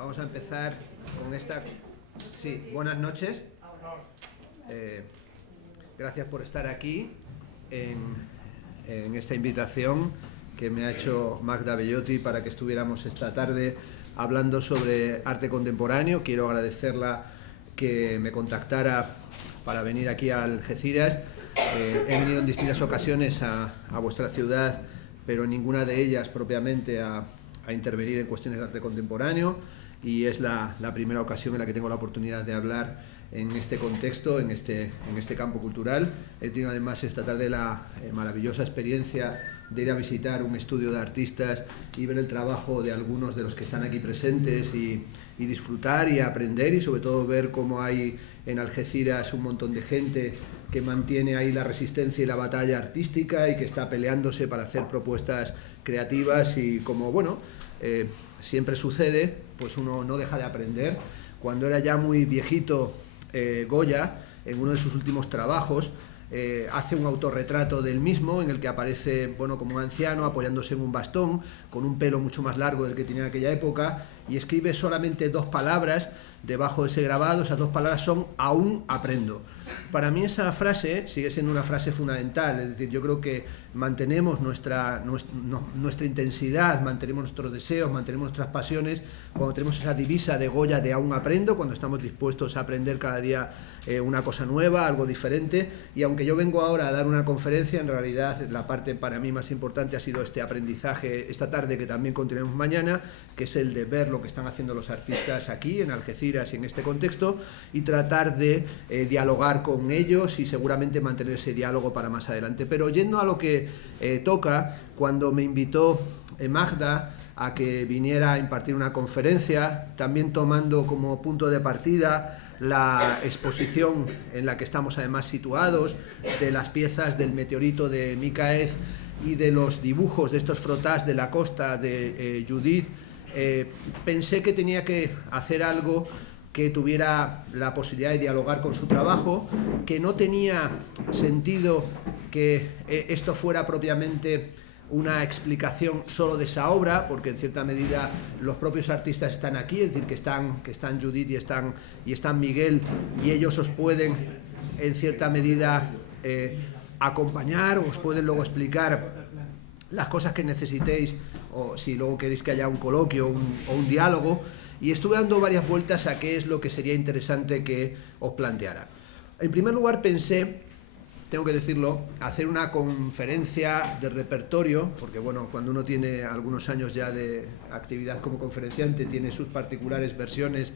Vamos a empezar con esta... Sí, buenas noches. Gracias por estar aquí en esta invitación que me ha hecho Magda Bellotti para que estuviéramos esta tarde hablando sobre arte contemporáneo. Quiero agradecerla que me contactara para venir aquí a Algeciras. He venido en distintas ocasiones a vuestra ciudad, pero ninguna de ellas propiamente a intervenir en cuestiones de arte contemporáneo, y es la primera ocasión en la que tengo la oportunidad de hablar en este contexto, en este campo cultural. He tenido además esta tarde la maravillosa experiencia de ir a visitar un estudio de artistas y ver el trabajo de algunos de los que están aquí presentes y disfrutar y aprender, y sobre todo ver cómo hay en Algeciras un montón de gente que mantiene ahí la resistencia y la batalla artística y que está peleándose para hacer propuestas creativas. Y como, bueno, siempre sucede, pues uno no deja de aprender. Cuando era ya muy viejito, Goya, en uno de sus últimos trabajos, hace un autorretrato del mismo en el que aparece, bueno, como un anciano apoyándose en un bastón, con un pelo mucho más largo del que tenía en aquella época, y escribe solamente 2 palabras debajo de ese grabado. Esas 2 palabras son "aún aprendo". Para mí esa frase sigue siendo una frase fundamental. Es decir, yo creo que mantenemos nuestra intensidad, mantenemos nuestros deseos, mantenemos nuestras pasiones cuando tenemos esa divisa de Goya de "aún aprendo", cuando estamos dispuestos a aprender cada día una cosa nueva, algo diferente. Y aunque yo vengo ahora a dar una conferencia, en realidad la parte para mí más importante ha sido este aprendizaje esta tarde, que también continuemos mañana, que es el de ver lo que están haciendo los artistas aquí en Algeciras y en este contexto, y tratar de dialogar con ellos y seguramente mantener ese diálogo para más adelante. Pero yendo a lo que toca, cuando me invitó Magda a que viniera a impartir una conferencia, también tomando como punto de partida la exposición en la que estamos además situados, de las piezas del meteorito de Mícaez y de los dibujos de estos frotás de la costa de Judith, pensé que tenía que hacer algo que tuviera la posibilidad de dialogar con su trabajo, que no tenía sentido que esto fuera propiamente una explicación solo de esa obra, porque en cierta medida los propios artistas están aquí, es decir, que están Judith y están Miguel, y ellos os pueden en cierta medida acompañar, o os pueden luego explicar las cosas que necesitéis, o si luego queréis que haya un coloquio o un diálogo. Y estuve dando varias vueltas a qué es lo que sería interesante que os planteara. En primer lugar pensé, tengo que decirlo, hacer una conferencia de repertorio, porque bueno, cuando uno tiene algunos años ya de actividad como conferenciante, tiene sus particulares versiones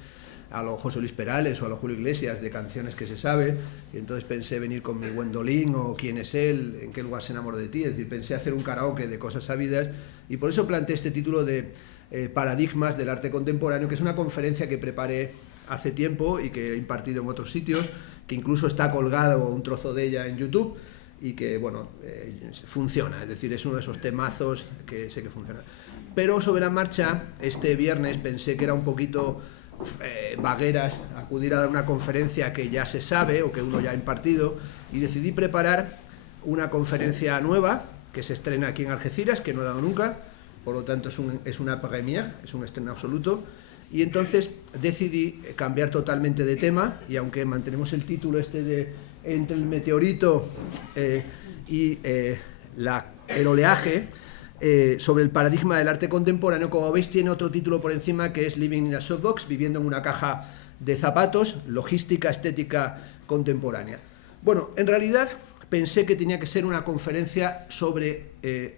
a lo José Luis Perales o a lo Julio Iglesias de canciones que se sabe, y entonces pensé venir con mi Gwendolyn o "¿Quién es él?", "¿En qué lugar se enamoró de ti?". Es decir, pensé hacer un karaoke de cosas sabidas, y por eso planteé este título de Paradigmas del arte contemporáneo, que es una conferencia que preparé hace tiempo y que he impartido en otros sitios, que incluso está colgado un trozo de ella en YouTube, y que, bueno, funciona. Es decir, es uno de esos temazos que sé que funciona. Pero sobre la marcha, este viernes pensé que era un poquito vagueras acudir a dar una conferencia que ya se sabe o que uno ya ha impartido, y decidí preparar una conferencia nueva que se estrena aquí en Algeciras, que no he dado nunca, por lo tanto es una première, es un estreno absoluto. Y entonces decidí cambiar totalmente de tema, y aunque mantenemos el título este de "Entre el meteorito y el oleaje", sobre el paradigma del arte contemporáneo, como veis tiene otro título por encima, que es "Living in a Soapbox", viviendo en una caja de zapatos, logística estética contemporánea. Bueno, en realidad pensé que tenía que ser una conferencia sobre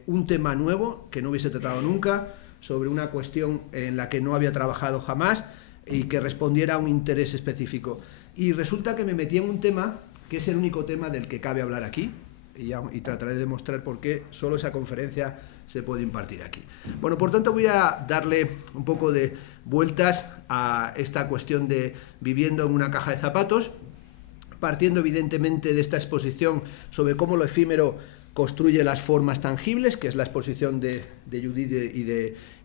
un tema nuevo que no hubiese tratado nunca, sobre una cuestión en la que no había trabajado jamás y que respondiera a un interés específico. Y resulta que me metí en un tema que es el único tema del que cabe hablar aquí, y trataré de demostrar por qué solo esa conferencia se puede impartir aquí. Bueno, por tanto voy a darle un poco de vueltas a esta cuestión de viviendo en una caja de zapatos, partiendo evidentemente de esta exposición sobre cómo lo efímero construye las formas tangibles, que es la exposición de Judith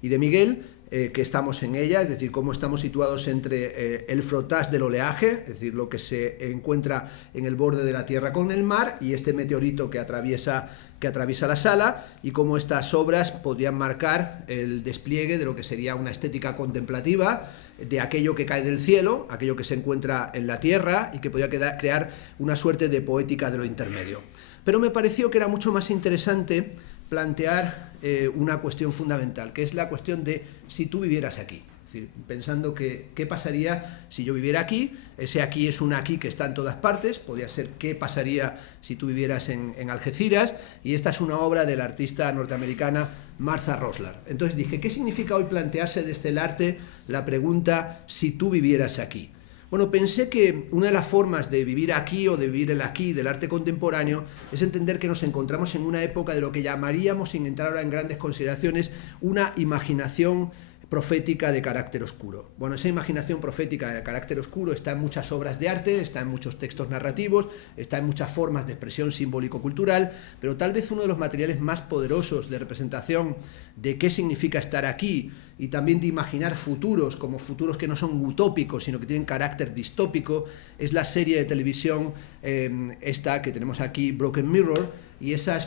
y de Miguel, que estamos en ella, es decir, cómo estamos situados entre el frottage del oleaje, es decir, lo que se encuentra en el borde de la Tierra con el mar, y este meteorito que atraviesa la sala, y cómo estas obras podrían marcar el despliegue de lo que sería una estética contemplativa de aquello que cae del cielo, aquello que se encuentra en la Tierra, y que podría crear una suerte de poética de lo intermedio. Pero me pareció que era mucho más interesante plantear una cuestión fundamental, que es la cuestión de si tú vivieras aquí. Es decir, pensando que qué pasaría si yo viviera aquí. Ese aquí es un aquí que está en todas partes, podría ser qué pasaría si tú vivieras en Algeciras, y esta es una obra de la artista norteamericana Martha Rosler. Entonces dije, ¿qué significa hoy plantearse desde el arte la pregunta si tú vivieras aquí? Bueno, pensé que una de las formas de vivir aquí o de vivir el aquí del arte contemporáneo es entender que nos encontramos en una época de lo que llamaríamos, sin entrar ahora en grandes consideraciones, una imaginación profética de carácter oscuro. Bueno, esa imaginación profética de carácter oscuro está en muchas obras de arte, está en muchos textos narrativos, está en muchas formas de expresión simbólico-cultural, pero tal vez uno de los materiales más poderosos de representación de qué significa estar aquí y también de imaginar futuros como futuros que no son utópicos, sino que tienen carácter distópico, es la serie de televisión esta que tenemos aquí, Broken Mirror, y esa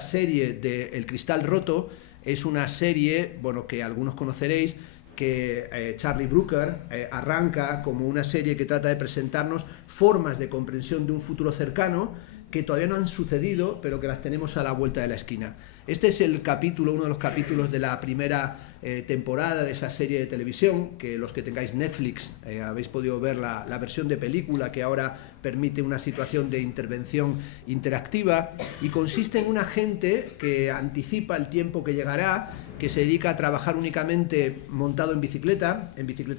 serie de El Cristal Roto es una serie, bueno, que algunos conoceréis, que Charlie Brooker arranca como una serie que trata de presentarnos formas de comprensión de un futuro cercano que todavía no han sucedido, pero que las tenemos a la vuelta de la esquina. Este es el capítulo, uno de los capítulos de la primera temporada de esa serie de televisión, que los que tengáis Netflix habéis podido ver la versión de película que ahora permite una situación de intervención interactiva, y consiste en un agente que anticipa el tiempo que llegará, que se dedica a trabajar únicamente montado en bicicleta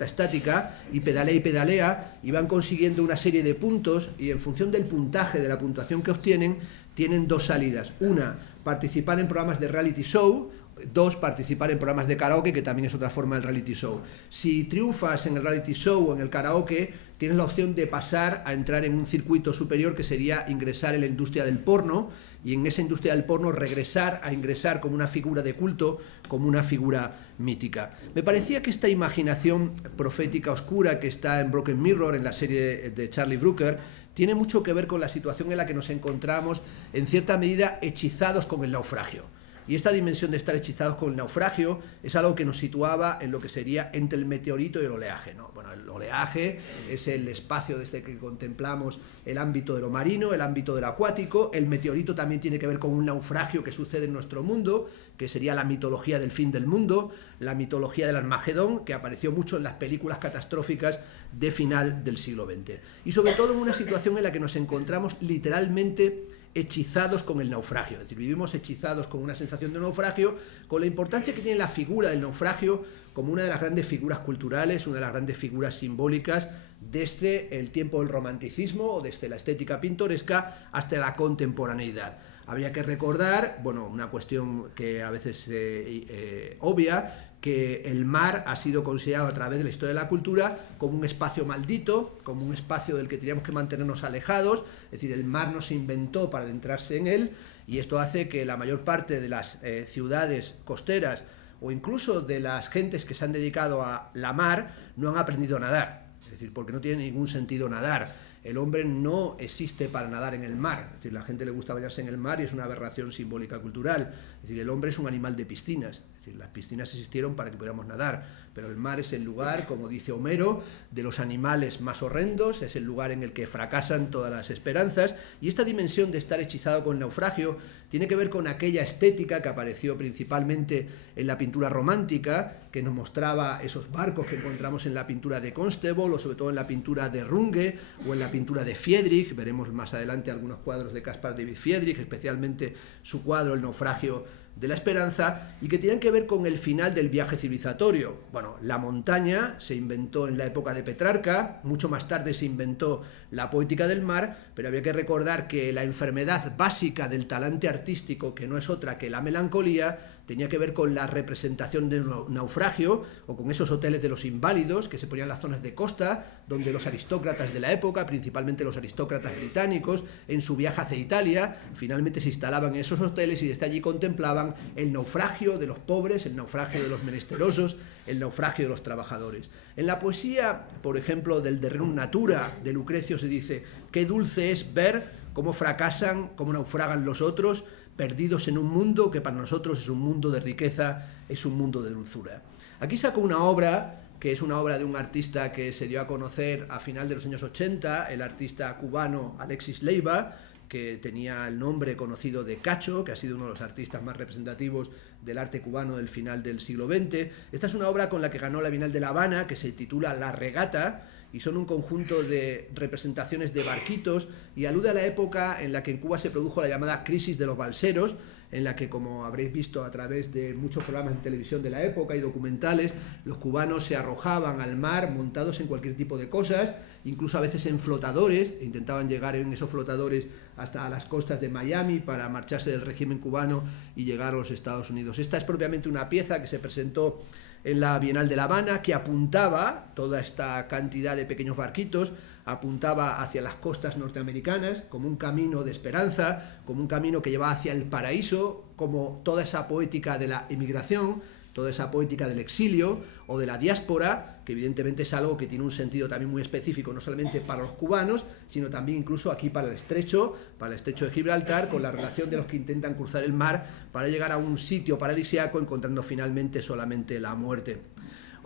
estática, y pedalea, y van consiguiendo una serie de puntos, y en función del puntaje, de la puntuación que obtienen, tienen dos salidas. Una, participar en programas de reality show. Dos, participar en programas de karaoke, que también es otra forma del reality show. Si triunfas en el reality show o en el karaoke, tienes la opción de pasar a entrar en un circuito superior, que sería ingresar en la industria del porno, y en esa industria del porno regresar a ingresar como una figura de culto, como una figura mítica. Me parecía que esta imaginación profética oscura que está en Broken Mirror, en la serie de Charlie Brooker, tiene mucho que ver con la situación en la que nos encontramos, en cierta medida, hechizados con el naufragio. Y esta dimensión de estar hechizados con el naufragio es algo que nos situaba en lo que sería entre el meteorito y el oleaje, ¿no? Bueno, el oleaje es el espacio desde que contemplamos el ámbito de lo marino, el ámbito de lo acuático. El meteorito también tiene que ver con un naufragio que sucede en nuestro mundo, que sería la mitología del fin del mundo, la mitología del Armagedón, que apareció mucho en las películas catastróficas de final del siglo XX. Y sobre todo en una situación en la que nos encontramos literalmente hechizados con el naufragio, es decir, vivimos hechizados con una sensación de naufragio, con la importancia que tiene la figura del naufragio como una de las grandes figuras culturales, una de las grandes figuras simbólicas desde el tiempo del romanticismo o desde la estética pintoresca hasta la contemporaneidad. Habría que recordar, bueno, una cuestión que a veces obvia, que el mar ha sido considerado a través de la historia de la cultura como un espacio maldito, como un espacio del que teníamos que mantenernos alejados, es decir, el mar no se inventó para adentrarse en él, y esto hace que la mayor parte de las ciudades costeras o incluso de las gentes que se han dedicado a la mar no han aprendido a nadar, es decir, porque no tiene ningún sentido nadar. El hombre no existe para nadar en el mar, es decir, a la gente le gusta bañarse en el mar y es una aberración simbólica cultural, es decir, el hombre es un animal de piscinas, es decir, las piscinas existieron para que pudiéramos nadar, pero el mar es el lugar, como dice Homero, de los animales más horrendos, es el lugar en el que fracasan todas las esperanzas, y esta dimensión de estar hechizado con el naufragio tiene que ver con aquella estética que apareció principalmente en la pintura romántica, que nos mostraba esos barcos que encontramos en la pintura de Constable, o sobre todo en la pintura de Runge, o en la pintura de Friedrich. Veremos más adelante algunos cuadros de Caspar David Friedrich, especialmente su cuadro El naufragio de la esperanza, y que tienen que ver con el final del viaje civilizatorio. Bueno, la montaña se inventó en la época de Petrarca, mucho más tarde se inventó la poética del mar, pero había que recordar que la enfermedad básica del talante artístico, que no es otra que la melancolía, tenía que ver con la representación de un naufragio o con esos hoteles de los inválidos que se ponían en las zonas de costa, donde los aristócratas de la época, principalmente los aristócratas británicos, en su viaje hacia Italia, finalmente se instalaban en esos hoteles y desde allí contemplaban el naufragio de los pobres, el naufragio de los menesterosos, el naufragio de los trabajadores. En la poesía, por ejemplo, del De Rerum Natura, de Lucrecio, se dice: qué dulce es ver cómo fracasan, cómo naufragan los otros, perdidos en un mundo que para nosotros es un mundo de riqueza, es un mundo de dulzura. Aquí saco una obra que es una obra de un artista que se dio a conocer a final de los años 80, el artista cubano Alexis Leiva, que tenía el nombre conocido de Cacho, que ha sido uno de los artistas más representativos del arte cubano del final del siglo XX. Esta es una obra con la que ganó la Bienal de La Habana, que se titula La Regata, y son un conjunto de representaciones de barquitos, y alude a la época en la que en Cuba se produjo la llamada crisis de los balseros, en la que, como habréis visto a través de muchos programas de televisión de la época y documentales, los cubanos se arrojaban al mar montados en cualquier tipo de cosas, incluso a veces en flotadores, e intentaban llegar en esos flotadores hasta las costas de Miami para marcharse del régimen cubano y llegar a los Estados Unidos. Esta es propiamente una pieza que se presentó en la Bienal de La Habana, que apuntaba, toda esta cantidad de pequeños barquitos, apuntaba hacia las costas norteamericanas como un camino de esperanza, como un camino que llevaba hacia el paraíso, como toda esa poética de la emigración, toda esa poética del exilio o de la diáspora, que evidentemente es algo que tiene un sentido también muy específico, no solamente para los cubanos, sino también incluso aquí para el estrecho de Gibraltar, con la relación de los que intentan cruzar el mar para llegar a un sitio paradisíaco, encontrando finalmente solamente la muerte.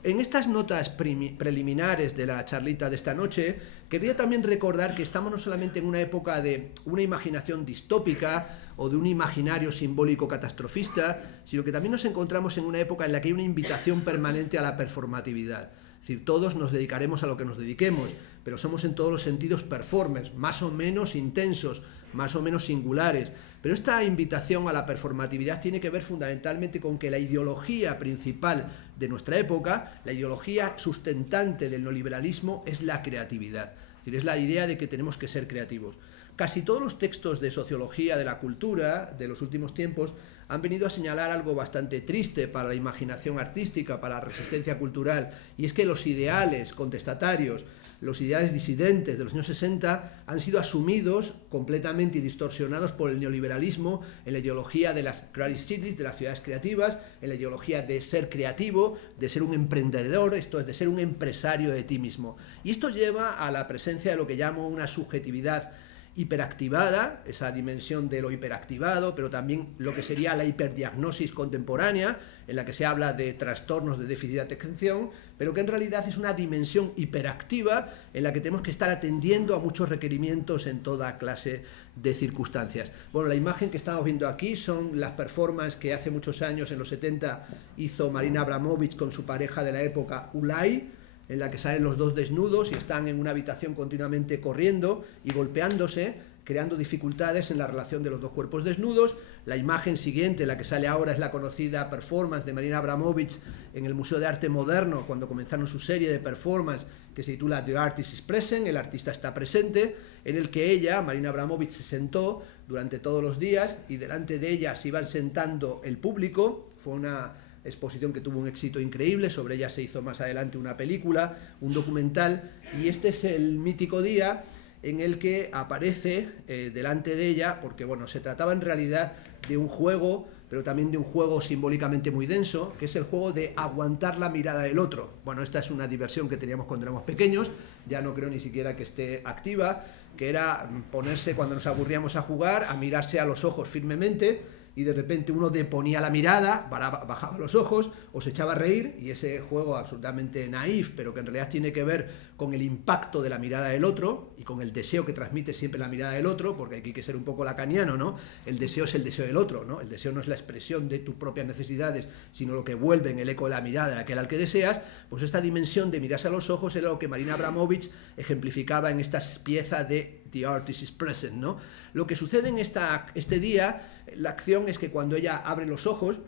En estas notas preliminares de la charlita de esta noche, quería también recordar que estamos no solamente en una época de una imaginación distópica o de un imaginario simbólico catastrofista, sino que también nos encontramos en una época en la que hay una invitación permanente a la performatividad. Es decir, todos nos dedicaremos a lo que nos dediquemos, pero somos en todos los sentidos performers, más o menos intensos, más o menos singulares. Pero esta invitación a la performatividad tiene que ver fundamentalmente con que la ideología principal de nuestra época, la ideología sustentante del neoliberalismo, es la creatividad. Es decir, es la idea de que tenemos que ser creativos. Casi todos los textos de sociología de la cultura de los últimos tiempos han venido a señalar algo bastante triste para la imaginación artística, para la resistencia cultural, y es que los ideales contestatarios, los ideales disidentes de los años 60 han sido asumidos completamente y distorsionados por el neoliberalismo en la ideología de las creative cities, de las ciudades creativas, en la ideología de ser creativo, de ser un emprendedor, esto es, de ser un empresario de ti mismo. Y esto lleva a la presencia de lo que llamo una subjetividad hiperactivada, esa dimensión de lo hiperactivado, pero también lo que sería la hiperdiagnosis contemporánea, en la que se habla de trastornos de déficit de atención, pero que en realidad es una dimensión hiperactiva en la que tenemos que estar atendiendo a muchos requerimientos en toda clase de circunstancias. Bueno, la imagen que estamos viendo aquí son las performances que hace muchos años, en los 70, hizo Marina Abramović con su pareja de la época, Ulay, en la que salen los dos desnudos y están en una habitación continuamente corriendo y golpeándose, creando dificultades en la relación de los dos cuerpos desnudos. La imagen siguiente, la que sale ahora, es la conocida performance de Marina Abramović en el Museo de Arte Moderno, cuando comenzaron su serie de performance que se titula The Artist is Present, el artista está presente, en el que ella, Marina Abramović, se sentó durante todos los días y delante de ella se iban sentando el público. Fue una exposición que tuvo un éxito increíble, sobre ella se hizo más adelante una película, un documental, y este es el mítico día en el que aparece delante de ella, porque bueno, se trataba en realidad de un juego, pero también de un juego simbólicamente muy denso, que es el juego de aguantar la mirada del otro. Bueno, esta es una diversión que teníamos cuando éramos pequeños, ya no creo ni siquiera que esté activa, que era ponerse, cuando nos aburríamos a jugar, a mirarse a los ojos firmemente, y de repente uno deponía la mirada, bajaba los ojos o se echaba a reír, y ese juego absolutamente naif, pero que en realidad tiene que ver con el impacto de la mirada del otro y con el deseo que transmite siempre la mirada del otro, porque aquí hay que ser un poco lacaniano, ¿no? El deseo es el deseo del otro, ¿no? El deseo no es la expresión de tus propias necesidades, sino lo que vuelve en el eco de la mirada de aquel al que deseas. Pues esta dimensión de mirarse a los ojos era lo que Marina Abramović ejemplificaba en esta pieza de The Artist is Present, ¿no? Lo que sucede en este día, la acción es que cuando ella abre los ojos,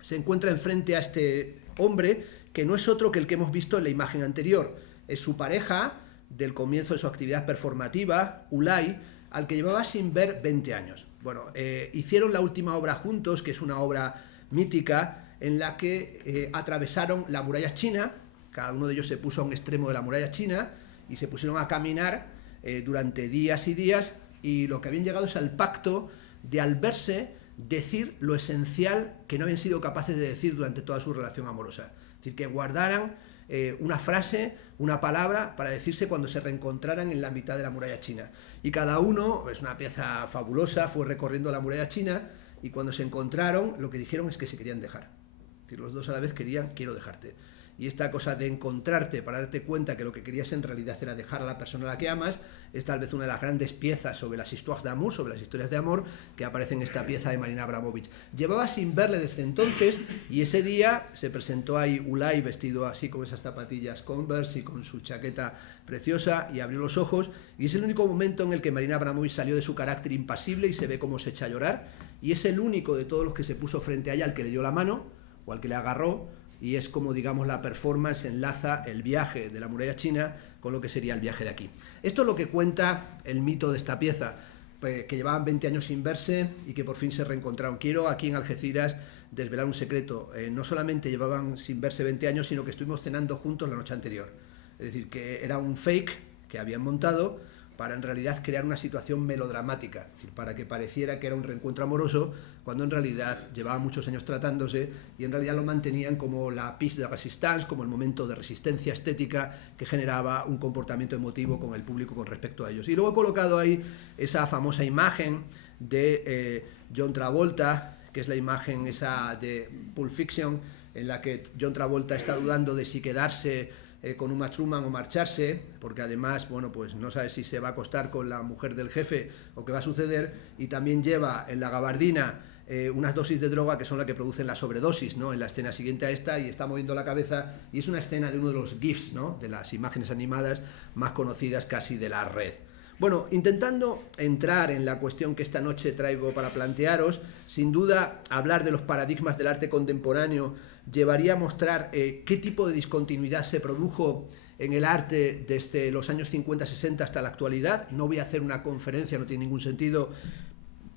se encuentra enfrente a este hombre que no es otro que el que hemos visto en la imagen anterior. Es su pareja del comienzo de su actividad performativa, Ulay, al que llevaba sin ver 20 años. Bueno, hicieron la última obra juntos, que es una obra mítica en la que atravesaron la muralla china. Cada uno de ellos se puso a un extremo de la muralla china y se pusieron a caminar durante días y días, y lo que habían llegado es al pacto de, al verse, decir lo esencial que no habían sido capaces de decir durante toda su relación amorosa. Es decir, que guardaran una frase, una palabra para decirse cuando se reencontraran en la mitad de la muralla china. Y cada uno, es una pieza fabulosa, fue recorriendo la muralla china, y cuando se encontraron lo que dijeron es que se querían dejar. Es decir, los dos a la vez querían: quiero dejarte. Y esta cosa de encontrarte para darte cuenta que lo que querías en realidad era dejar a la persona a la que amas, es tal vez una de las grandes piezas sobre las histoires d'amour, sobre las historias de amor, que aparece en esta pieza de Marina Abramovic. Llevaba sin verle desde entonces, y ese día se presentó ahí Ulay vestido así con esas zapatillas Converse y con su chaqueta preciosa, y abrió los ojos, y es el único momento en el que Marina Abramovic salió de su carácter impasible y se ve cómo se echa a llorar, y es el único de todos los que se puso frente a ella al que le dio la mano o al que le agarró. Y es como, digamos, la performance enlaza el viaje de la muralla china con lo que sería el viaje de aquí. Esto es lo que cuenta el mito de esta pieza, que llevaban 20 años sin verse y que por fin se reencontraron. Quiero aquí en Algeciras desvelar un secreto. No solamente llevaban sin verse 20 años, sino que estuvimos cenando juntos la noche anterior. Es decir, que era un fake que habían montado para en realidad crear una situación melodramática, es decir, para que pareciera que era un reencuentro amoroso, cuando en realidad llevaban muchos años tratándose, y en realidad lo mantenían como la pièce de résistance, como el momento de resistencia estética que generaba un comportamiento emotivo con el público con respecto a ellos. Y luego he colocado ahí esa famosa imagen de John Travolta, que es la imagen esa de Pulp Fiction, en la que John Travolta está dudando de si quedarse con Uma Thurman o marcharse, porque además, bueno, pues no sabe si se va a acostar con la mujer del jefe o qué va a suceder, y también lleva en la gabardina unas dosis de droga que son las que producen la sobredosis, ¿no?, en la escena siguiente a esta, y está moviendo la cabeza, y es una escena de uno de los GIFs, ¿no?, de las imágenes animadas más conocidas casi de la red. Bueno, intentando entrar en la cuestión que esta noche traigo para plantearos, sin duda hablar de los paradigmas del arte contemporáneo llevaría a mostrar qué tipo de discontinuidad se produjo en el arte desde los años 50-60 hasta la actualidad. No voy a hacer una conferencia, no tiene ningún sentido,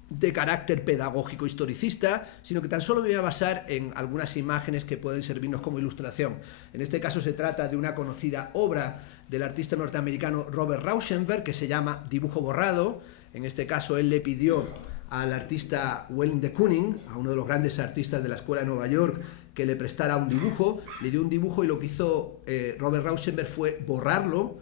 de carácter pedagógico historicista, sino que tan solo me voy a basar en algunas imágenes que pueden servirnos como ilustración. En este caso se trata de una conocida obra del artista norteamericano Robert Rauschenberg, que se llama Dibujo borrado. En este caso él le pidió al artista Wayne de Kooning, a uno de los grandes artistas de la Escuela de Nueva York, que le prestara un dibujo. Le dio un dibujo, y lo que hizo Robert Rauschenberg fue borrarlo,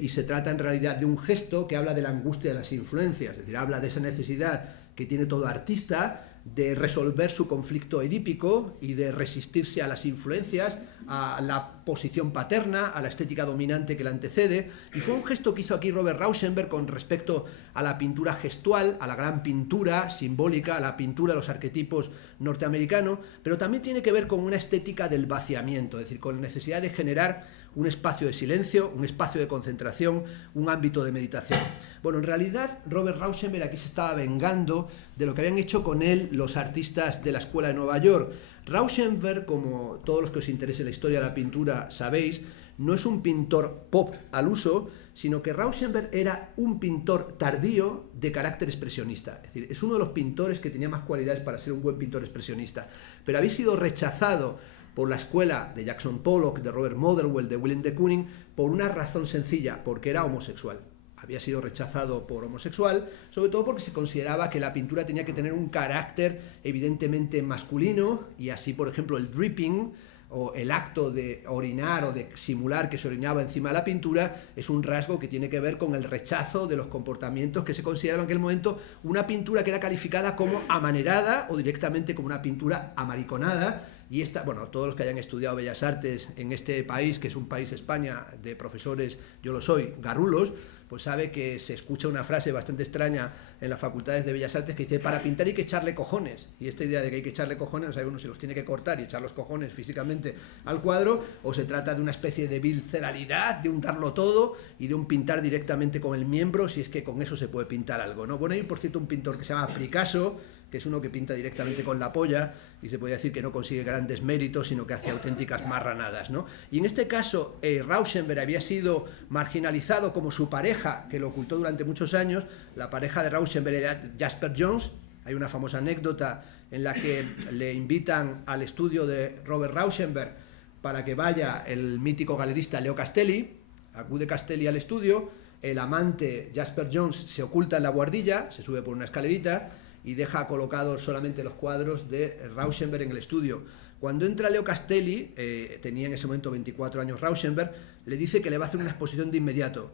y se trata en realidad de un gesto que habla de la angustia de las influencias, es decir, habla de esa necesidad que tiene todo artista de resolver su conflicto edípico y de resistirse a las influencias, a la posición paterna, a la estética dominante que la antecede, y fue un gesto que hizo aquí Robert Rauschenberg con respecto a la pintura gestual, a la gran pintura simbólica, a la pintura de los arquetipos norteamericanos, pero también tiene que ver con una estética del vaciamiento, es decir, con la necesidad de generar un espacio de silencio, un espacio de concentración, un ámbito de meditación. Bueno, en realidad Robert Rauschenberg aquí se estaba vengando de lo que habían hecho con él los artistas de la Escuela de Nueva York. Rauschenberg, como todos los que os interese la historia de la pintura sabéis, no es un pintor pop al uso, sino que Rauschenberg era un pintor tardío de carácter expresionista. Es decir, es uno de los pintores que tenía más cualidades para ser un buen pintor expresionista, pero había sido rechazado por la escuela de Jackson Pollock, de Robert Motherwell, de William de Kooning, por una razón sencilla: porque era homosexual. Había sido rechazado por homosexual, sobre todo porque se consideraba que la pintura tenía que tener un carácter evidentemente masculino, y así, por ejemplo, el dripping, o el acto de orinar o de simular que se orinaba encima de la pintura, es un rasgo que tiene que ver con el rechazo de los comportamientos que se consideraban en aquel momento una pintura que era calificada como amanerada o directamente como una pintura amariconada. Y esta, bueno, todos los que hayan estudiado Bellas Artes en este país, que es un país, España, de profesores, yo lo soy, garrulos, pues sabe que se escucha una frase bastante extraña en las facultades de Bellas Artes que dice: para pintar hay que echarle cojones. Y esta idea de que hay que echarle cojones, no sabe uno si los tiene que cortar y echar los cojones físicamente al cuadro, o se trata de una especie de visceralidad, de un darlo todo y de un pintar directamente con el miembro, si es que con eso se puede pintar algo, ¿no? Bueno, hay por cierto un pintor que se llama Picasso, que es uno que pinta directamente con la polla, y se puede decir que no consigue grandes méritos, sino que hace auténticas marranadas, ¿no? Y en este caso, Rauschenberg había sido marginalizado como su pareja, que lo ocultó durante muchos años. La pareja de Rauschenberg era Jasper Johns. Hay una famosa anécdota en la que le invitan al estudio de Robert Rauschenberg para que vaya el mítico galerista Leo Castelli. Acude Castelli al estudio, el amante Jasper Johns se oculta en la buhardilla, se sube por una escalerita y deja colocados solamente los cuadros de Rauschenberg en el estudio. Cuando entra Leo Castelli, tenía en ese momento 24 años Rauschenberg, le dice que le va a hacer una exposición de inmediato.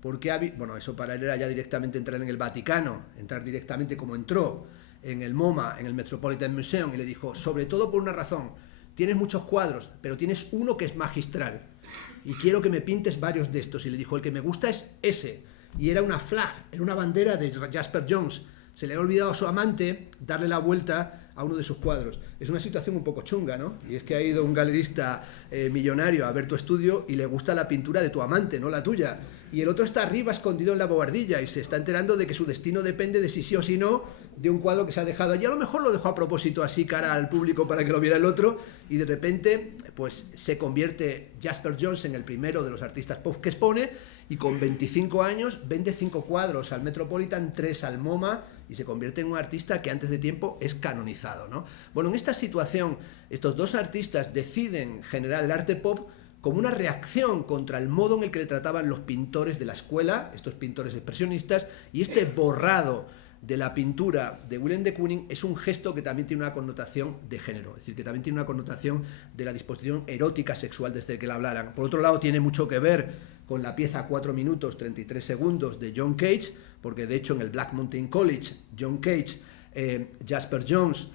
Porque bueno, eso para él era ya directamente entrar en el Vaticano, entrar directamente como entró en el MoMA, en el Metropolitan Museum, y le dijo, sobre todo por una razón, tienes muchos cuadros, pero tienes uno que es magistral, y quiero que me pintes varios de estos. Y le dijo, el que me gusta es ese, y era una flag, era una bandera de Jasper Johns. Se le había olvidado a su amante darle la vuelta a uno de sus cuadros. Es una situación un poco chunga, ¿no? Y es que ha ido un galerista millonario a ver tu estudio y le gusta la pintura de tu amante, no la tuya. Y el otro está arriba escondido en la bobardilla y se está enterando de que su destino depende de si sí o si no de un cuadro que se ha dejado allí. A lo mejor lo dejó a propósito así cara al público para que lo viera el otro, y de repente pues se convierte Jasper Johns en el primero de los artistas pop que expone, y con 25 años vende 5 cuadros al Metropolitan, 3 al MoMA, y se convierte en un artista que antes de tiempo es canonizado, ¿no? Bueno, en esta situación, estos dos artistas deciden generar el arte pop como una reacción contra el modo en el que le trataban los pintores de la escuela, estos pintores expresionistas, y este borrado de la pintura de Willem de Kooning es un gesto que también tiene una connotación de género, es decir, que también tiene una connotación de la disposición erótica sexual desde que la hablaran. Por otro lado, tiene mucho que ver con la pieza 4 minutos 33 segundos de John Cage, porque de hecho en el Black Mountain College, John Cage, Jasper Johns,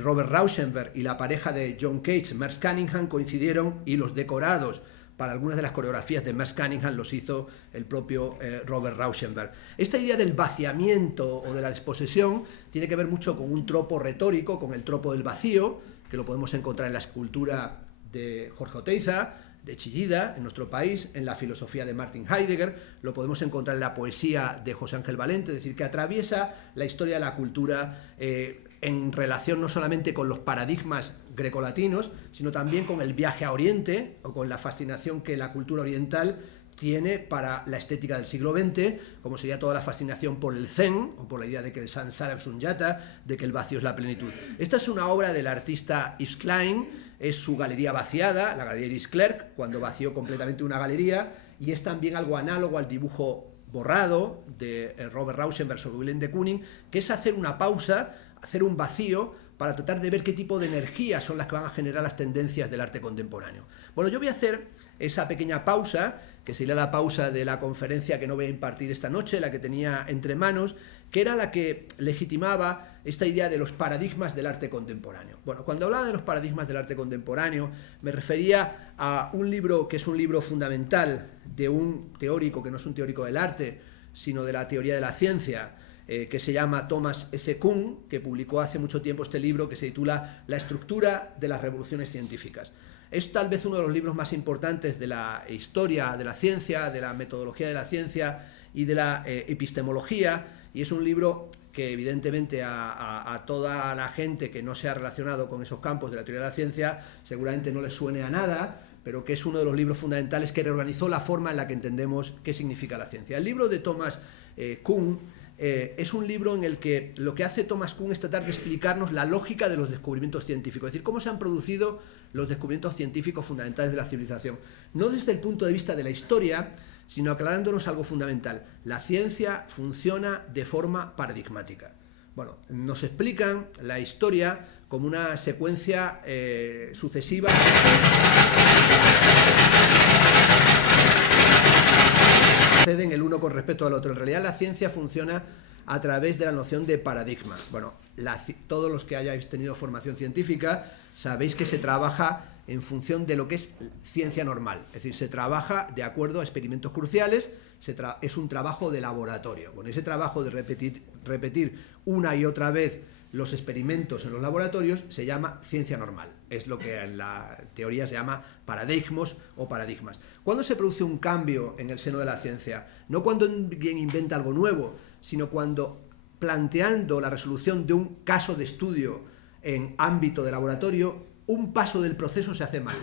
Robert Rauschenberg y la pareja de John Cage, Merce Cunningham, coincidieron, y los decorados para algunas de las coreografías de Merce Cunningham los hizo el propio Robert Rauschenberg. Esta idea del vaciamiento o de la desposesión tiene que ver mucho con un tropo retórico, con el tropo del vacío, que lo podemos encontrar en la escultura de Jorge Oteiza, de Chillida, en nuestro país, en la filosofía de Martin Heidegger, lo podemos encontrar en la poesía de José Ángel Valente, es decir, que atraviesa la historia de la cultura en relación no solamente con los paradigmas grecolatinos, sino también con el viaje a Oriente, o con la fascinación que la cultura oriental tiene para la estética del siglo XX, como sería toda la fascinación por el Zen, o por la idea de que el Sansara es un yata, de que el vacío es la plenitud. Esta es una obra del artista Yves Klein, es su galería vaciada, la galería Iris Clerc, cuando vació completamente una galería, y es también algo análogo al dibujo borrado de Robert Rauschenberg sobre Willem de Kooning, que es hacer una pausa, hacer un vacío, para tratar de ver qué tipo de energías son las que van a generar las tendencias del arte contemporáneo. Bueno, yo voy a hacer esa pequeña pausa, que sería la pausa de la conferencia que no voy a impartir esta noche, la que tenía entre manos, que era la que legitimaba esta idea de los paradigmas del arte contemporáneo. Bueno, cuando hablaba de los paradigmas del arte contemporáneo, me refería a un libro que es un libro fundamental de un teórico que no es un teórico del arte, sino de la teoría de la ciencia, que se llama Thomas S. Kuhn, que publicó hace mucho tiempo este libro que se titula La estructura de las revoluciones científicas. Es tal vez uno de los libros más importantes de la historia de la ciencia, de la metodología de la ciencia y de la epistemología, y es un libro que evidentemente a toda la gente que no se ha relacionado con esos campos de la teoría de la ciencia seguramente no les suene a nada, pero que es uno de los libros fundamentales que reorganizó la forma en la que entendemos qué significa la ciencia. El libro de Thomas Kuhn es un libro en el que lo que hace Thomas Kuhn es tratar de explicarnos la lógica de los descubrimientos científicos, es decir, cómo se han producido los descubrimientos científicos fundamentales de la civilización, no desde el punto de vista de la historia, sino aclarándonos algo fundamental: la ciencia funciona de forma paradigmática. Bueno, nos explican la historia como una secuencia sucesiva suceden el uno con respecto al otro. En realidad la ciencia funciona a través de la noción de paradigma. Bueno, todos los que hayáis tenido formación científica sabéis que se trabaja en función de lo que es ciencia normal, es decir, se trabaja de acuerdo a experimentos cruciales, es un trabajo de laboratorio. Bueno, ese trabajo de repetir una y otra vez los experimentos en los laboratorios se llama ciencia normal, es lo que en la teoría se llama paradigmas o paradigmas. ¿Cuándo se produce un cambio en el seno de la ciencia? No cuando alguien inventa algo nuevo, sino cuando, planteando la resolución de un caso de estudio en ámbito de laboratorio, un paso del proceso se hace mal,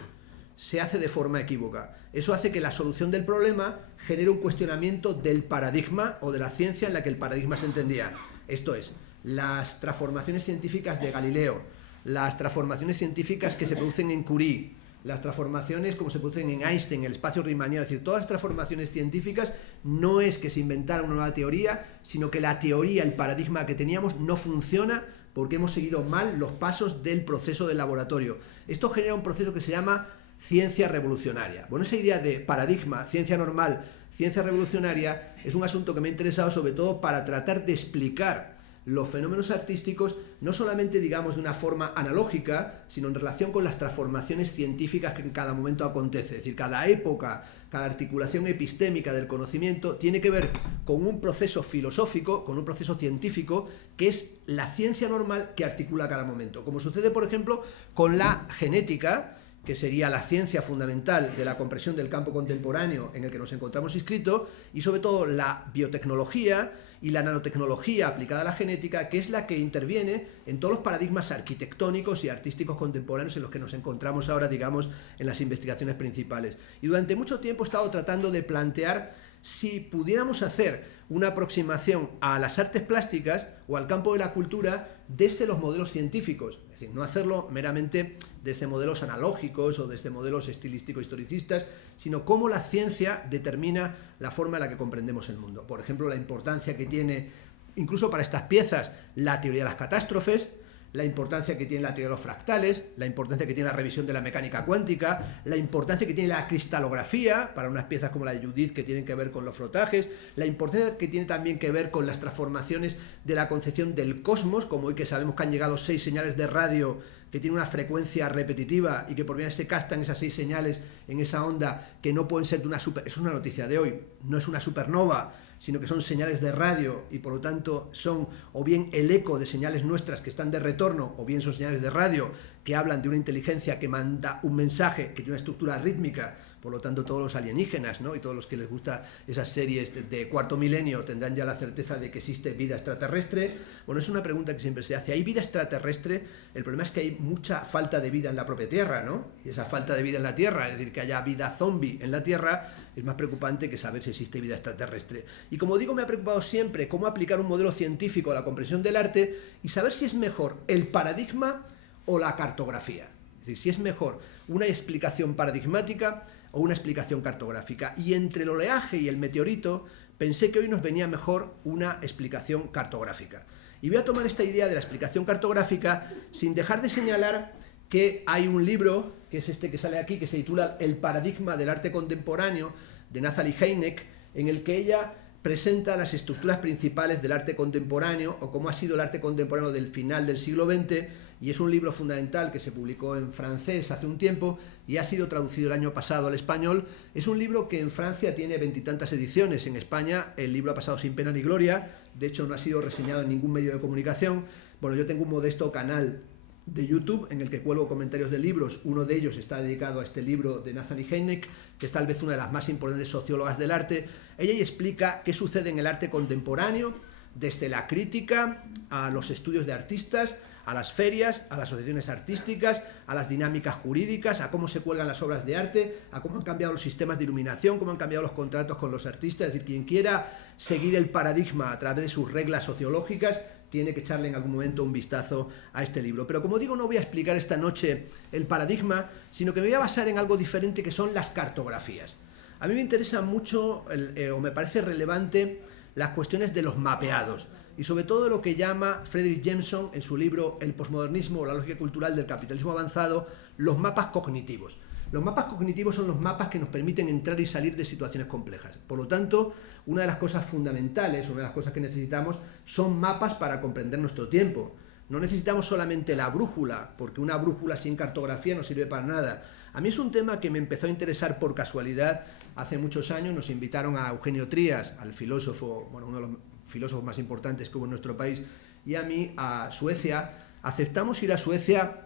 se hace de forma equívoca. Eso hace que la solución del problema genere un cuestionamiento del paradigma o de la ciencia en la que el paradigma se entendía. Esto es, las transformaciones científicas de Galileo, las transformaciones científicas que se producen en Curie, las transformaciones como se producen en Einstein, el espacio riemanniano, es decir, todas las transformaciones científicas no es que se inventara una nueva teoría, sino que la teoría, el paradigma que teníamos no funciona porque hemos seguido mal los pasos del proceso del laboratorio. Esto genera un proceso que se llama ciencia revolucionaria. Bueno, esa idea de paradigma, ciencia normal, ciencia revolucionaria, es un asunto que me ha interesado sobre todo para tratar de explicar los fenómenos artísticos, no solamente, digamos, de una forma analógica, sino en relación con las transformaciones científicas que en cada momento acontece. Es decir, cada época, cada articulación epistémica del conocimiento tiene que ver con un proceso filosófico, con un proceso científico, que es la ciencia normal que articula cada momento. Como sucede, por ejemplo, con la genética, que sería la ciencia fundamental de la comprensión del campo contemporáneo en el que nos encontramos inscritos, y sobre todo la biotecnología y la nanotecnología aplicada a la genética, que es la que interviene en todos los paradigmas arquitectónicos y artísticos contemporáneos en los que nos encontramos ahora, digamos, en las investigaciones principales. Y durante mucho tiempo he estado tratando de plantear si pudiéramos hacer una aproximación a las artes plásticas o al campo de la cultura desde los modelos científicos, es decir, no hacerlo meramente desde modelos analógicos o desde modelos estilístico-historicistas, sino cómo la ciencia determina la forma en la que comprendemos el mundo. Por ejemplo, la importancia que tiene, incluso para estas piezas, la teoría de las catástrofes, la importancia que tiene la teoría de los fractales, la importancia que tiene la revisión de la mecánica cuántica, la importancia que tiene la cristalografía para unas piezas como la de Judith que tienen que ver con los frotajes, la importancia que tiene también que ver con las transformaciones de la concepción del cosmos, como hoy que sabemos que han llegado 6 señales de radio que tienen una frecuencia repetitiva y que por bien se captan esas 6 señales en esa onda que no pueden ser de una super... Eso es una noticia de hoy, no es una supernova, sino que son señales de radio y por lo tanto son o bien el eco de señales nuestras que están de retorno o bien son señales de radio que hablan de una inteligencia que manda un mensaje que tiene una estructura rítmica. Por lo tanto, todos los alienígenas, ¿no?, y todos los que les gusta esas series de cuarto milenio tendrán ya la certeza de que existe vida extraterrestre. Bueno, es una pregunta que siempre se hace. ¿Hay vida extraterrestre? El problema es que hay mucha falta de vida en la propia Tierra, ¿no? Y esa falta de vida en la Tierra, es decir, que haya vida zombie en la Tierra, es más preocupante que saber si existe vida extraterrestre. Y como digo, me ha preocupado siempre cómo aplicar un modelo científico a la comprensión del arte y saber si es mejor el paradigma o la cartografía. Es decir, si es mejor una explicación paradigmática o una explicación cartográfica. Y entre el oleaje y el meteorito pensé que hoy nos venía mejor una explicación cartográfica. Y voy a tomar esta idea de la explicación cartográfica sin dejar de señalar que hay un libro, que es este que sale aquí, que se titula El paradigma del arte contemporáneo, de Nathalie Heineck, en el que ella presenta las estructuras principales del arte contemporáneo o cómo ha sido el arte contemporáneo del final del siglo XX, y es un libro fundamental que se publicó en francés hace un tiempo y ha sido traducido el año pasado al español. Es un libro que en Francia tiene 20 y tantas ediciones, en España el libro ha pasado sin pena ni gloria, de hecho no ha sido reseñado en ningún medio de comunicación. Bueno, yo tengo un modesto canal de YouTube en el que cuelgo comentarios de libros, uno de ellos está dedicado a este libro de Nathalie Heineck, que es tal vez una de las más importantes sociólogas del arte. Ella explica qué sucede en el arte contemporáneo, desde la crítica a los estudios de artistas, a las ferias, a las asociaciones artísticas, a las dinámicas jurídicas, a cómo se cuelgan las obras de arte, a cómo han cambiado los sistemas de iluminación, cómo han cambiado los contratos con los artistas. Es decir, quien quiera seguir el paradigma a través de sus reglas sociológicas tiene que echarle en algún momento un vistazo a este libro. Pero como digo, no voy a explicar esta noche el paradigma, sino que me voy a basar en algo diferente, que son las cartografías. A mí me interesa mucho, o me parece relevante, las cuestiones de los mapeados, y sobre todo lo que llama Frederick Jameson en su libro El posmodernismo o la lógica cultural del capitalismo avanzado, los mapas cognitivos. Los mapas cognitivos son los mapas que nos permiten entrar y salir de situaciones complejas. Por lo tanto, una de las cosas fundamentales, una de las cosas que necesitamos, son mapas para comprender nuestro tiempo. No necesitamos solamente la brújula, porque una brújula sin cartografía no sirve para nada. A mí es un tema que me empezó a interesar por casualidad. Hace muchos años nos invitaron a Eugenio Trías, al filósofo, bueno, uno de los filósofos más importantes que hubo en nuestro país, y a mí a Suecia. Aceptamos ir a Suecia,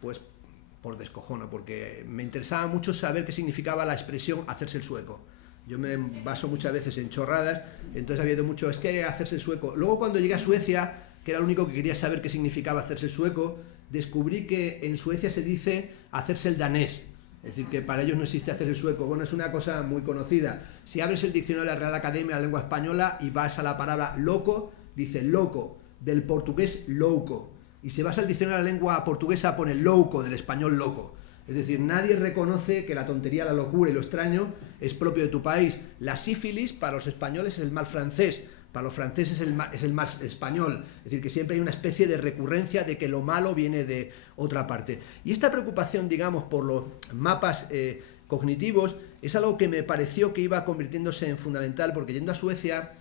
pues por descojono, porque me interesaba mucho saber qué significaba la expresión hacerse el sueco. Yo me baso muchas veces en chorradas, entonces había ido mucho, es que hacerse el sueco. Luego cuando llegué a Suecia, que era lo único que quería saber qué significaba hacerse el sueco, descubrí que en Suecia se dice hacerse el danés. Es decir, que para ellos no existe hacer el sueco. Bueno, es una cosa muy conocida. Si abres el diccionario de la Real Academia de la Lengua Española y vas a la palabra loco, dice loco, del portugués louco. Y si vas al diccionario de la lengua portuguesa pone louco, del español loco. Es decir, nadie reconoce que la tontería, la locura y lo extraño es propio de tu país. La sífilis para los españoles es el mal francés, para los franceses es el mal español. Es decir, que siempre hay una especie de recurrencia de que lo malo viene de otra parte. Y esta preocupación, digamos, por los mapas cognitivos es algo que me pareció que iba convirtiéndose en fundamental, porque yendo a Suecia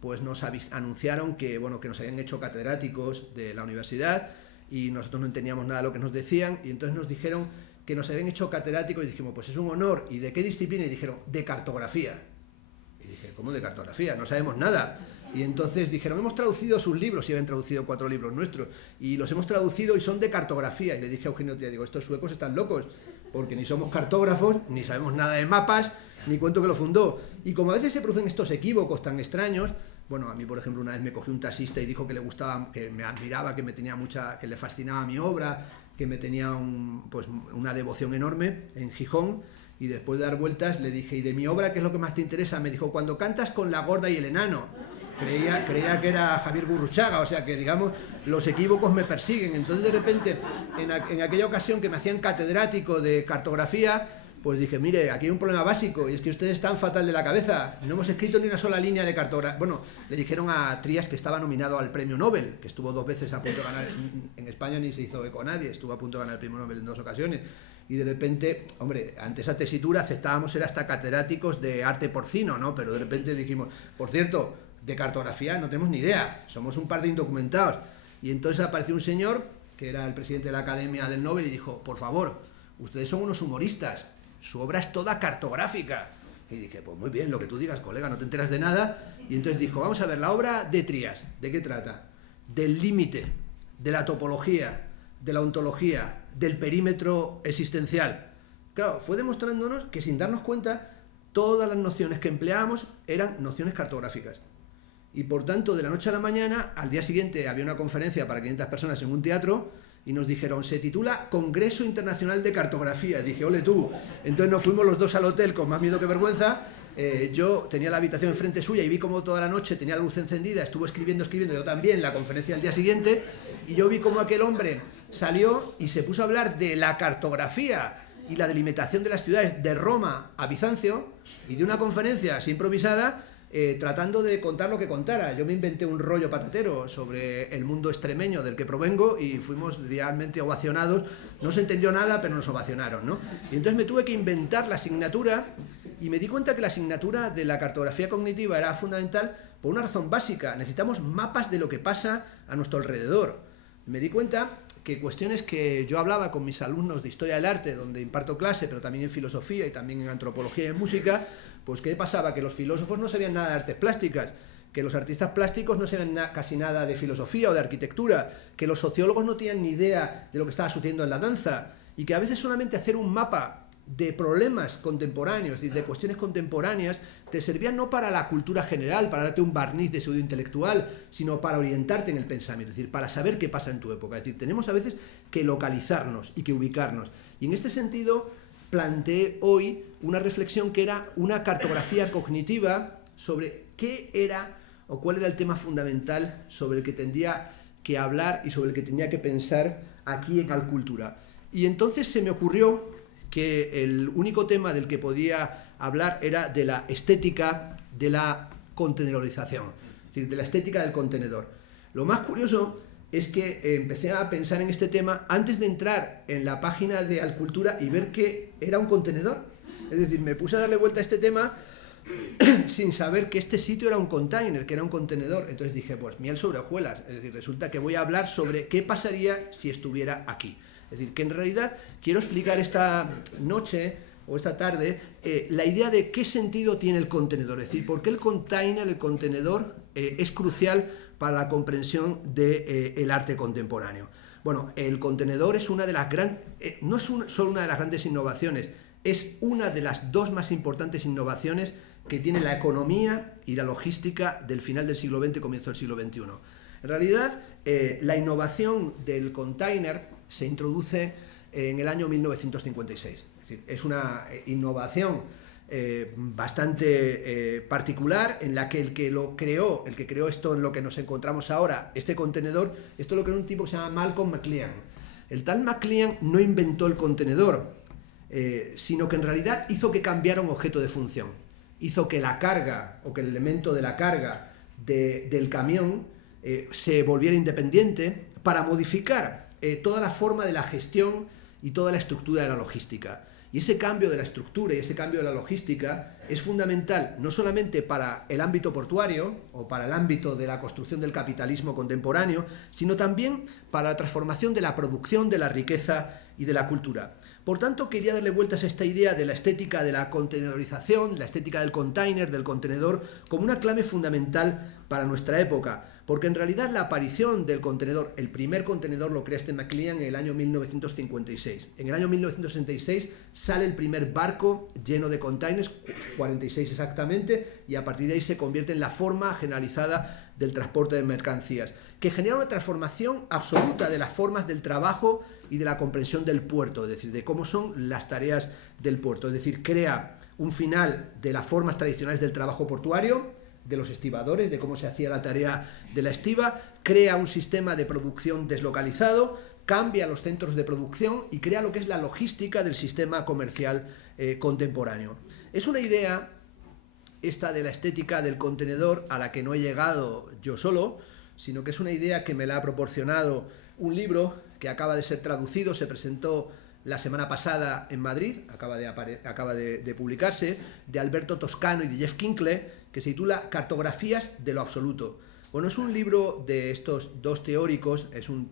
pues nos anunciaron que, bueno, que nos habían hecho catedráticos de la universidad y nosotros no entendíamos nada de lo que nos decían, y entonces nos dijeron que nos habían hecho catedráticos y dijimos, pues es un honor. ¿Y de qué disciplina? Y dijeron, de cartografía. Y dije, ¿cómo de cartografía? No sabemos nada. Y entonces dijeron, hemos traducido sus libros, y habían traducido 4 libros nuestros, y los hemos traducido y son de cartografía. Y le dije a Eugenio, tía, digo, estos suecos están locos, porque ni somos cartógrafos, ni sabemos nada de mapas, ni cuento que lo fundó. Y como a veces se producen estos equívocos tan extraños, bueno, a mí, por ejemplo, una vez me cogió un taxista y dijo que le gustaba, que me admiraba, que me tenía que le fascinaba mi obra, que me tenía una devoción enorme en Gijón, y después de dar vueltas le dije, ¿y de mi obra qué es lo que más te interesa? Me dijo, cuando cantas con la gorda y el enano. Creía que era Javier Gurruchaga, o sea que, digamos, los equívocos me persiguen. Entonces, de repente, en aquella ocasión que me hacían catedrático de cartografía, pues dije, mire, aquí hay un problema básico, y es que ustedes están fatal de la cabeza, no hemos escrito ni una sola línea de cartografía. Bueno, le dijeron a Trías, que estaba nominado al premio Nobel, que estuvo 2 veces a punto de ganar, en España ni se hizo eco a nadie, estuvo a punto de ganar el premio Nobel en 2 ocasiones, y de repente, hombre, ante esa tesitura aceptábamos ser hasta catedráticos de arte porcino, ¿no? Pero de repente dijimos, por cierto, de cartografía no tenemos ni idea, somos un par de indocumentados. Y entonces apareció un señor, que era el presidente de la Academia del Nobel, y dijo, por favor, ustedes son unos humoristas, su obra es toda cartográfica. Y dije, pues muy bien, lo que tú digas, colega, no te enteras de nada. Y entonces dijo, vamos a ver, la obra de Trías, ¿de qué trata? Del límite, de la topología, de la ontología, del perímetro existencial. Claro, fue demostrándonos que sin darnos cuenta, todas las nociones que empleábamos eran nociones cartográficas. Y por tanto, de la noche a la mañana, al día siguiente había una conferencia para 500 personas en un teatro, y nos dijeron, se titula Congreso Internacional de Cartografía. Dije, ole tú. Entonces nos fuimos los dos al hotel con más miedo que vergüenza. Yo tenía la habitación enfrente suya y vi como toda la noche tenía la luz encendida, estuvo escribiendo, yo también, la conferencia del día siguiente, y yo vi como aquel hombre salió y se puso a hablar de la cartografía y la delimitación de las ciudades de Roma a Bizancio, y de una conferencia así improvisada, tratando de contar lo que contara. Yo me inventé un rollo patatero sobre el mundo extremeño del que provengo y fuimos realmente ovacionados. No se entendió nada, pero nos ovacionaron, ¿no? Y entonces me tuve que inventar la asignatura, y me di cuenta que la asignatura de la cartografía cognitiva era fundamental por una razón básica. Necesitamos mapas de lo que pasa a nuestro alrededor. Me di cuenta que cuestiones que yo hablaba con mis alumnos de Historia del Arte, donde imparto clase, pero también en Filosofía y también en Antropología y en Música, pues ¿qué pasaba? Que los filósofos no sabían nada de artes plásticas, que los artistas plásticos no sabían casi nada de filosofía o de arquitectura, que los sociólogos no tenían ni idea de lo que estaba sucediendo en la danza, y que a veces solamente hacer un mapa de problemas contemporáneos y de cuestiones contemporáneas te servían no para la cultura general, para darte un barniz de pseudo intelectual, sino para orientarte en el pensamiento, es decir, para saber qué pasa en tu época. Es decir, tenemos a veces que localizarnos y que ubicarnos. Y en este sentido planteé hoy una reflexión que era una cartografía cognitiva sobre qué era o cuál era el tema fundamental sobre el que tendría que hablar y sobre el que tenía que pensar aquí en Alcultura. Y entonces se me ocurrió que el único tema del que podía hablar era de la estética de la contenedorización, es decir, de la estética del contenedor. Lo más curioso es que empecé a pensar en este tema antes de entrar en la página de Alcultura y ver que era un contenedor. Es decir, me puse a darle vuelta a este tema sin saber que este sitio era un container, que era un contenedor. Entonces dije, pues miel sobre hojuelas. Es decir, resulta que voy a hablar sobre qué pasaría si estuviera aquí. Es decir, que en realidad quiero explicar esta noche o esta tarde la idea de qué sentido tiene el contenedor. Es decir, por qué el container, el contenedor, es crucial para la comprensión del arte contemporáneo. Bueno, el contenedor es una de las grandes, no es solo una de las grandes innovaciones, es una de las 2 más importantes innovaciones que tiene la economía y la logística del final del siglo XX y comienzo del siglo XXI. En realidad, la innovación del container se introduce en el año 1956. Es decir, es una innovación bastante particular, en la que el que creó esto en lo que nos encontramos ahora, este contenedor, esto lo creó un tipo que se llama Malcolm McLean. El tal McLean no inventó el contenedor, sino que en realidad hizo que cambiara un objeto de función. Hizo que la carga, o que el elemento de la carga del camión se volviera independiente para modificar toda la forma de la gestión y toda la estructura de la logística. Y ese cambio de la estructura y ese cambio de la logística es fundamental no solamente para el ámbito portuario o para el ámbito de la construcción del capitalismo contemporáneo, sino también para la transformación de la producción, de la riqueza y de la cultura. Por tanto, quería darle vueltas a esta idea de la estética de la contenedorización, la estética del container, del contenedor, como una clave fundamental para nuestra época, porque en realidad la aparición del contenedor, el primer contenedor lo crea este McLean en el año 1956. En el año 1966 sale el primer barco lleno de containers, 46 exactamente, y a partir de ahí se convierte en la forma generalizada del transporte de mercancías, que genera una transformación absoluta de las formas del trabajo y de la comprensión del puerto, es decir, de cómo son las tareas del puerto. Es decir, crea un final de las formas tradicionales del trabajo portuario, de los estibadores, de cómo se hacía la tarea de la estiba, crea un sistema de producción deslocalizado, cambia los centros de producción y crea lo que es la logística del sistema comercial contemporáneo. Es una idea, esta de la estética del contenedor, a la que no he llegado yo solo, sino que es una idea que me la ha proporcionado un libro que acaba de ser traducido, se presentó la semana pasada en Madrid, acaba de publicarse, de Alberto Toscano y de Jeff Kinkley, que se titula Cartografías de lo absoluto. Bueno, es un libro de estos dos teóricos, es un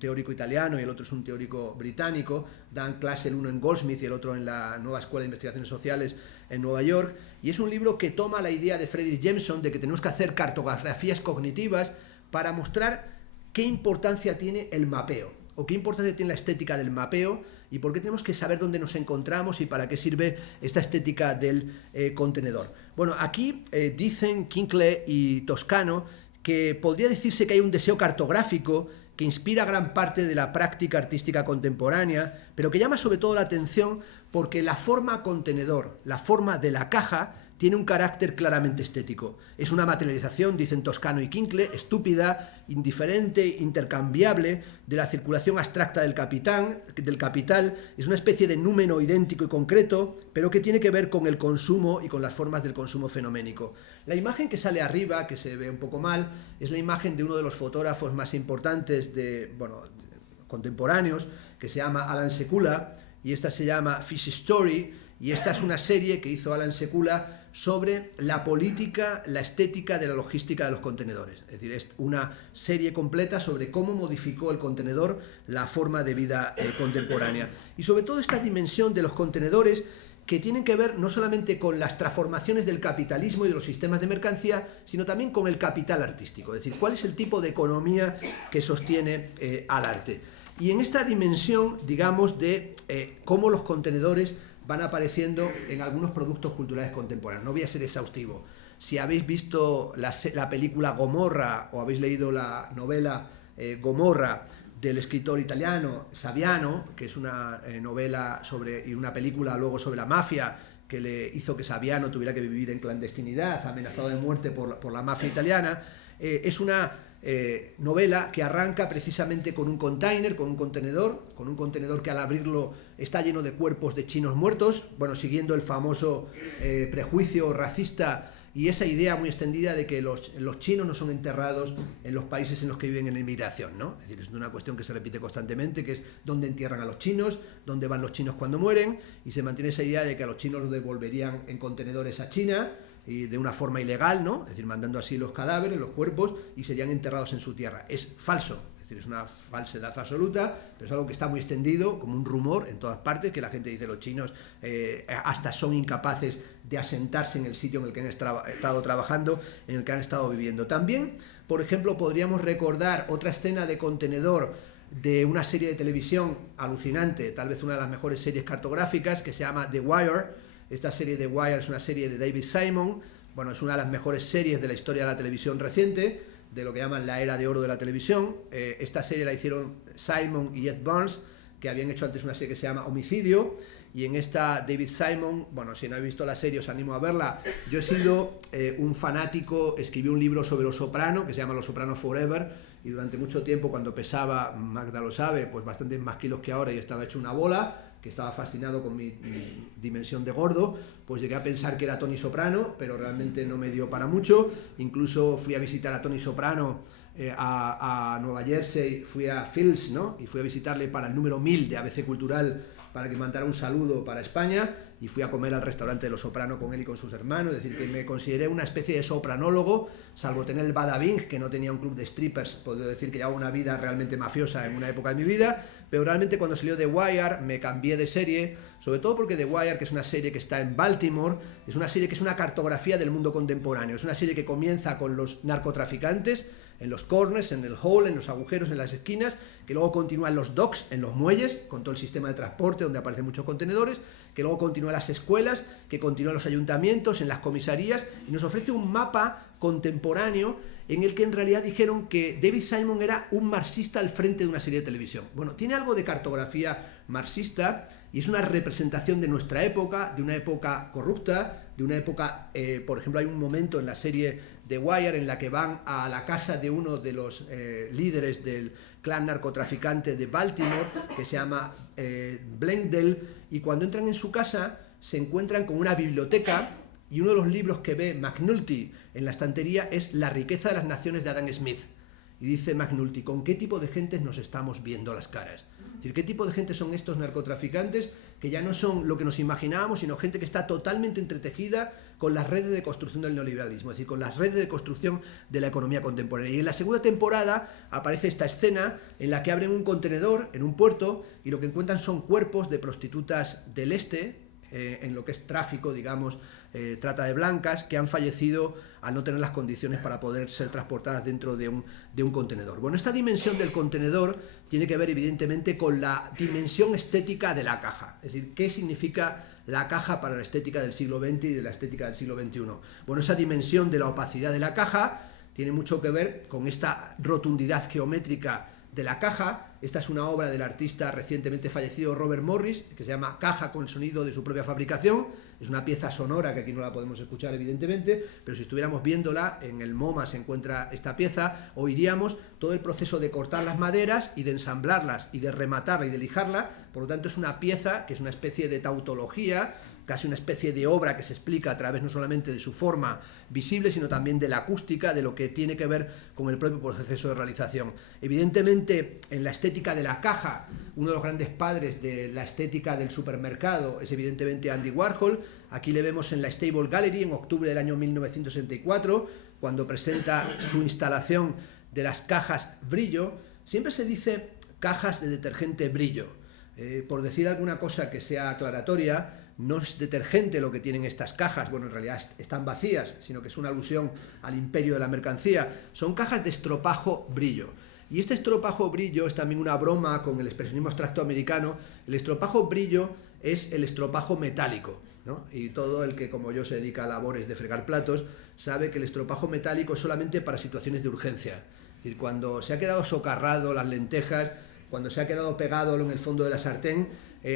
teórico italiano y el otro es un teórico británico, dan clase el uno en Goldsmith y el otro en la Nueva Escuela de Investigaciones Sociales en Nueva York, y es un libro que toma la idea de Fredric Jameson de que tenemos que hacer cartografías cognitivas para mostrar qué importancia tiene el mapeo, o qué importancia tiene la estética del mapeo, y por qué tenemos que saber dónde nos encontramos y para qué sirve esta estética del contenedor. Bueno, aquí dicen Kinkley y Toscano que podría decirse que hay un deseo cartográfico que inspira gran parte de la práctica artística contemporánea, pero que llama sobre todo la atención porque la forma contenedor, la forma de la caja, tiene un carácter claramente estético. Es una materialización, dicen Toscano y Kinkley, estúpida, indiferente, intercambiable, de la circulación abstracta del capital, es una especie de númeno idéntico y concreto, pero que tiene que ver con el consumo y con las formas del consumo fenoménico. La imagen que sale arriba, que se ve un poco mal, es la imagen de uno de los fotógrafos más importantes contemporáneos, que se llama Alan Sekula, y esta se llama Fish Story, y esta es una serie que hizo Alan Sekula sobre la política, la estética de la logística de los contenedores. Es decir, es una serie completa sobre cómo modificó el contenedor la forma de vida contemporánea. Y sobre todo esta dimensión de los contenedores que tienen que ver no solamente con las transformaciones del capitalismo y de los sistemas de mercancía, sino también con el capital artístico. Es decir, cuál es el tipo de economía que sostiene al arte. Y en esta dimensión, digamos, de cómo los contenedores van apareciendo en algunos productos culturales contemporáneos. No voy a ser exhaustivo. Si habéis visto la película Gomorra o habéis leído la novela Gomorra del escritor italiano Saviano, que es una novela y una película luego sobre la mafia que le hizo que Saviano tuviera que vivir en clandestinidad, amenazado de muerte por la mafia italiana, es una novela que arranca precisamente con un container, con un contenedor que al abrirlo está lleno de cuerpos de chinos muertos, bueno, siguiendo el famoso prejuicio racista y esa idea muy extendida de que los chinos no son enterrados en los países en los que viven en la inmigración, ¿no? Es decir, es una cuestión que se repite constantemente, que es dónde entierran a los chinos, dónde van los chinos cuando mueren, y se mantiene esa idea de que a los chinos los devolverían en contenedores a China, y de una forma ilegal, ¿no? Es decir, mandando así los cadáveres, los cuerpos, y serían enterrados en su tierra. Es falso, es decir, es una falsedad absoluta, pero es algo que está muy extendido, como un rumor en todas partes, que la gente dice los chinos hasta son incapaces de asentarse en el sitio en el que han estado trabajando, en el que han estado viviendo. También, por ejemplo, podríamos recordar otra escena de contenedor de una serie de televisión alucinante, tal vez una de las mejores series cartográficas, que se llama The Wire. Esta serie de Wire es una serie de David Simon, bueno, es una de las mejores series de la historia de la televisión reciente, de lo que llaman la era de oro de la televisión. Esta serie la hicieron Simon y Ed Burns, que habían hecho antes una serie que se llama Homicidio, y en esta David Simon, bueno, si no habéis visto la serie os animo a verla. Yo he sido un fanático, escribí un libro sobre Los Soprano, que se llama Los Soprano Forever, y durante mucho tiempo, cuando pesaba, Magda lo sabe, pues bastantes más kilos que ahora y estaba hecho una bola, que estaba fascinado con mi dimensión de gordo, pues llegué a pensar que era Tony Soprano, pero realmente no me dio para mucho. Incluso fui a visitar a Tony Soprano a Nueva Jersey, fui a Fields, ¿no? Y fui a visitarle para el número 1000 de ABC Cultural, para que mandara un saludo para España, y fui a comer al restaurante de Los Soprano con él y con sus hermanos. Es decir, que me consideré una especie de sopranólogo, salvo tener el Bada Bing, que no tenía un club de strippers. Puedo decir que llevaba una vida realmente mafiosa en una época de mi vida, pero realmente cuando salió The Wire me cambié de serie, sobre todo porque The Wire, que es una serie que está en Baltimore, es una serie que es una cartografía del mundo contemporáneo. Es una serie que comienza con los narcotraficantes, en los corners, en el hall, en los agujeros, en las esquinas, que luego continúa en los docks, en los muelles, con todo el sistema de transporte donde aparecen muchos contenedores, que luego continúa en las escuelas, que continúa en los ayuntamientos, en las comisarías, y nos ofrece un mapa contemporáneo en el que en realidad dijeron que David Simon era un marxista al frente de una serie de televisión. Bueno, tiene algo de cartografía marxista y es una representación de nuestra época, de una época corrupta, de una época, por ejemplo, hay un momento en la serie The Wire en la que van a la casa de uno de los líderes del clan narcotraficante de Baltimore, que se llama Blendell, y cuando entran en su casa se encuentran con una biblioteca, y uno de los libros que ve McNulty en la estantería es La riqueza de las naciones de Adam Smith. Y dice McNulty, ¿con qué tipo de gentes nos estamos viendo las caras? Es decir, ¿qué tipo de gente son estos narcotraficantes que ya no son lo que nos imaginábamos, sino gente que está totalmente entretejida con las redes de construcción del neoliberalismo, es decir, con las redes de construcción de la economía contemporánea? Y en la segunda temporada aparece esta escena en la que abren un contenedor en un puerto y lo que encuentran son cuerpos de prostitutas del este, en lo que es tráfico, digamos, trata de blancas, que han fallecido al no tener las condiciones para poder ser transportadas dentro de un contenedor. Bueno, esta dimensión del contenedor tiene que ver evidentemente con la dimensión estética de la caja, es decir, qué significa la caja para la estética del siglo XX y de la estética del siglo XXI. Bueno, esa dimensión de la opacidad de la caja tiene mucho que ver con esta rotundidad geométrica de la caja. Esta es una obra del artista recientemente fallecido Robert Morris, que se llama Caja con el sonido de su propia fabricación. Es una pieza sonora que aquí no la podemos escuchar evidentemente, pero si estuviéramos viéndola, en el MoMA se encuentra esta pieza, oiríamos todo el proceso de cortar las maderas y de ensamblarlas y de rematarla y de lijarla. Por lo tanto, es una pieza que es una especie de tautología, casi una especie de obra que se explica a través no solamente de su forma visible, sino también de la acústica, de lo que tiene que ver con el propio proceso de realización. Evidentemente, en la estética de la caja, uno de los grandes padres de la estética del supermercado es evidentemente Andy Warhol. Aquí le vemos en la Stable Gallery en octubre del año 1964, cuando presenta su instalación de las cajas brillo. Siempre se dice cajas de detergente brillo. Por decir alguna cosa que sea aclaratoria, no es detergente lo que tienen estas cajas, bueno, en realidad están vacías, sino que es una alusión al imperio de la mercancía. Son cajas de estropajo brillo. Y este estropajo brillo es también una broma con el expresionismo abstracto americano. El estropajo brillo es el estropajo metálico, ¿no? Y todo el que, como yo, se dedica a labores de fregar platos, sabe que el estropajo metálico es solamente para situaciones de urgencia. Es decir, cuando se ha quedado socarrado las lentejas, cuando se ha quedado pegado en el fondo de la sartén,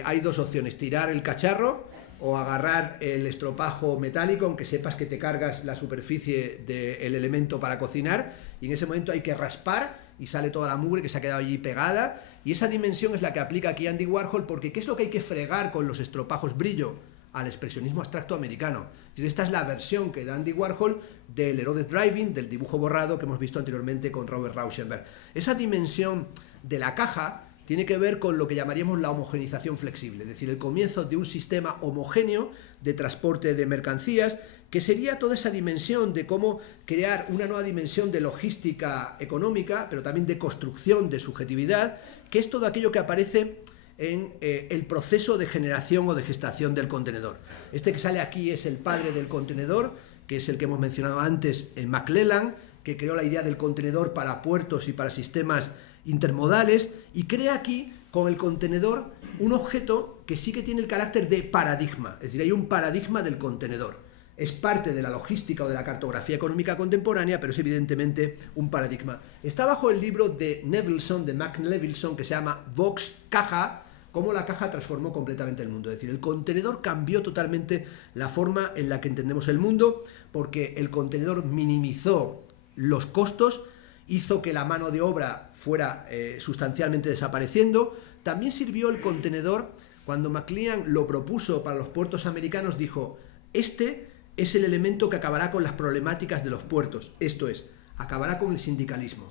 hay dos opciones: tirar el cacharro o agarrar el estropajo metálico, aunque sepas que te cargas la superficie del elemento para cocinar, y en ese momento hay que raspar y sale toda la mugre que se ha quedado allí pegada. Y esa dimensión es la que aplica aquí Andy Warhol, porque ¿qué es lo que hay que fregar con los estropajos brillo? Al expresionismo abstracto americano. Esta es la versión que da Andy Warhol del Eroded Driving, del dibujo borrado que hemos visto anteriormente con Robert Rauschenberg. Esa dimensión de la caja tiene que ver con lo que llamaríamos la homogeneización flexible, es decir, el comienzo de un sistema homogéneo de transporte de mercancías, que sería toda esa dimensión de cómo crear una nueva dimensión de logística económica, pero también de construcción de subjetividad, que es todo aquello que aparece en el proceso de generación o de gestación del contenedor. Este que sale aquí es el padre del contenedor, que es el que hemos mencionado antes, McClellan, que creó la idea del contenedor para puertos y para sistemas intermodales, y crea aquí con el contenedor un objeto que sí que tiene el carácter de paradigma, es decir, hay un paradigma del contenedor. Es parte de la logística o de la cartografía económica contemporánea, pero es evidentemente un paradigma. Está bajo el libro de Nevilson, de Mac Nevilson, que se llama Vox Caja, cómo la caja transformó completamente el mundo. Es decir, el contenedor cambió totalmente la forma en la que entendemos el mundo, porque el contenedor minimizó los costos, hizo que la mano de obra fuera sustancialmente desapareciendo. También sirvió el contenedor, cuando McLean lo propuso para los puertos americanos, dijo: este es el elemento que acabará con las problemáticas de los puertos, esto es, acabará con el sindicalismo.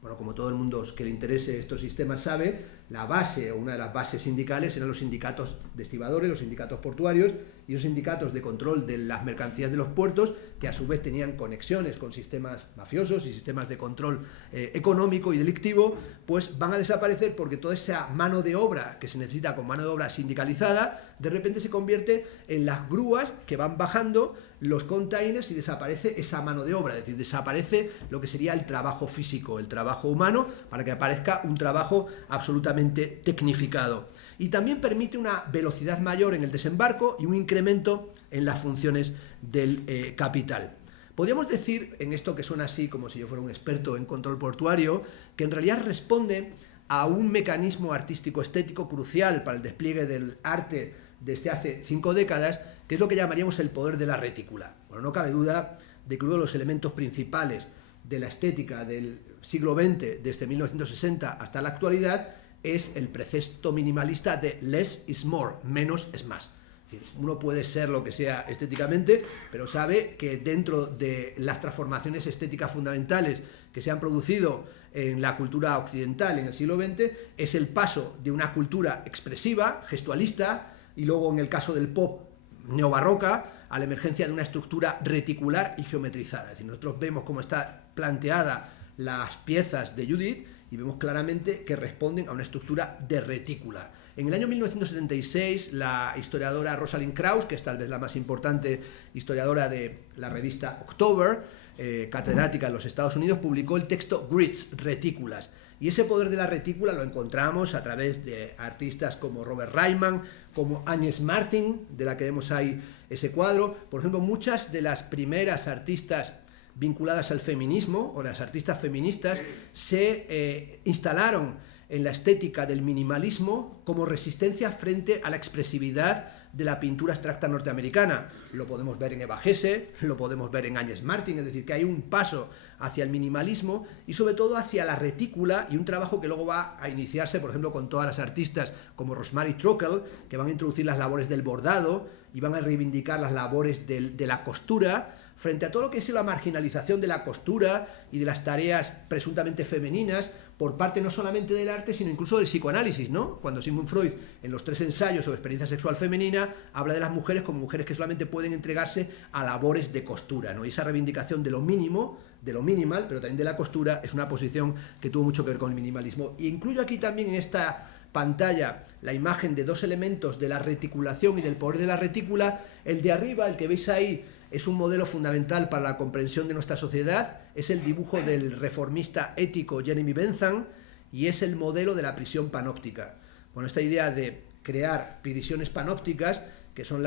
Bueno, como todo el mundo que le interese estos sistemas sabe, la base o una de las bases sindicales eran los sindicatos de estibadores, los sindicatos portuarios y los sindicatos de control de las mercancías de los puertos, que a su vez tenían conexiones con sistemas mafiosos y sistemas de control económico y delictivo, pues van a desaparecer, porque toda esa mano de obra que se necesita con mano de obra sindicalizada, de repente se convierte en las grúas que van bajando los containers y desaparece esa mano de obra, es decir, desaparece lo que sería el trabajo físico, el trabajo humano, para que aparezca un trabajo absolutamente tecnificado. Y también permite una velocidad mayor en el desembarco y un incremento en las funciones del capital. Podríamos decir, en esto que suena así como si yo fuera un experto en control portuario, que en realidad responde a un mecanismo artístico-estético crucial para el despliegue del arte desde hace 5 décadas, que es lo que llamaríamos el poder de la retícula. Bueno, no cabe duda de que uno de los elementos principales de la estética del siglo XX, desde 1960 hasta la actualidad, es el precepto minimalista de less is more, menos es más. Es decir, uno puede ser lo que sea estéticamente, pero sabe que dentro de las transformaciones estéticas fundamentales que se han producido en la cultura occidental en el siglo XX, es el paso de una cultura expresiva, gestualista, y luego en el caso del pop neobarroca, a la emergencia de una estructura reticular y geometrizada. Es decir, nosotros vemos cómo está planteada las piezas de Judith y vemos claramente que responden a una estructura de retícula. En el año 1976, la historiadora Rosalind Krauss, que es tal vez la más importante historiadora de la revista October, catedrática en los Estados Unidos, publicó el texto Grids, retículas. Y ese poder de la retícula lo encontramos a través de artistas como Robert Ryman, como Agnes Martin, de la que vemos ahí ese cuadro. Por ejemplo, muchas de las primeras artistas vinculadas al feminismo, o las artistas feministas, se instalaron en la estética del minimalismo como resistencia frente a la expresividad de la pintura abstracta norteamericana. Lo podemos ver en Eva Hesse, lo podemos ver en Agnes Martin, es decir, que hay un paso hacia el minimalismo y sobre todo hacia la retícula, y un trabajo que luego va a iniciarse, por ejemplo, con todas las artistas como Rosemary Trockel, que van a introducir las labores del bordado y van a reivindicar las labores de la costura, frente a todo lo que es la marginalización de la costura y de las tareas presuntamente femeninas por parte no solamente del arte, sino incluso del psicoanálisis, ¿no? Cuando Sigmund Freud, en los 3 ensayos sobre experiencia sexual femenina, habla de las mujeres como mujeres que solamente pueden entregarse a labores de costura, ¿no? Y esa reivindicación de lo mínimo, de lo minimal, pero también de la costura, es una posición que tuvo mucho que ver con el minimalismo. Y incluyo aquí también en esta pantalla la imagen de 2 elementos de la reticulación y del poder de la retícula. El de arriba, el que veis ahí, es un modelo fundamental para la comprensión de nuestra sociedad, es el dibujo del reformista ético Jeremy Bentham y es el modelo de la prisión panóptica. Bueno, esta idea de crear prisiones panópticas, que son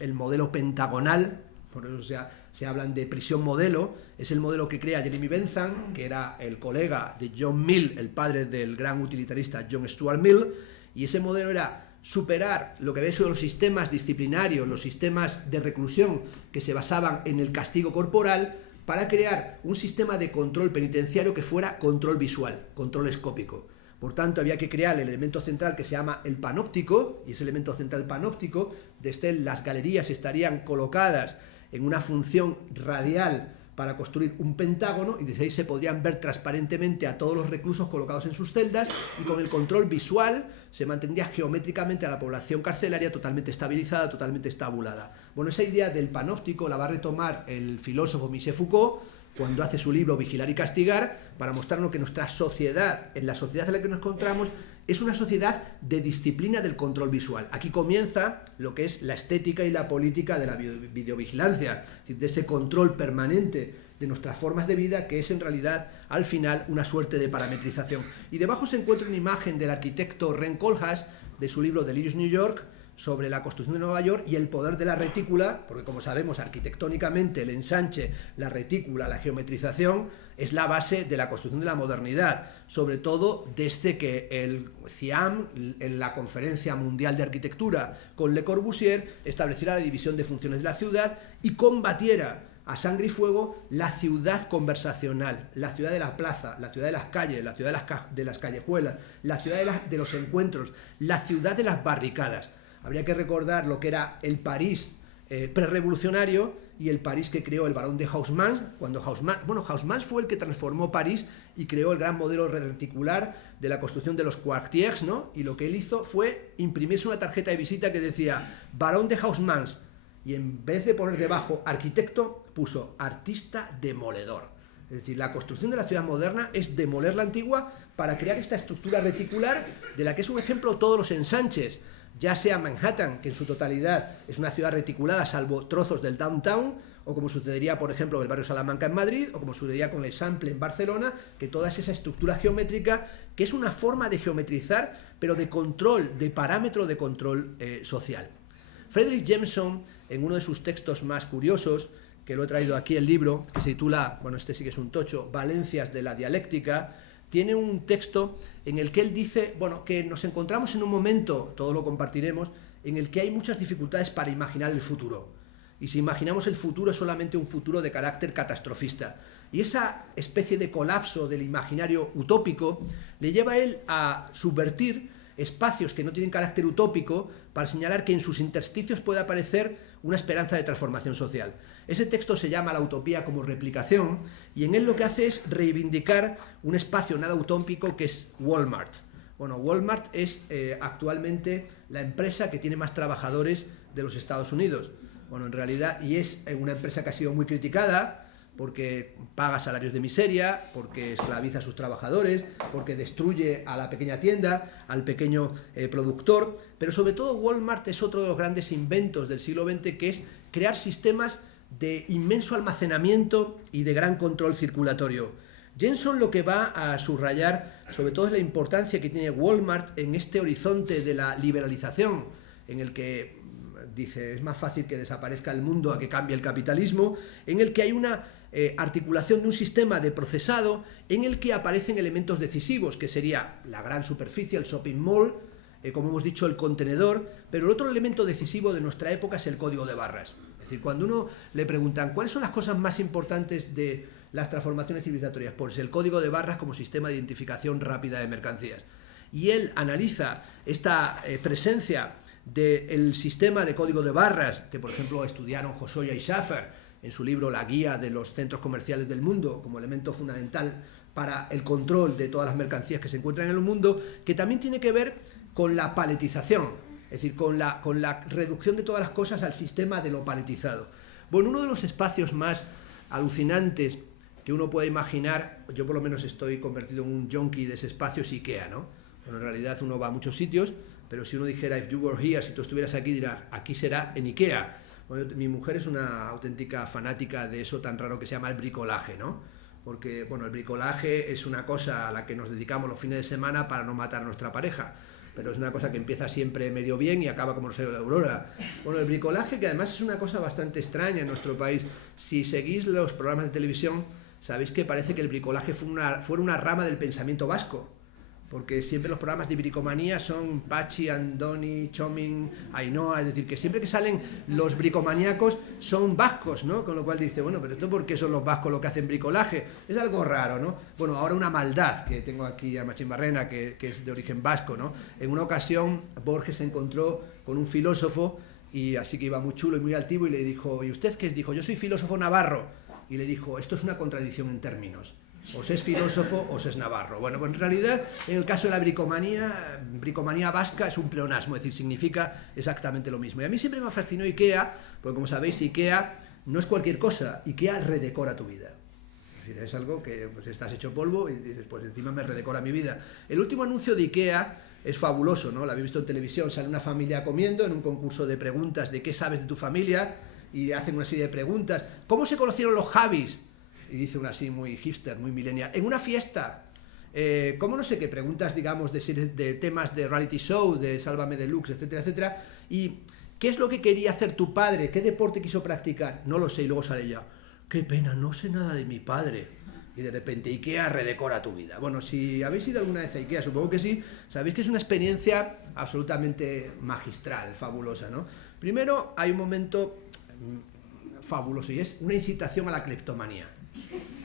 el modelo pentagonal, por eso se hablan de prisión modelo, es el modelo que crea Jeremy Bentham, que era el colega de John Mill, el padre del gran utilitarista John Stuart Mill, y ese modelo era superar lo que había sido los sistemas disciplinarios, los sistemas de reclusión que se basaban en el castigo corporal, para crear un sistema de control penitenciario que fuera control visual, control escópico. Por tanto, había que crear el elemento central que se llama el panóptico, y ese elemento central panóptico, desde las galerías estarían colocadas en una función radial para construir un pentágono, y desde ahí se podrían ver transparentemente a todos los reclusos colocados en sus celdas, y con el control visual se mantendría geométricamente a la población carcelaria totalmente estabilizada, totalmente estabulada. Bueno, esa idea del panóptico la va a retomar el filósofo Michel Foucault cuando hace su libro Vigilar y Castigar, para mostrarnos que nuestra sociedad, en la sociedad en la que nos encontramos, es una sociedad de disciplina del control visual. Aquí comienza lo que es la estética y la política de la videovigilancia, es decir, de ese control permanente de nuestras formas de vida, que es en realidad, al final, una suerte de parametrización. Y debajo se encuentra una imagen del arquitecto Ren Koolhaas, de su libro Delirious New York, sobre la construcción de Nueva York y el poder de la retícula, porque como sabemos arquitectónicamente el ensanche, la retícula, la geometrización es la base de la construcción de la modernidad, sobre todo desde que el CIAM, en la Conferencia Mundial de Arquitectura con Le Corbusier, estableciera la división de funciones de la ciudad y combatiera a sangre y fuego la ciudad conversacional, la ciudad de la plaza, la ciudad de las calles, la ciudad de las callejuelas, la ciudad de los encuentros, la ciudad de las barricadas. Habría que recordar lo que era el París prerrevolucionario y el París que creó el barón de Haussmann, cuando Haussmann fue el que transformó París y creó el gran modelo reticular de la construcción de los quartiers, ¿no? Y lo que él hizo fue imprimirse una tarjeta de visita que decía barón de Haussmann, y en vez de poner debajo arquitecto, puso artista demoledor. Es decir, la construcción de la ciudad moderna es demoler la antigua para crear esta estructura reticular de la que es un ejemplo todos los ensanches, ya sea Manhattan, que en su totalidad es una ciudad reticulada salvo trozos del downtown, o como sucedería, por ejemplo, en el barrio Salamanca en Madrid, o como sucedería con el Sample en Barcelona, que toda esa estructura geométrica, que es una forma de geometrizar, pero de control, de parámetro de control social. Frederick Jameson, en uno de sus textos más curiosos, que lo he traído aquí el libro, que se titula, bueno, este sí que es un tocho, Valencias de la dialéctica, tiene un texto en el que él dice, bueno, que nos encontramos en un momento, todo lo compartiremos, en el que hay muchas dificultades para imaginar el futuro. Y si imaginamos el futuro es solamente un futuro de carácter catastrofista. Y esa especie de colapso del imaginario utópico le lleva a él a subvertir espacios que no tienen carácter utópico para señalar que en sus intersticios puede aparecer una esperanza de transformación social. Ese texto se llama La utopía como replicación y en él lo que hace es reivindicar un espacio nada utópico que es Walmart. Bueno, Walmart es actualmente la empresa que tiene más trabajadores de los Estados Unidos. Bueno, en realidad, y es una empresa que ha sido muy criticada porque paga salarios de miseria, porque esclaviza a sus trabajadores, porque destruye a la pequeña tienda, al pequeño productor, pero sobre todo Walmart es otro de los grandes inventos del siglo XX, que es crear sistemas de inmenso almacenamiento y de gran control circulatorio. Jameson lo que va a subrayar sobre todo es la importancia que tiene Walmart en este horizonte de la liberalización, en el que dice es más fácil que desaparezca el mundo a que cambie el capitalismo, en el que hay una articulación de un sistema de procesado en el que aparecen elementos decisivos, que sería la gran superficie, el shopping mall, como hemos dicho, el contenedor, pero el otro elemento decisivo de nuestra época es el código de barras. Es decir, cuando uno le preguntan ¿cuáles son las cosas más importantes de las transformaciones civilizatorias? Pues el código de barras como sistema de identificación rápida de mercancías. Y él analiza esta presencia del sistema de código de barras, que por ejemplo estudiaron Hosoya y Schaffer en su libro La guía de los centros comerciales del mundo, como elemento fundamental para el control de todas las mercancías que se encuentran en el mundo, que también tiene que ver con la paletización, es decir, con la reducción de todas las cosas al sistema de lo paletizado. Bueno, uno de los espacios más alucinantes que uno puede imaginar, yo por lo menos estoy convertido en un junkie de ese espacio, es IKEA, ¿no? Bueno, en realidad uno va a muchos sitios, pero si uno dijera, if you were here, si tú estuvieras aquí, dirás, aquí será en IKEA. Bueno, mi mujer es una auténtica fanática de eso tan raro que se llama el bricolaje, ¿no? Porque, bueno, el bricolaje es una cosa a la que nos dedicamos los fines de semana para no matar a nuestra pareja, pero es una cosa que empieza siempre medio bien y acaba como Rosario de Aurora. Bueno, el bricolaje, que además es una cosa bastante extraña en nuestro país, si seguís los programas de televisión, sabéis que parece que el bricolaje fuera una rama del pensamiento vasco, porque siempre los programas de bricomanía son Pachi, Andoni, Chomin, Ainhoa, es decir, que siempre que salen los bricomaníacos son vascos, ¿no? Con lo cual dice, bueno, pero esto ¿por qué son los vascos los que hacen bricolaje? Es algo raro, ¿no? Bueno, ahora una maldad, que tengo aquí a Machín Barrena, que es de origen vasco, ¿no? En una ocasión Borges se encontró con un filósofo, y así que iba muy chulo y muy altivo, y le dijo, ¿y usted qué es? Dijo, yo soy filósofo navarro. Y le dijo, esto es una contradicción en términos. O se es filósofo o se es navarro. Bueno, pues en realidad, en el caso de la bricomanía vasca es un pleonasmo, es decir, significa exactamente lo mismo. Y a mí siempre me fascinó IKEA, porque como sabéis, IKEA no es cualquier cosa, IKEA redecora tu vida. Es decir, es algo que pues, estás hecho polvo y dices, pues encima me redecora mi vida. El último anuncio de IKEA es fabuloso, ¿no? Lo habéis visto en televisión, sale una familia comiendo en un concurso de preguntas de qué sabes de tu familia, y hacen una serie de preguntas. ¿Cómo se conocieron los Javis? Y dice una así muy hipster, muy millennial, en una fiesta. ¿Cómo no sé qué? Preguntas, digamos, de temas de reality show, de Sálvame Deluxe, etcétera, etcétera. ¿Y qué es lo que quería hacer tu padre? ¿Qué deporte quiso practicar? No lo sé, y luego sale ella, qué pena, no sé nada de mi padre. Y de repente IKEA redecora tu vida. Bueno, si habéis ido alguna vez a IKEA, supongo que sí, sabéis que es una experiencia absolutamente magistral, fabulosa, ¿no? Primero, hay un momento fabuloso y es una incitación a la cleptomanía.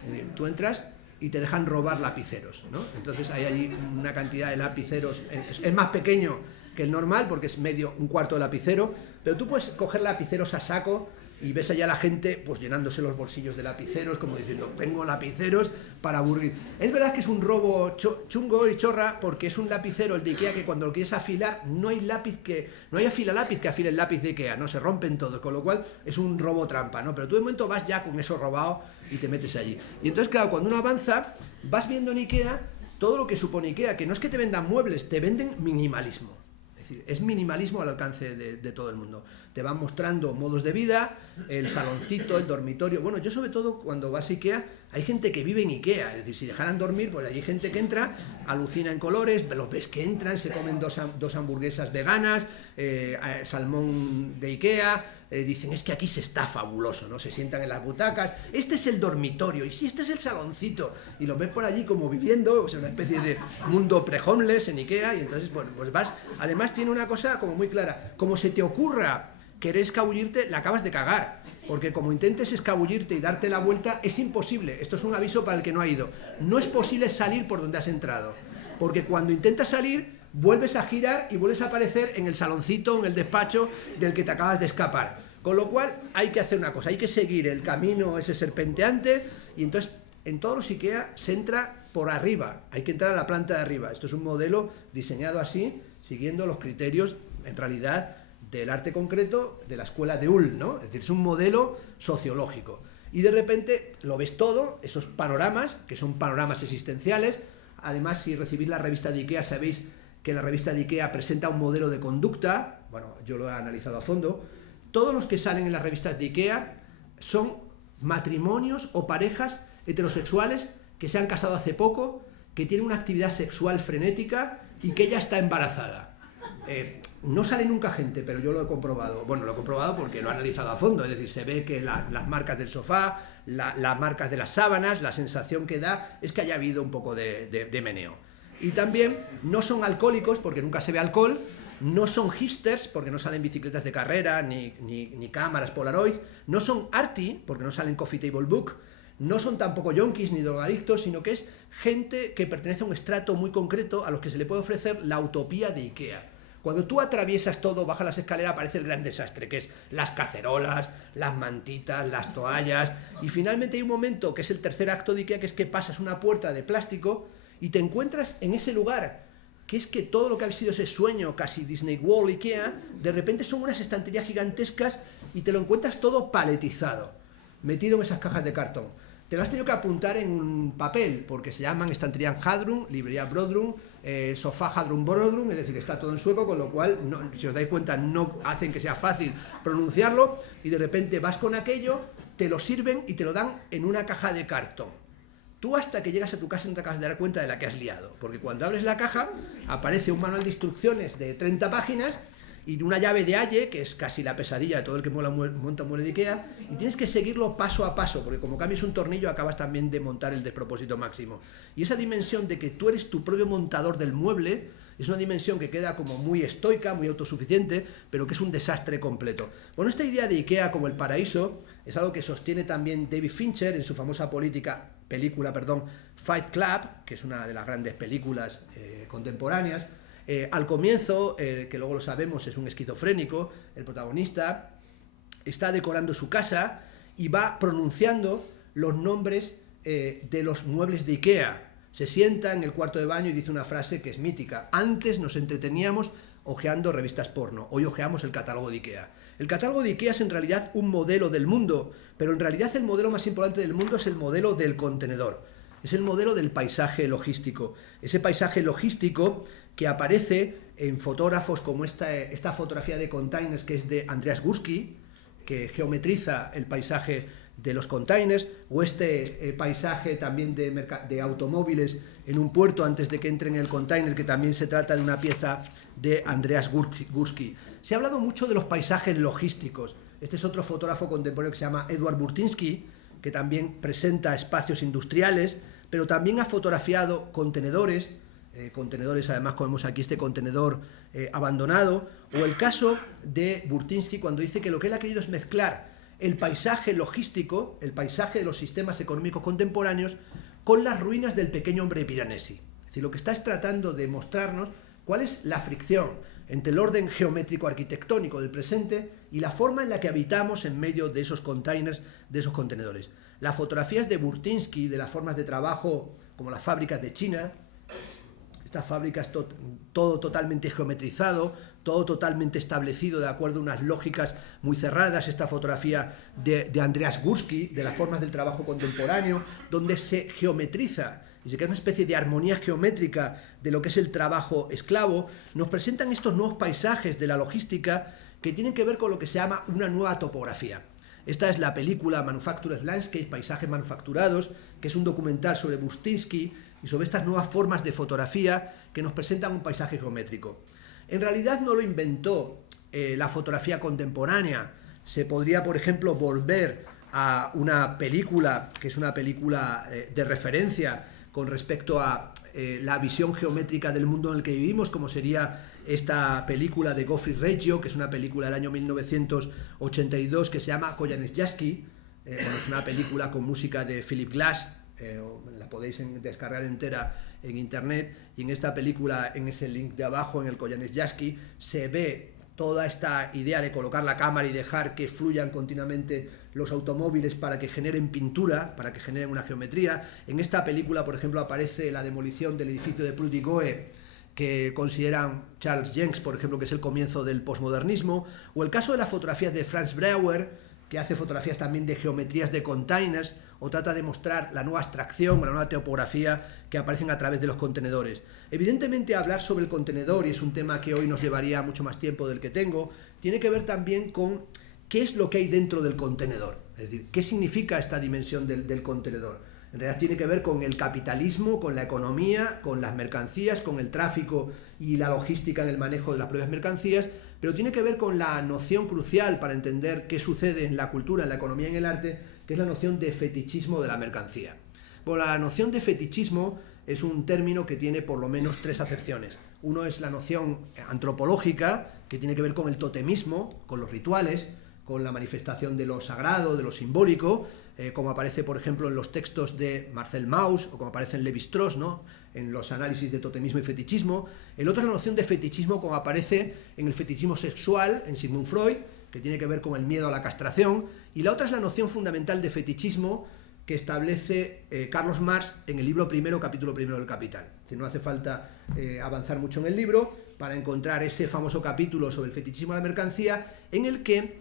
Es decir, tú entras y te dejan robar lapiceros, ¿no? Entonces hay allí una cantidad de lapiceros, es más pequeño que el normal porque es un cuarto de lapicero, pero tú puedes coger lapiceros a saco y ves allá a la gente pues llenándose los bolsillos de lapiceros, como diciendo, tengo lapiceros para aburrir. Es verdad que es un robo chungo y chorra, porque es un lapicero, el de IKEA, que cuando lo quieres afilar, no hay afilalápiz que afile el lápiz de IKEA, no se rompen todos, con lo cual es un robo trampa, ¿no? Pero tú de momento vas ya con eso robado y te metes allí. Y entonces, claro, cuando uno avanza, vas viendo en IKEA todo lo que supone IKEA, que no es que te vendan muebles, te venden minimalismo. Es minimalismo al alcance de todo el mundo. Te van mostrando modos de vida, el saloncito, el dormitorio. Bueno, yo sobre todo cuando vas a IKEA, hay gente que vive en IKEA. Es decir, si dejaran dormir, pues hay gente que entra, alucina en colores, los ves que entran, se comen dos hamburguesas veganas, salmón de IKEA. Dicen, es que aquí se está fabuloso, ¿no? Se sientan en las butacas, este es el dormitorio, y sí, este es el saloncito, y los ves por allí como viviendo, o sea, una especie de mundo pre-homeless en IKEA, y entonces, bueno, pues vas, además tiene una cosa como muy clara, como se te ocurra querer escabullirte, la acabas de cagar, porque como intentes escabullirte y darte la vuelta, es imposible, esto es un aviso para el que no ha ido, no es posible salir por donde has entrado, porque cuando intentas salir, vuelves a girar y vuelves a aparecer en el saloncito, en el despacho del que te acabas de escapar. Con lo cual hay que hacer una cosa, hay que seguir el camino ese serpenteante y entonces en todos los IKEA se entra por arriba, hay que entrar a la planta de arriba. Esto es un modelo diseñado así, siguiendo los criterios, en realidad, del arte concreto de la escuela de Ulm, ¿no? Es decir, es un modelo sociológico. Y de repente lo ves todo, esos panoramas, que son panoramas existenciales. Además, si recibís la revista de IKEA, sabéis que la revista de IKEA presenta un modelo de conducta, bueno, yo lo he analizado a fondo. Todos los que salen en las revistas de IKEA son matrimonios o parejas heterosexuales que se han casado hace poco, que tienen una actividad sexual frenética y que ella está embarazada. No sale nunca gente, pero yo lo he comprobado. Bueno, lo he comprobado porque lo he analizado a fondo, es decir, se ve que las marcas del sofá, las marcas de las sábanas, la sensación que da es que haya habido un poco de meneo. Y también no son alcohólicos, porque nunca se ve alcohol, no son hipsters, porque no salen bicicletas de carrera, ni cámaras Polaroid, no son arty, porque no salen coffee table book, no son tampoco yonkis ni drogadictos, sino que es gente que pertenece a un estrato muy concreto a los que se le puede ofrecer la utopía de IKEA. Cuando tú atraviesas todo, bajas las escaleras, aparece el gran desastre, que es las cacerolas, las mantitas, las toallas, y finalmente hay un momento, que es el tercer acto de IKEA, que es que pasas una puerta de plástico y te encuentras en ese lugar, que es que todo lo que ha sido ese sueño, casi Disney World, IKEA, de repente son unas estanterías gigantescas y te lo encuentras todo paletizado, metido en esas cajas de cartón. Te lo has tenido que apuntar en un papel, porque se llaman estantería Hadrun, librería Brodrum, sofá Hadrun Brodrum, es decir, está todo en sueco, con lo cual, no, si os dais cuenta, no hacen que sea fácil pronunciarlo, y de repente vas con aquello, te lo sirven y te lo dan en una caja de cartón. Tú hasta que llegas a tu casa no te acabas de dar cuenta de la que has liado, porque cuando abres la caja aparece un manual de instrucciones de 30 páginas y una llave de Halle, que es casi la pesadilla de todo el que monta un mueble de IKEA, y tienes que seguirlo paso a paso, porque como cambias un tornillo acabas también de montar el despropósito máximo. Y esa dimensión de que tú eres tu propio montador del mueble es una dimensión que queda como muy estoica, muy autosuficiente, pero que es un desastre completo. Bueno, esta idea de IKEA como el paraíso es algo que sostiene también David Fincher en su famosa película, Fight Club, que es una de las grandes películas contemporáneas. Al comienzo, que luego lo sabemos, es un esquizofrénico, el protagonista está decorando su casa y va pronunciando los nombres de los muebles de IKEA. Se sienta en el cuarto de baño y dice una frase que es mítica: antes nos entreteníamos hojeando revistas porno, hoy hojeamos el catálogo de IKEA. El catálogo de IKEA es en realidad un modelo del mundo, pero en realidad el modelo más importante del mundo es el modelo del contenedor, es el modelo del paisaje logístico, ese paisaje logístico que aparece en fotógrafos como esta fotografía de containers, que es de Andreas Gursky, que geometriza el paisaje de los containers, o este paisaje también de automóviles en un puerto antes de que entren en el container, que también se trata de una pieza de Andreas Gursky. Se ha hablado mucho de los paisajes logísticos. Este es otro fotógrafo contemporáneo que se llama Edward Burtynsky, que también presenta espacios industriales, pero también ha fotografiado contenedores, además como vemos aquí este contenedor abandonado, o el caso de Burtynsky cuando dice que lo que él ha querido es mezclar el paisaje logístico, el paisaje de los sistemas económicos contemporáneos, con las ruinas del pequeño hombre de Piranesi. Es decir, lo que está es tratando de mostrarnos cuál es la fricción entre el orden geométrico arquitectónico del presente y la forma en la que habitamos en medio de esos containers, de esos contenedores. Las fotografías de Burtynsky, de las formas de trabajo como las fábricas de China, estas fábricas todo totalmente geometrizado, todo totalmente establecido de acuerdo a unas lógicas muy cerradas. Esta fotografía de Andreas Gursky, de las formas del trabajo contemporáneo, donde se geometriza y se crea una especie de armonía geométrica de lo que es el trabajo esclavo, nos presentan estos nuevos paisajes de la logística que tienen que ver con lo que se llama una nueva topografía. Esta es la película Manufactured Landscape, Paisajes Manufacturados, que es un documental sobre Burtynsky y sobre estas nuevas formas de fotografía que nos presentan un paisaje geométrico. En realidad no lo inventó la fotografía contemporánea. Se podría, por ejemplo, volver a una película que es una película de referencia con respecto a la visión geométrica del mundo en el que vivimos, como sería esta película de Geoffrey Reggio, que es una película del año 1982 que se llama Koyaanisqatsi. Bueno, es una película con música de Philip Glass, la podéis descargar entera en internet, y en esta película, en ese link de abajo, en el Koyaanisqatsi, se ve toda esta idea de colocar la cámara y dejar que fluyan continuamente los automóviles para que generen pintura, para que generen una geometría. En esta película, por ejemplo, aparece la demolición del edificio de Prudy-Goe, que consideran Charles Jenks, por ejemplo, que es el comienzo del posmodernismo, o el caso de las fotografías de Franz Brauer, que hace fotografías también de geometrías de containers, o trata de mostrar la nueva abstracción, la nueva topografía que aparecen a través de los contenedores. Evidentemente, hablar sobre el contenedor, y es un tema que hoy nos llevaría mucho más tiempo del que tengo, tiene que ver también con qué es lo que hay dentro del contenedor, es decir, qué significa esta dimensión del contenedor. En realidad tiene que ver con el capitalismo, con la economía, con las mercancías, con el tráfico y la logística en el manejo de las propias mercancías, pero tiene que ver con la noción crucial para entender qué sucede en la cultura, en la economía y en el arte, que es la noción de fetichismo de la mercancía. Bueno, la noción de fetichismo es un término que tiene por lo menos tres acepciones. Uno es la noción antropológica, que tiene que ver con el totemismo, con los rituales, con la manifestación de lo sagrado, de lo simbólico, como aparece, por ejemplo, en los textos de Marcel Mauss, o como aparece en Lévi-Strauss, ¿no?, en los análisis de totemismo y fetichismo. El otro es la noción de fetichismo, como aparece en el fetichismo sexual, en Sigmund Freud, que tiene que ver con el miedo a la castración. Y la otra es la noción fundamental de fetichismo que establece Carlos Marx en el libro primero, capítulo primero del Capital. Es decir, no hace falta avanzar mucho en el libro para encontrar ese famoso capítulo sobre el fetichismo de la mercancía, en el que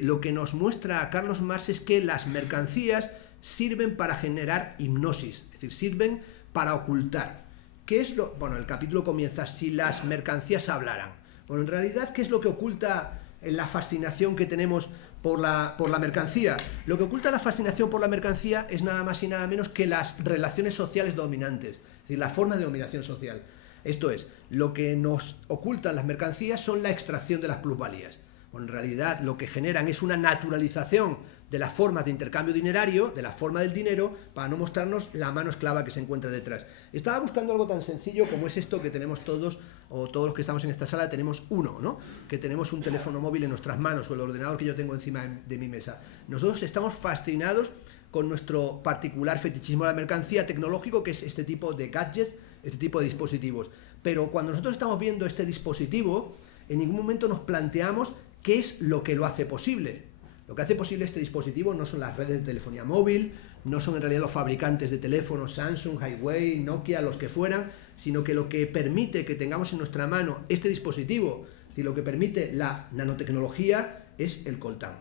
lo que nos muestra Carlos Marx es que las mercancías sirven para generar hipnosis, es decir, sirven para ocultar. ¿Qué es lo? Bueno, el capítulo comienza: si las mercancías hablaran. Bueno, en realidad, ¿qué es lo que oculta la fascinación que tenemos por la mercancía? Lo que oculta la fascinación por la mercancía es nada más y nada menos que las relaciones sociales dominantes, es decir, la forma de dominación social. Esto es, lo que nos ocultan las mercancías son la extracción de las plusvalías. Bueno, en realidad lo que generan es una naturalización de las formas de intercambio dinerario, de la forma del dinero, para no mostrarnos la mano esclava que se encuentra detrás. Estaba buscando algo tan sencillo como es esto que tenemos todos, o todos los que estamos en esta sala tenemos uno, ¿no?, que tenemos un teléfono móvil en nuestras manos, o el ordenador que yo tengo encima de mi mesa. Nosotros estamos fascinados con nuestro particular fetichismo de la mercancía tecnológico, que es este tipo de gadgets, este tipo de dispositivos. Pero cuando nosotros estamos viendo este dispositivo, en ningún momento nos planteamos qué es lo que lo hace posible. Lo que hace posible este dispositivo no son las redes de telefonía móvil, no son en realidad los fabricantes de teléfonos, Samsung, Huawei, Nokia, los que fueran, sino que lo que permite que tengamos en nuestra mano este dispositivo, es decir, lo que permite la nanotecnología, es el coltán.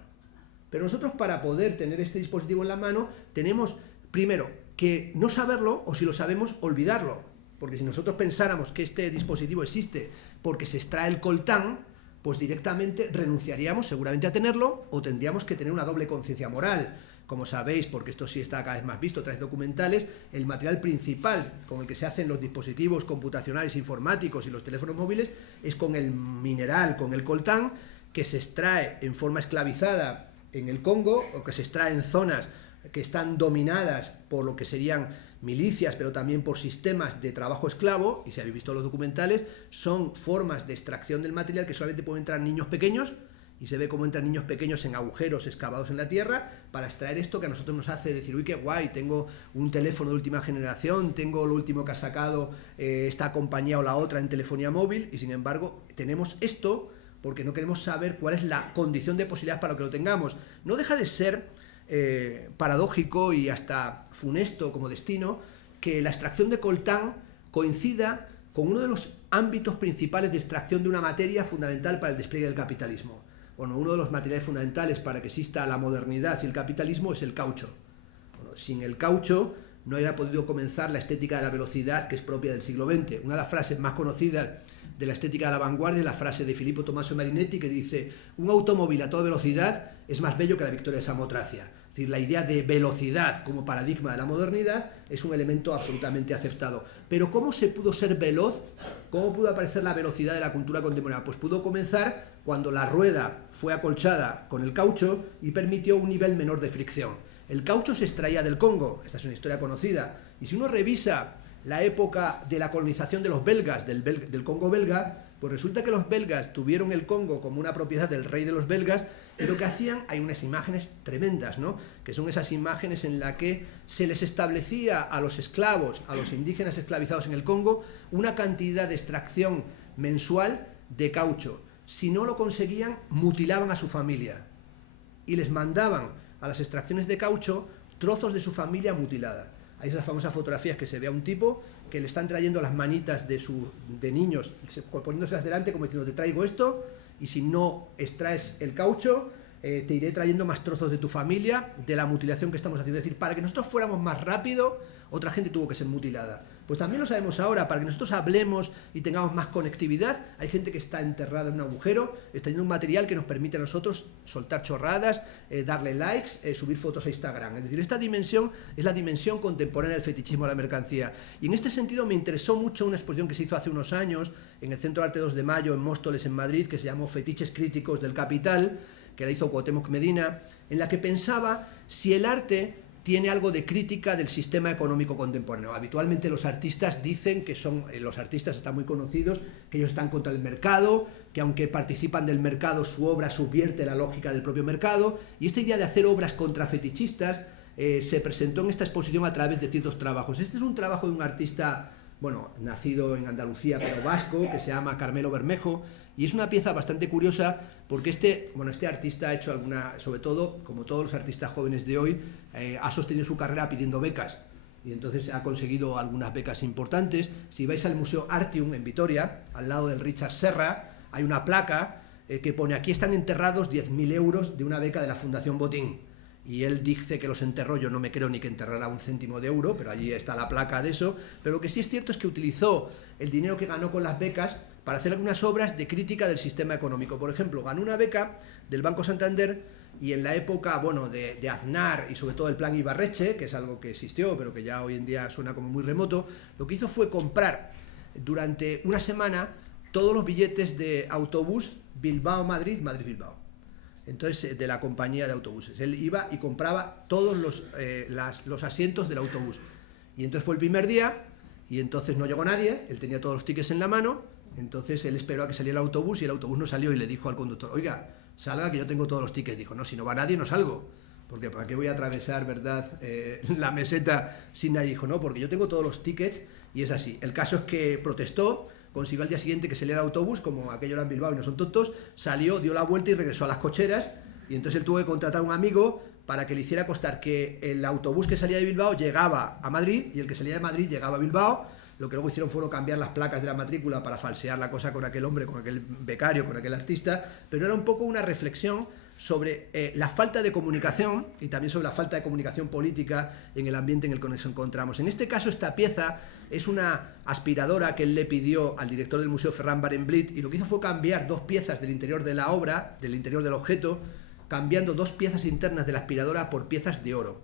Pero nosotros, para poder tener este dispositivo en la mano, tenemos primero que no saberlo, o si lo sabemos, olvidarlo. Porque si nosotros pensáramos que este dispositivo existe porque se extrae el coltán, pues directamente renunciaríamos seguramente a tenerlo, o tendríamos que tener una doble conciencia moral. como sabéis, porque esto sí está cada vez más visto, tras documentales, el material principal con el que se hacen los dispositivos computacionales informáticos y los teléfonos móviles es con el mineral, con el coltán, que se extrae en forma esclavizada en el Congo, o que se extrae en zonas que están dominadas por lo que serían milicias, pero también por sistemas de trabajo esclavo, y si habéis visto los documentales, son formas de extracción del material que solamente pueden entrar niños pequeños, y se ve cómo entran niños pequeños en agujeros excavados en la tierra para extraer esto que a nosotros nos hace decir, uy, qué guay, tengo un teléfono de última generación, tengo lo último que ha sacado esta compañía o la otra en telefonía móvil, y sin embargo tenemos esto porque no queremos saber cuál es la condición de posibilidad para lo que lo tengamos. No deja de ser paradójico y hasta funesto como destino que la extracción de coltán coincida con uno de los ámbitos principales de extracción de una materia fundamental para el despliegue del capitalismo. Bueno, uno de los materiales fundamentales para que exista la modernidad y el capitalismo es el caucho. Bueno, sin el caucho no hubiera podido comenzar la estética de la velocidad que es propia del siglo XX. Una de las frases más conocidas de la estética de la vanguardia es la frase de Filippo Tommaso Marinetti que dice: un automóvil a toda velocidad es más bello que la victoria de Samotracia. Es decir, la idea de velocidad como paradigma de la modernidad es un elemento absolutamente aceptado. Pero ¿cómo se pudo ser veloz? ¿Cómo pudo aparecer la velocidad de la cultura contemporánea? Pues pudo comenzar cuando la rueda fue acolchada con el caucho y permitió un nivel menor de fricción. El caucho se extraía del Congo, esta es una historia conocida, y si uno revisa la época de la colonización de los belgas, del Congo belga, pues resulta que los belgas tuvieron el Congo como una propiedad del rey de los belgas, y lo que hacían, hay unas imágenes tremendas, ¿no?, que son esas imágenes en las que se les establecía a los esclavos, a los indígenas esclavizados en el Congo, una cantidad de extracción mensual de caucho. Si no lo conseguían, mutilaban a su familia y les mandaban a las extracciones de caucho trozos de su familia mutilada. Hay esas famosas fotografías que se ve a un tipo que le están trayendo las manitas de niños, poniéndoselas delante como diciendo: te traigo esto, y si no extraes el caucho, te iré trayendo más trozos de tu familia, de la mutilación que estamos haciendo. Es decir, para que nosotros fuéramos más rápido, otra gente tuvo que ser mutilada. Pues también lo sabemos ahora, para que nosotros hablemos y tengamos más conectividad, hay gente que está enterrada en un agujero, extrayendo un material que nos permite a nosotros soltar chorradas, darle likes, subir fotos a Instagram. Es decir, esta dimensión es la dimensión contemporánea del fetichismo de la mercancía. Y en este sentido me interesó mucho una exposición que se hizo hace unos años en el Centro de Arte 2 de Mayo, en Móstoles, en Madrid, que se llamó Fetiches Críticos del Capital, que la hizo Cuauhtémoc Medina, en la que pensaba si el arte tiene algo de crítica del sistema económico contemporáneo. Habitualmente los artistas dicen que los artistas están muy conocidos, que ellos están contra el mercado, que aunque participan del mercado, su obra subvierte la lógica del propio mercado, y esta idea de hacer obras contra fetichistas se presentó en esta exposición a través de ciertos trabajos. Este es un trabajo de un artista, bueno, nacido en Andalucía, pero vasco, que se llama Carmelo Bermejo, y es una pieza bastante curiosa porque este artista ha hecho sobre todo, como todos los artistas jóvenes de hoy, ha sostenido su carrera pidiendo becas, y entonces ha conseguido algunas becas importantes. Si vais al Museo Artium en Vitoria, al lado del Richard Serra, hay una placa que pone: aquí están enterrados 10.000 euros de una beca de la Fundación Botín. Y él dice que los enterró, yo no me creo ni que enterrará un céntimo de euro, pero allí está la placa de eso. Pero lo que sí es cierto es que utilizó el dinero que ganó con las becas para hacer algunas obras de crítica del sistema económico. Por ejemplo, ganó una beca del Banco Santander, y en la época, bueno, de Aznar y sobre todo el plan Ibarretxe, que es algo que existió pero que ya hoy en día suena como muy remoto, lo que hizo fue comprar durante una semana todos los billetes de autobús Bilbao-Madrid, Madrid-Bilbao. Entonces, de la compañía de autobuses. Él iba y compraba todos los asientos del autobús. Y entonces fue el primer día, y entonces no llegó nadie, él tenía todos los tickets en la mano, entonces él esperó a que saliera el autobús, y el autobús no salió, y le dijo al conductor: oiga, salga que yo tengo todos los tickets. Dijo: no, si no va nadie no salgo, porque ¿para qué voy a atravesar, verdad, la meseta sin nadie? Dijo: no, porque yo tengo todos los tickets, y es así. El caso es que protestó, consiguió al día siguiente que saliera el autobús, como aquello era en Bilbao y no son tontos, salió, dio la vuelta y regresó a las cocheras, y entonces él tuvo que contratar a un amigo para que le hiciera constar que el autobús que salía de Bilbao llegaba a Madrid y el que salía de Madrid llegaba a Bilbao. Lo que luego hicieron fue cambiar las placas de la matrícula para falsear la cosa con aquel hombre, con aquel becario, con aquel artista, pero era un poco una reflexión sobre la falta de comunicación y también sobre la falta de comunicación política en el ambiente en el que nos encontramos. En este caso, esta pieza es una aspiradora que él le pidió al director del museo, Ferran Barenblit, y lo que hizo fue cambiar dos piezas del interior de la obra, del interior del objeto, cambiando 2 piezas internas de la aspiradora por piezas de oro.